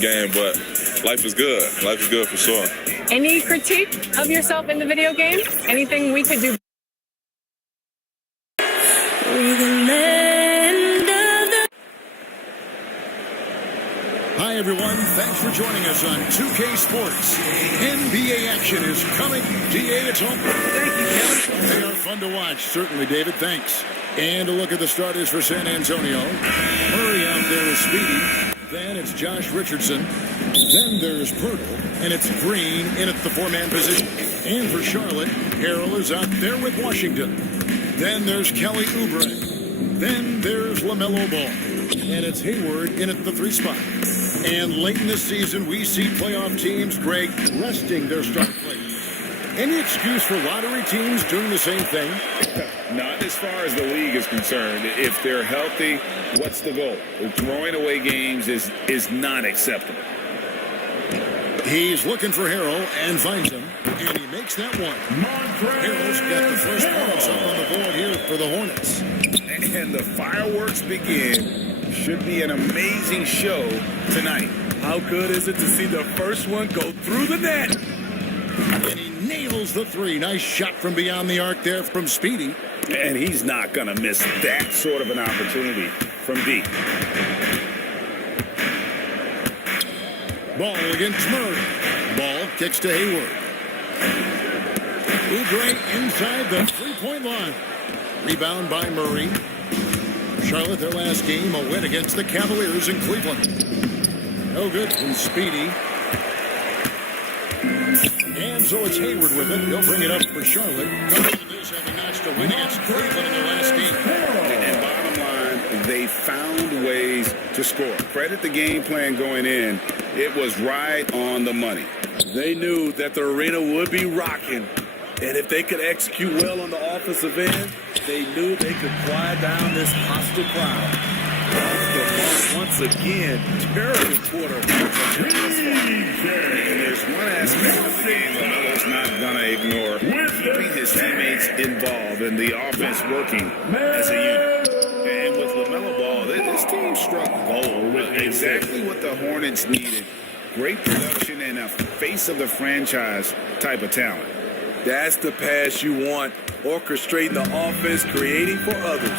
game, but life is good. Life is good for sure. Any critique of yourself in the video game? Anything we could do? Hi, everyone. Thanks for joining us on 2K Sports. NBA action is coming. DA, it's home. Thank you, Kevin. They are fun to watch. Certainly, David. Thanks. And a look at the starters for San Antonio. Murray out there is Speedy. Then it's Josh Richardson. Then there's Pirtle. And it's Green in at the four-man position. And for Charlotte, Harrell is out there with Washington. Then there's Kelly Oubre. Then there's LaMelo Ball. And it's Hayward in at the three spot. And late in the season, we see playoff teams, Greg, resting their star players. Any excuse for lottery teams doing the same thing? Not as far as the league is concerned. If they're healthy, what's the goal? Throwing away games is not acceptable. He's looking for Harrell and finds him, and he makes that one. Harrell's got the first points up on the board here for the Hornets. And the fireworks begin. Should be an amazing show tonight. How good is it to see the first one go through the net? And he nails the three. Nice shot from beyond the arc there from Speedy. And he's not going to miss that sort of an opportunity from deep. Ball against Murray. Ball kicks to Hayward. Oubre inside the three-point line. Rebound by Murray. Charlotte, their last game, a win against the Cavaliers in Cleveland. No good from Speedy. And so it's Hayward with it. He'll bring it up for Charlotte. Coming into this, having notched a win against Cleveland in their last game. And bottom line, they found ways to score. Credit the game plan going in. It was right on the money. They knew that the arena would be rocking. And if they could execute well on the offensive end, they knew they could quiet down this hostile crowd. Off the mark once again, terrible quarter. And there's one aspect of the game LaMelo's not going to ignore. Keeping his teammates involved and the offense working as a unit. And with LaMelo Ball, this team struck gold with exactly what the Hornets needed. Great production and a face of the franchise type of talent. That's the pass you want. Orchestrating the offense, creating for others.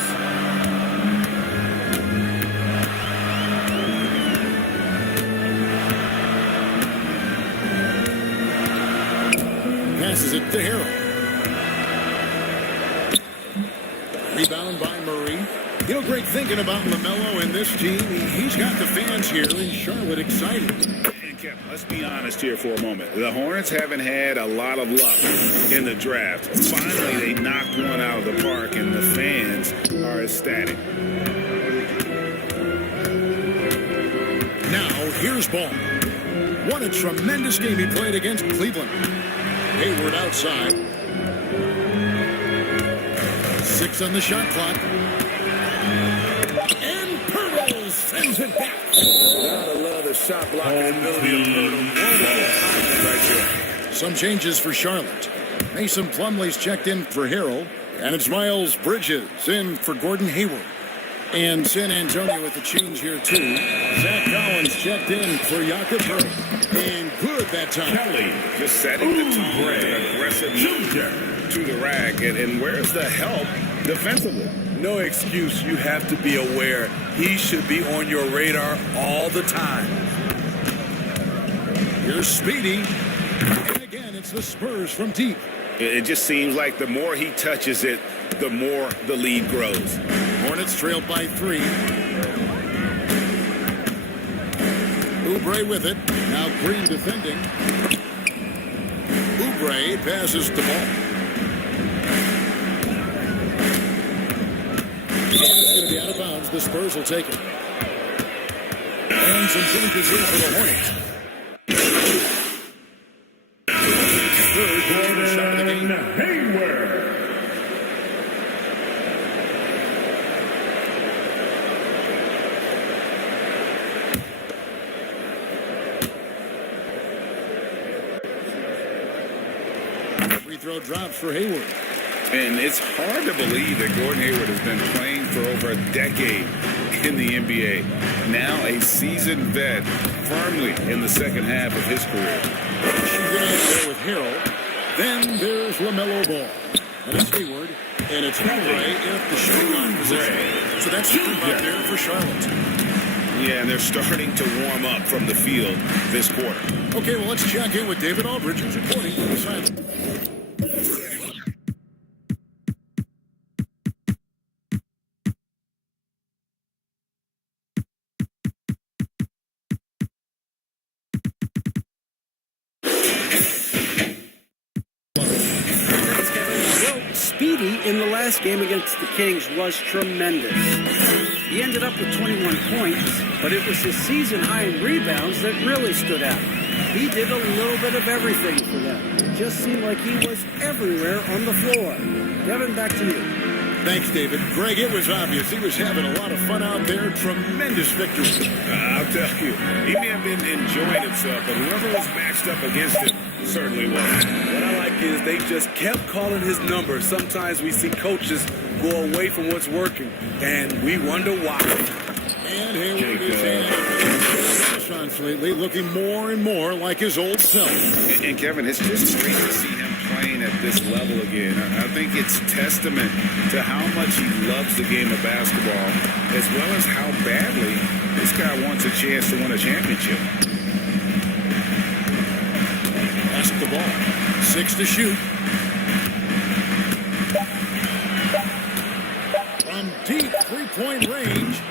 Passes it to Harrell. Rebound by Murray. You know, Greg, thinking about LaMelo and this team, he's got the fans here in Charlotte excited. And Kevin, let's be honest here for a moment. The Hornets haven't had a lot of luck in the draft. Finally, they knocked one out of the park, and the fans are ecstatic. Now, here's Ball. What a tremendous game he played against Cleveland. Hayward outside. 6 on the shot clock. And Pirtle sends it back. Gotta love the shot blocking ability of Pirtle. Some changes for Charlotte. Mason Plumlee's checked in for Harrell. And it's Miles Bridges in for Gordon Hayward. And San Antonio with the change here, too. Zach Collins checked in for Jakob Pertl. And good that time. Kelly just setting the tone with an aggressive move to the rack. And where's the help defensively? No excuse. You have to be aware. He should be on your radar all the time. Here's Speedy. And again, it's the Spurs from deep. It just seems like the more he touches it, the more the lead grows. Hornets trailed by 3. Oubre with it. Now Green defending. Oubre passes the ball. It's going to be out of bounds. The Spurs will take it. And some changes here for the Hornets. Third quarter shot of the game. Hayward. Free throw drops for Hayward. And it's hard to believe that Gordon Hayward has been playing for over a decade in the NBA. Now a seasoned vet firmly in the second half of his career. She's in there with Harrell. Then there's LaMelo Ball. And it's Hayward. And it's Ray at the shooting line position. So that's shooting up there for Charlotte. Yeah, and they're starting to warm up from the field this quarter. Okay, well, let's check in with David Aldridge, who's reporting from the sideline. Speedy in the last game against the Kings was tremendous. He ended up with 21 points, but it was his season high in rebounds that really stood out. He did a little bit of everything for them. It just seemed like he was everywhere on the floor. Devin, back to you. Thanks, David. Greg, it was obvious he was having a lot of fun out there. Tremendous victory. I'll tell you, he may have been enjoying himself, but whoever was matched up against him certainly was. What I like is they just kept calling his number. Sometimes we see coaches go away from what's working, and we wonder why. And Hayward is in lately, looking more and more like his old self. And Kevin, it's just great to see him playing at this level again. I think it's testament to how much he loves the game of basketball, as well as how badly this guy wants a chance to win a championship. Pass the ball. 6 to shoot. From deep three-point range.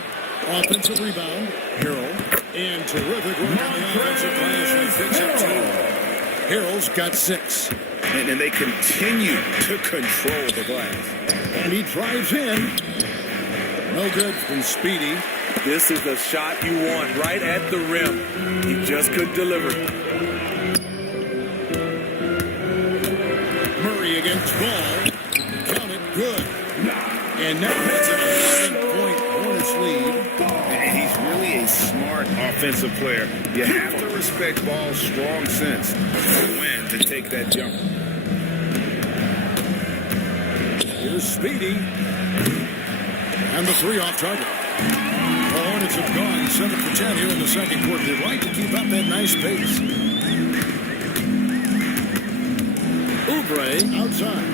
Offensive rebound. Harrell. And terrific work on the offensive glass. And picks up 2. Harrell's got 6. And they continue to control the glass. And he drives in. No good from Speedy. This is the shot you want right at the rim. He just couldn't deliver. Murray against Ball. Count it. Good. And now that's a 9-point Hornets lead. And he's really a smart offensive player. You have to respect Ball's strong sense of when to take that jump. Here's Speedy. And the 3 off target. The Hornets have gone 7 for 10 here in the second quarter. They'd like to keep up that nice pace. Oubre outside.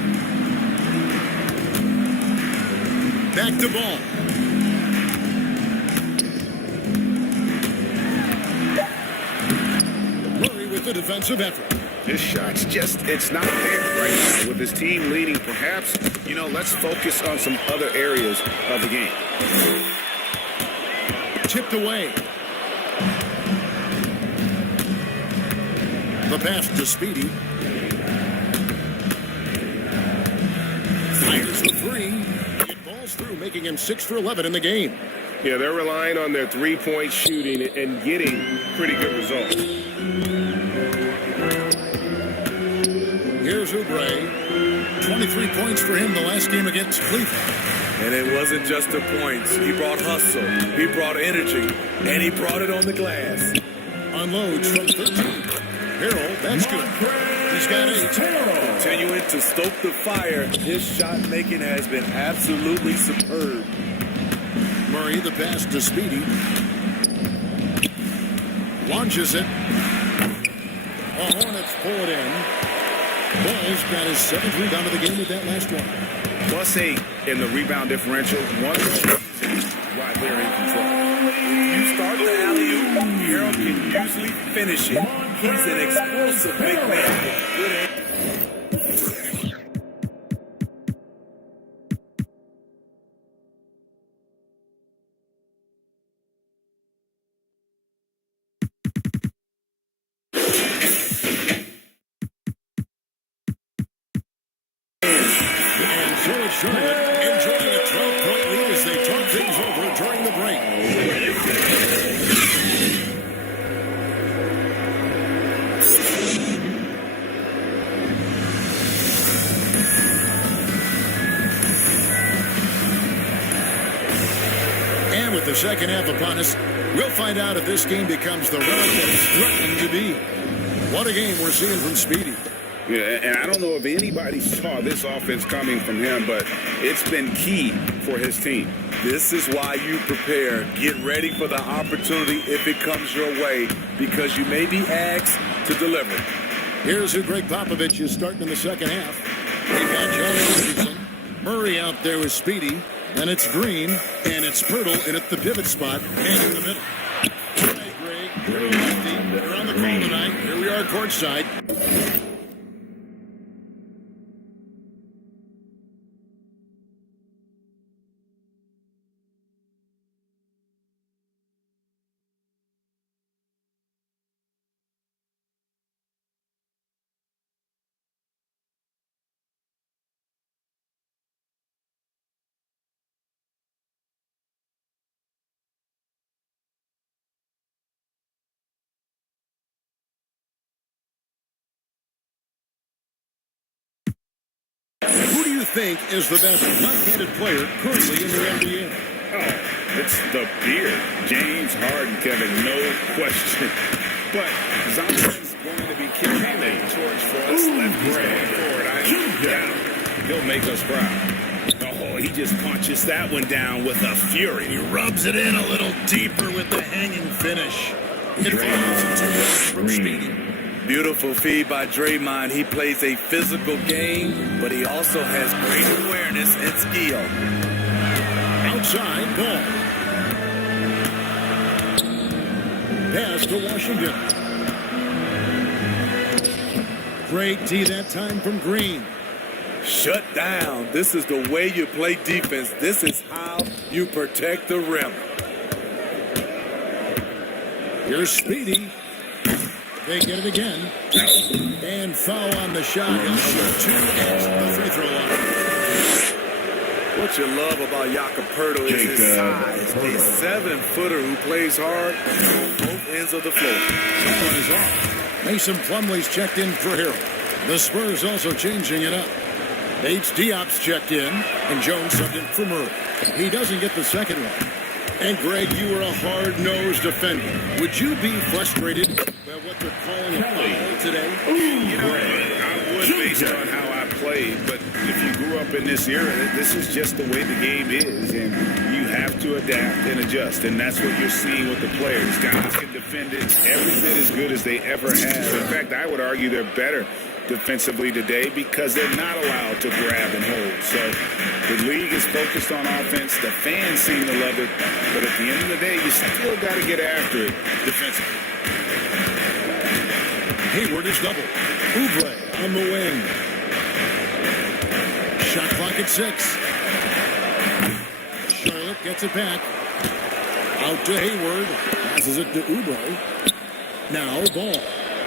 Back to Ball. Murray with the defensive effort. His shot's just, it's not there right now. With his team leading, perhaps, let's focus on some other areas of the game. Tipped away. The pass to Speedy. Fires the 3. It balls through, making him 6 for 11 in the game. Yeah, they're relying on their three-point shooting and getting pretty good results. Here's Oubre. 23 points for him the last game against Cleveland. And it wasn't just the points. He brought hustle, he brought energy, and he brought it on the glass. Unloads from 13. Harrell, that's good. He's got 8. Continuing to stoke the fire. His shot making has been absolutely superb. Murray, the pass to Speedy. Launches it. The Hornets pull it in. Ball's got his 7th rebound of the game with that last one. +8 in the rebound differential. One why they're in control. You start the alley-oop, Harrell can usually finish it. He's an explosive big man with good aim. Charlotte enjoying a 12-point lead as they talk things over during the break. And with the second half upon us, we'll find out if this game becomes the run that it's threatening to be. What a game we're seeing from Speedy. Yeah, and I don't know if anybody saw this offense coming from him, but it's been key for his team. This is why you prepare. Get ready for the opportunity if it comes your way, because you may be asked to deliver. Here's who Greg Popovich is starting in the second half. They've got John Richardson. Murray out there with Speedy. And it's Green. And it's Pirtle in at the pivot spot. And in the middle. Hey, Greg. You're lefty. You're on the call tonight. Here we are courtside. Who do you think is the best left-handed player currently in the NBA? Oh, it's the beard. James Harden, Kevin, no question. But Zion's going to be carrying the torch for us. Left going forward. I am down. He'll make us proud. Oh, he just punches that one down with a fury. He rubs it in a little deeper with the hanging finish. It follows into from Speedy. Beautiful feed by Draymond. He plays a physical game, but he also has great awareness and skill. Outside ball. Pass to Washington. Great D that time from Green. Shut down. This is the way you play defense. This is how you protect the rim. Here's Speedy. They get it again. And foul on the shot. He'll shoot two at the free throw line. What you love about Jakob Poeltl is his size. A 7-footer who plays hard on both ends of the floor. That one is off. Mason Plumlee's checked in for Hero. The Spurs also changing it up. H. Diop's checked in, and Jones subbed in for Murray. He doesn't get the second one. And Greg, you were a hard-nosed defender. Would you be frustrated by what they're calling a foul today? You know, I would based on how I played, but if you grew up in this era, this is just the way the game is, and you have to adapt and adjust, and that's what you're seeing with the players. Guys can defend it every bit as good as they ever have. In fact, I would argue they're better defensively today because they're not allowed to grab and hold. So the league is focused on offense. The fans seem to love it. But at the end of the day, you still got to get after it defensively. Hayward is double. Oubre on the wing. Shot clock at 6. Charlotte gets it back. Out to Hayward. Passes it to Oubre. Now ball.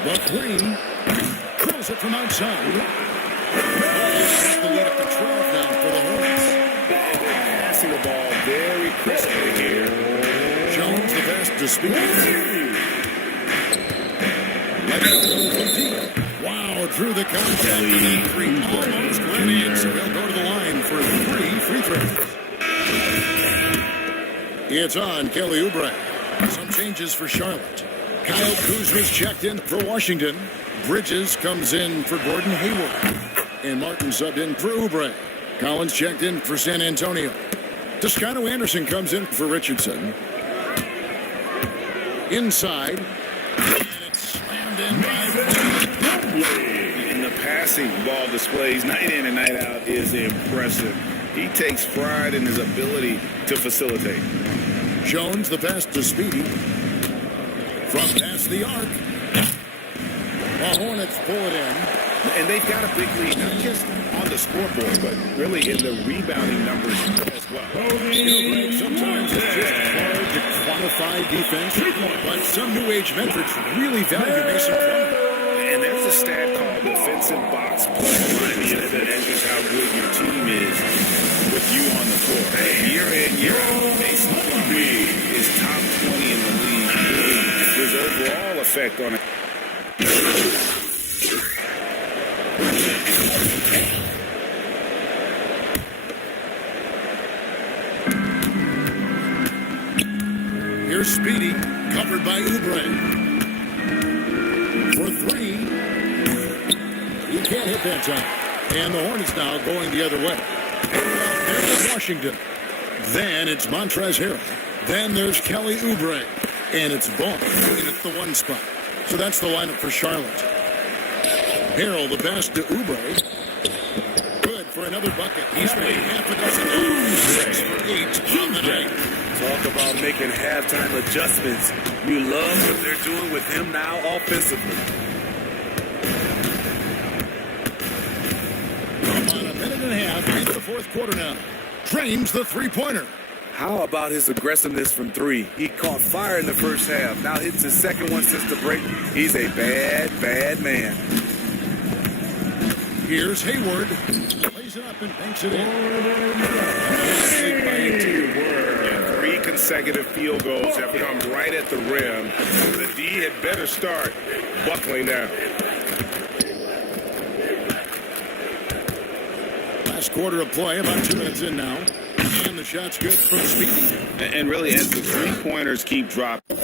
But Green curls it from outside. The lead up to 12 now for the Hornets. Passing the ball very crisply here. Jones the best to speed. Let's go from deep. Wow, through the contact. Three almost went in, so he'll go to the line for 3 free throws. It's on Kelly Oubre. Some changes for Charlotte. Kyle Kuzma's checked in for Washington. Bridges comes in for Gordon Hayward. And Martin subbed in for Oubre. Collins checked in for San Antonio. Toscano Anderson comes in for Richardson. Inside. And it's slammed in by And the passing ball displays night in and night out is impressive. He takes pride in his ability to facilitate. Jones the pass to Speedy. From past the arc. The Hornets pull it in. And they've got a big lead, not just on the scoreboard, but really in the rebounding numbers as well. Sometimes it's just hard to quantify defense, but some new age metrics really value Mason Plumlee. And there's a stat called defensive box plus minus that measures how good your team is with you on the floor. Year in, year out, Mason Plumlee is top 20 in the league. His overall effect on it. Here's Speedy, covered by Oubre. For 3. He can't hit that time. And the Hornets now going the other way. There's Washington. Then it's Montrezl Harrell. Then there's Kelly Oubre. And it's Ball in at the 1 spot. So that's the lineup for Charlotte. Harrell, the pass to Oubre. Good for another bucket. He's made half a dozen now. 6 for 8 on the night. Talk about making halftime adjustments. You love what they're doing with him now offensively. About a minute and a half into the fourth quarter now. Drains the three-pointer. How about his aggressiveness from 3? He caught fire in the first half. Now hits his second one since the break. He's a bad, bad man. Here's Hayward. Plays it up and banks it in. And 3 consecutive field goals have come right at the rim. The D had better start buckling down. Last quarter of play, about 2 minutes in now. And the shot's good from Speedy. And really, as the three-pointers keep dropping,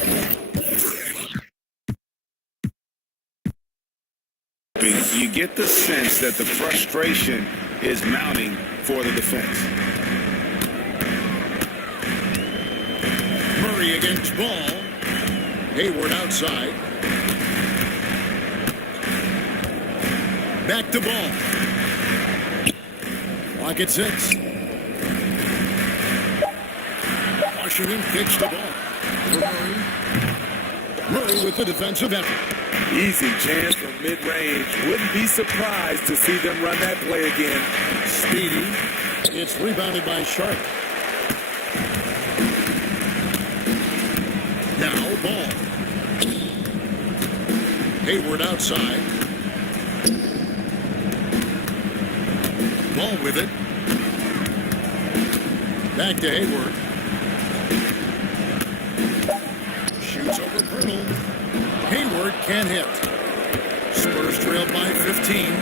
you get the sense that the frustration is mounting for the defense. Murray against Ball. Hayward outside. Back to Ball. Clock at 6. Washington kicks the ball. Murray. Murray with the defensive effort. Easy chance from mid-range. Wouldn't be surprised to see them run that play again. Speedy. It's rebounded by Sharp. Now Ball. Hayward outside. Ball with it. Back to Hayward. Shoots over Pirtle. Hayward can't hit. Spurs trailed by 15.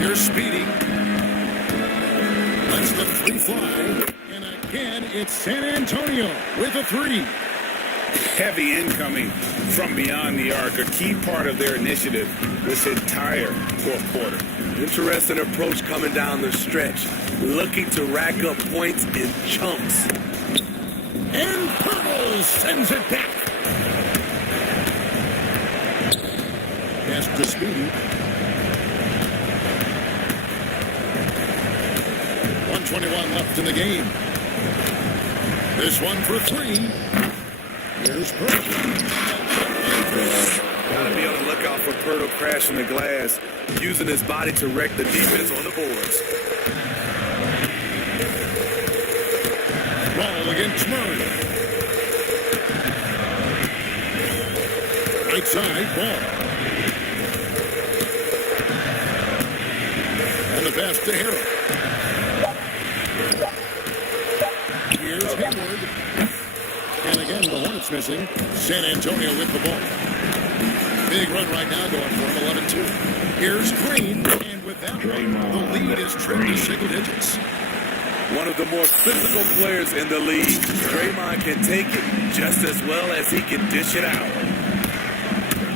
Here's Speedy. Lets the 3 fly. And again, it's San Antonio with a 3. Heavy incoming from beyond the arc, a key part of their initiative this entire fourth quarter. Interesting approach coming down the stretch. Looking to rack up points in chunks. And Pirtle sends it back. Pass to Speedy. 1:21 left in the game. This one for 3. Here's Pirtle. Gotta be on the lookout for Pirtle crashing the glass, using his body to wreck the defense on the boards. Ball against Murray. Right side, Ball. And the pass to Harrell. Here's Hayward. And again, the Hornets missing. San Antonio with the ball. Big run right now going for him, 11-2. Here's Green. And with that one, the lead is trimmed to single digits. One of the more physical players in the league. Draymond can take it just as well as he can dish it out.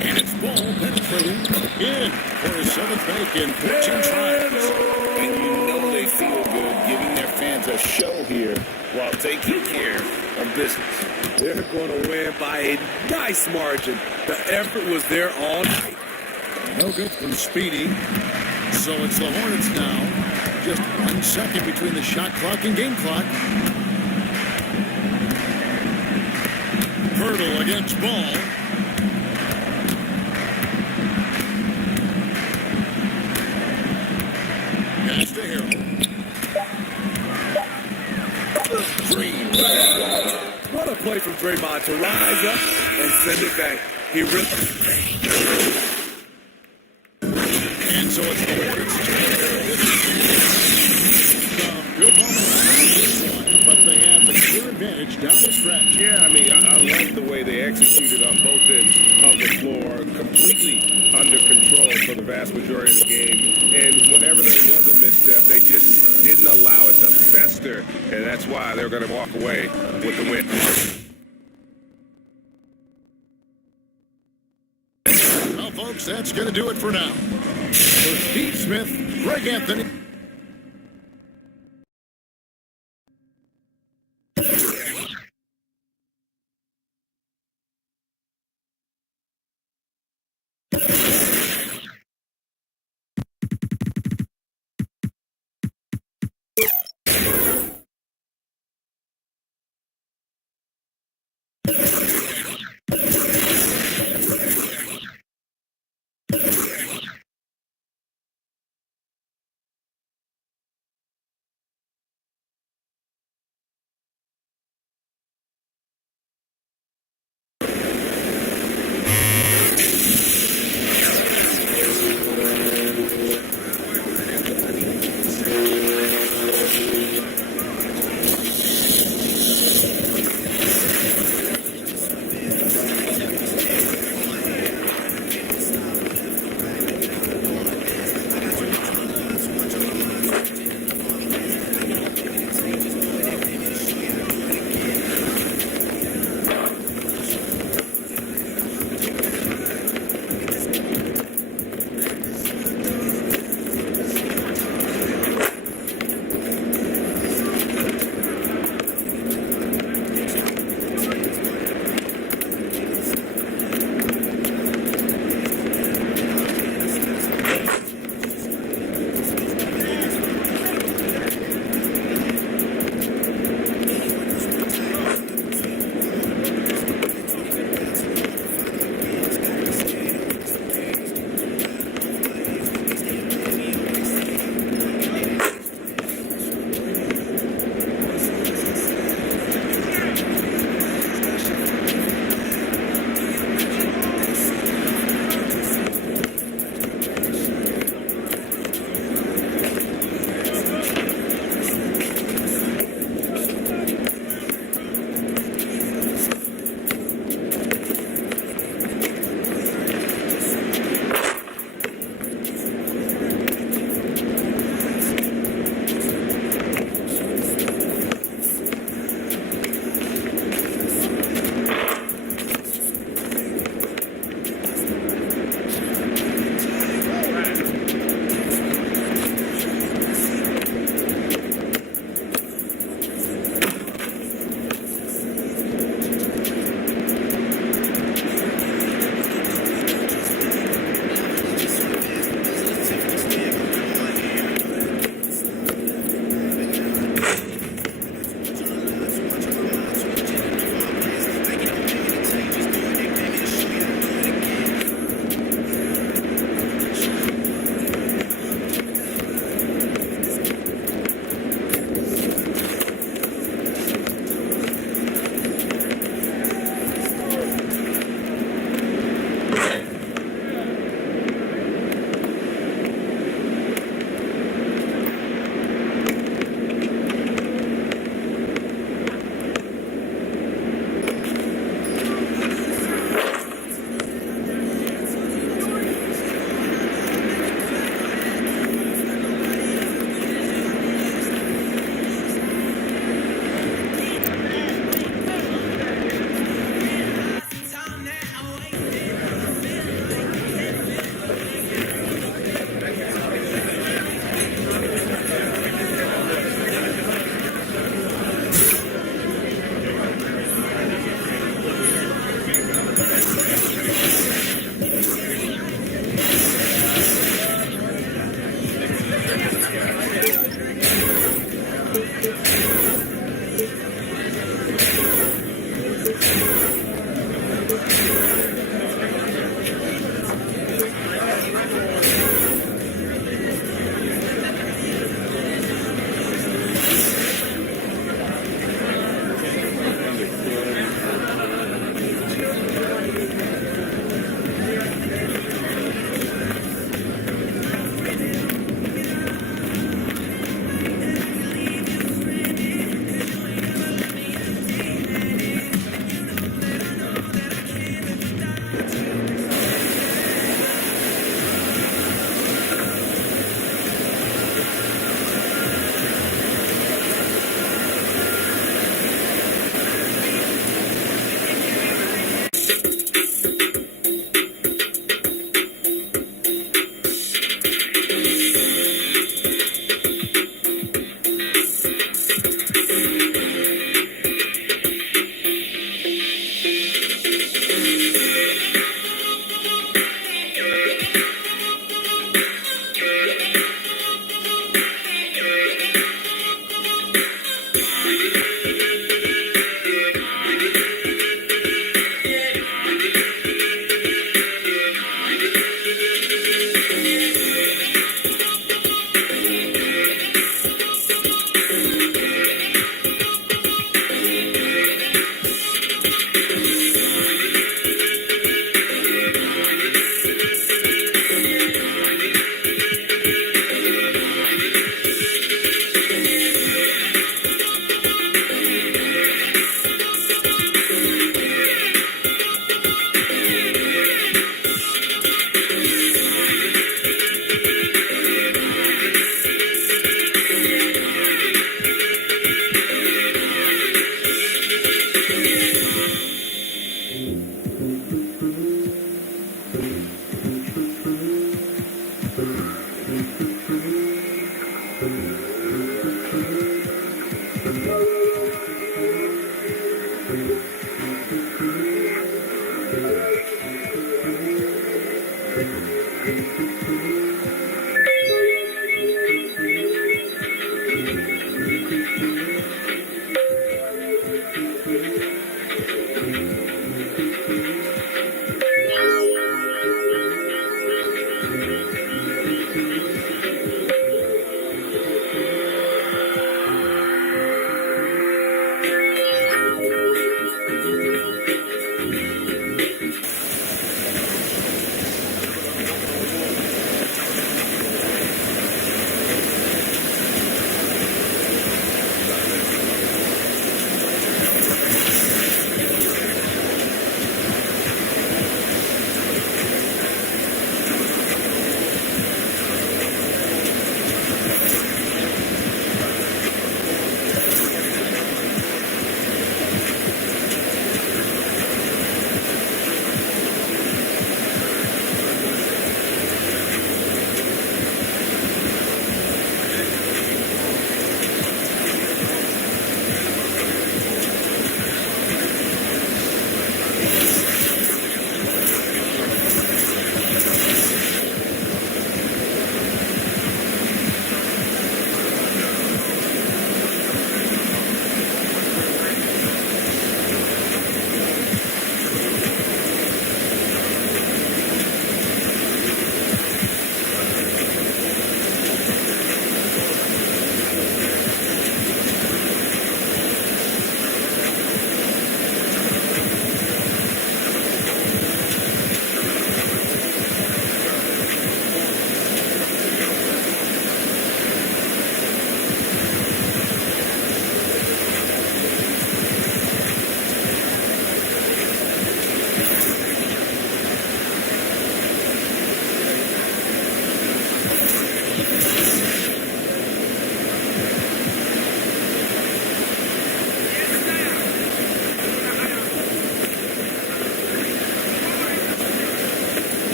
And it's Ball penetrating in for his 7th make in 14 tries. And you know they feel good giving their fans a show here while taking care of business. They're going to win by a nice margin. The effort was there all night. No good from Speedy. So it's the Hornets now. Just 1 second between the shot clock and game clock. Pirtle against Ball. Pass to Harrell. Green. What a play from Draymond to rise up and send it back. He ripped. And so it's the Hornets. Good moment but they have the clear advantage down the stretch. Yeah, I mean, I like the way they executed on both ends of the floor, completely under control for the vast majority of the game. And whenever there was a misstep, they just didn't allow it to fester, and that's why they're going to walk away with the win. Well, folks, that's going to do it for now. For Steve Smith, Greg Anthony.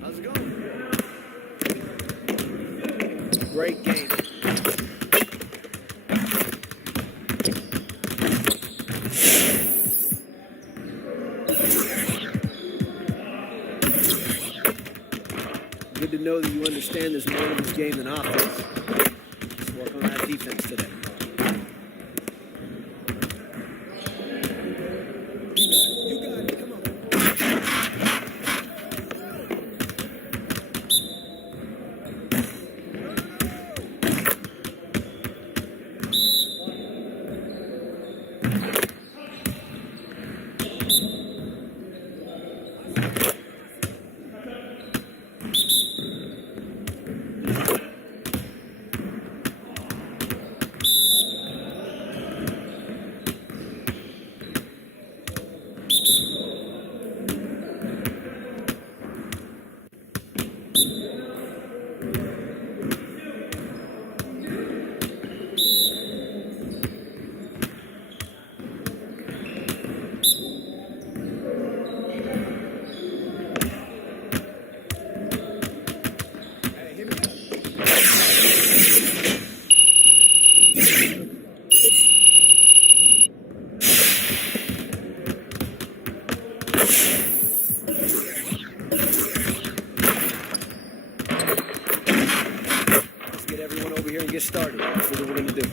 How's it going? Great game. Good to know that you understand there's more to this game than offense. Let's work on that defense today. Get started. That's what we're going to do.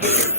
Spurs.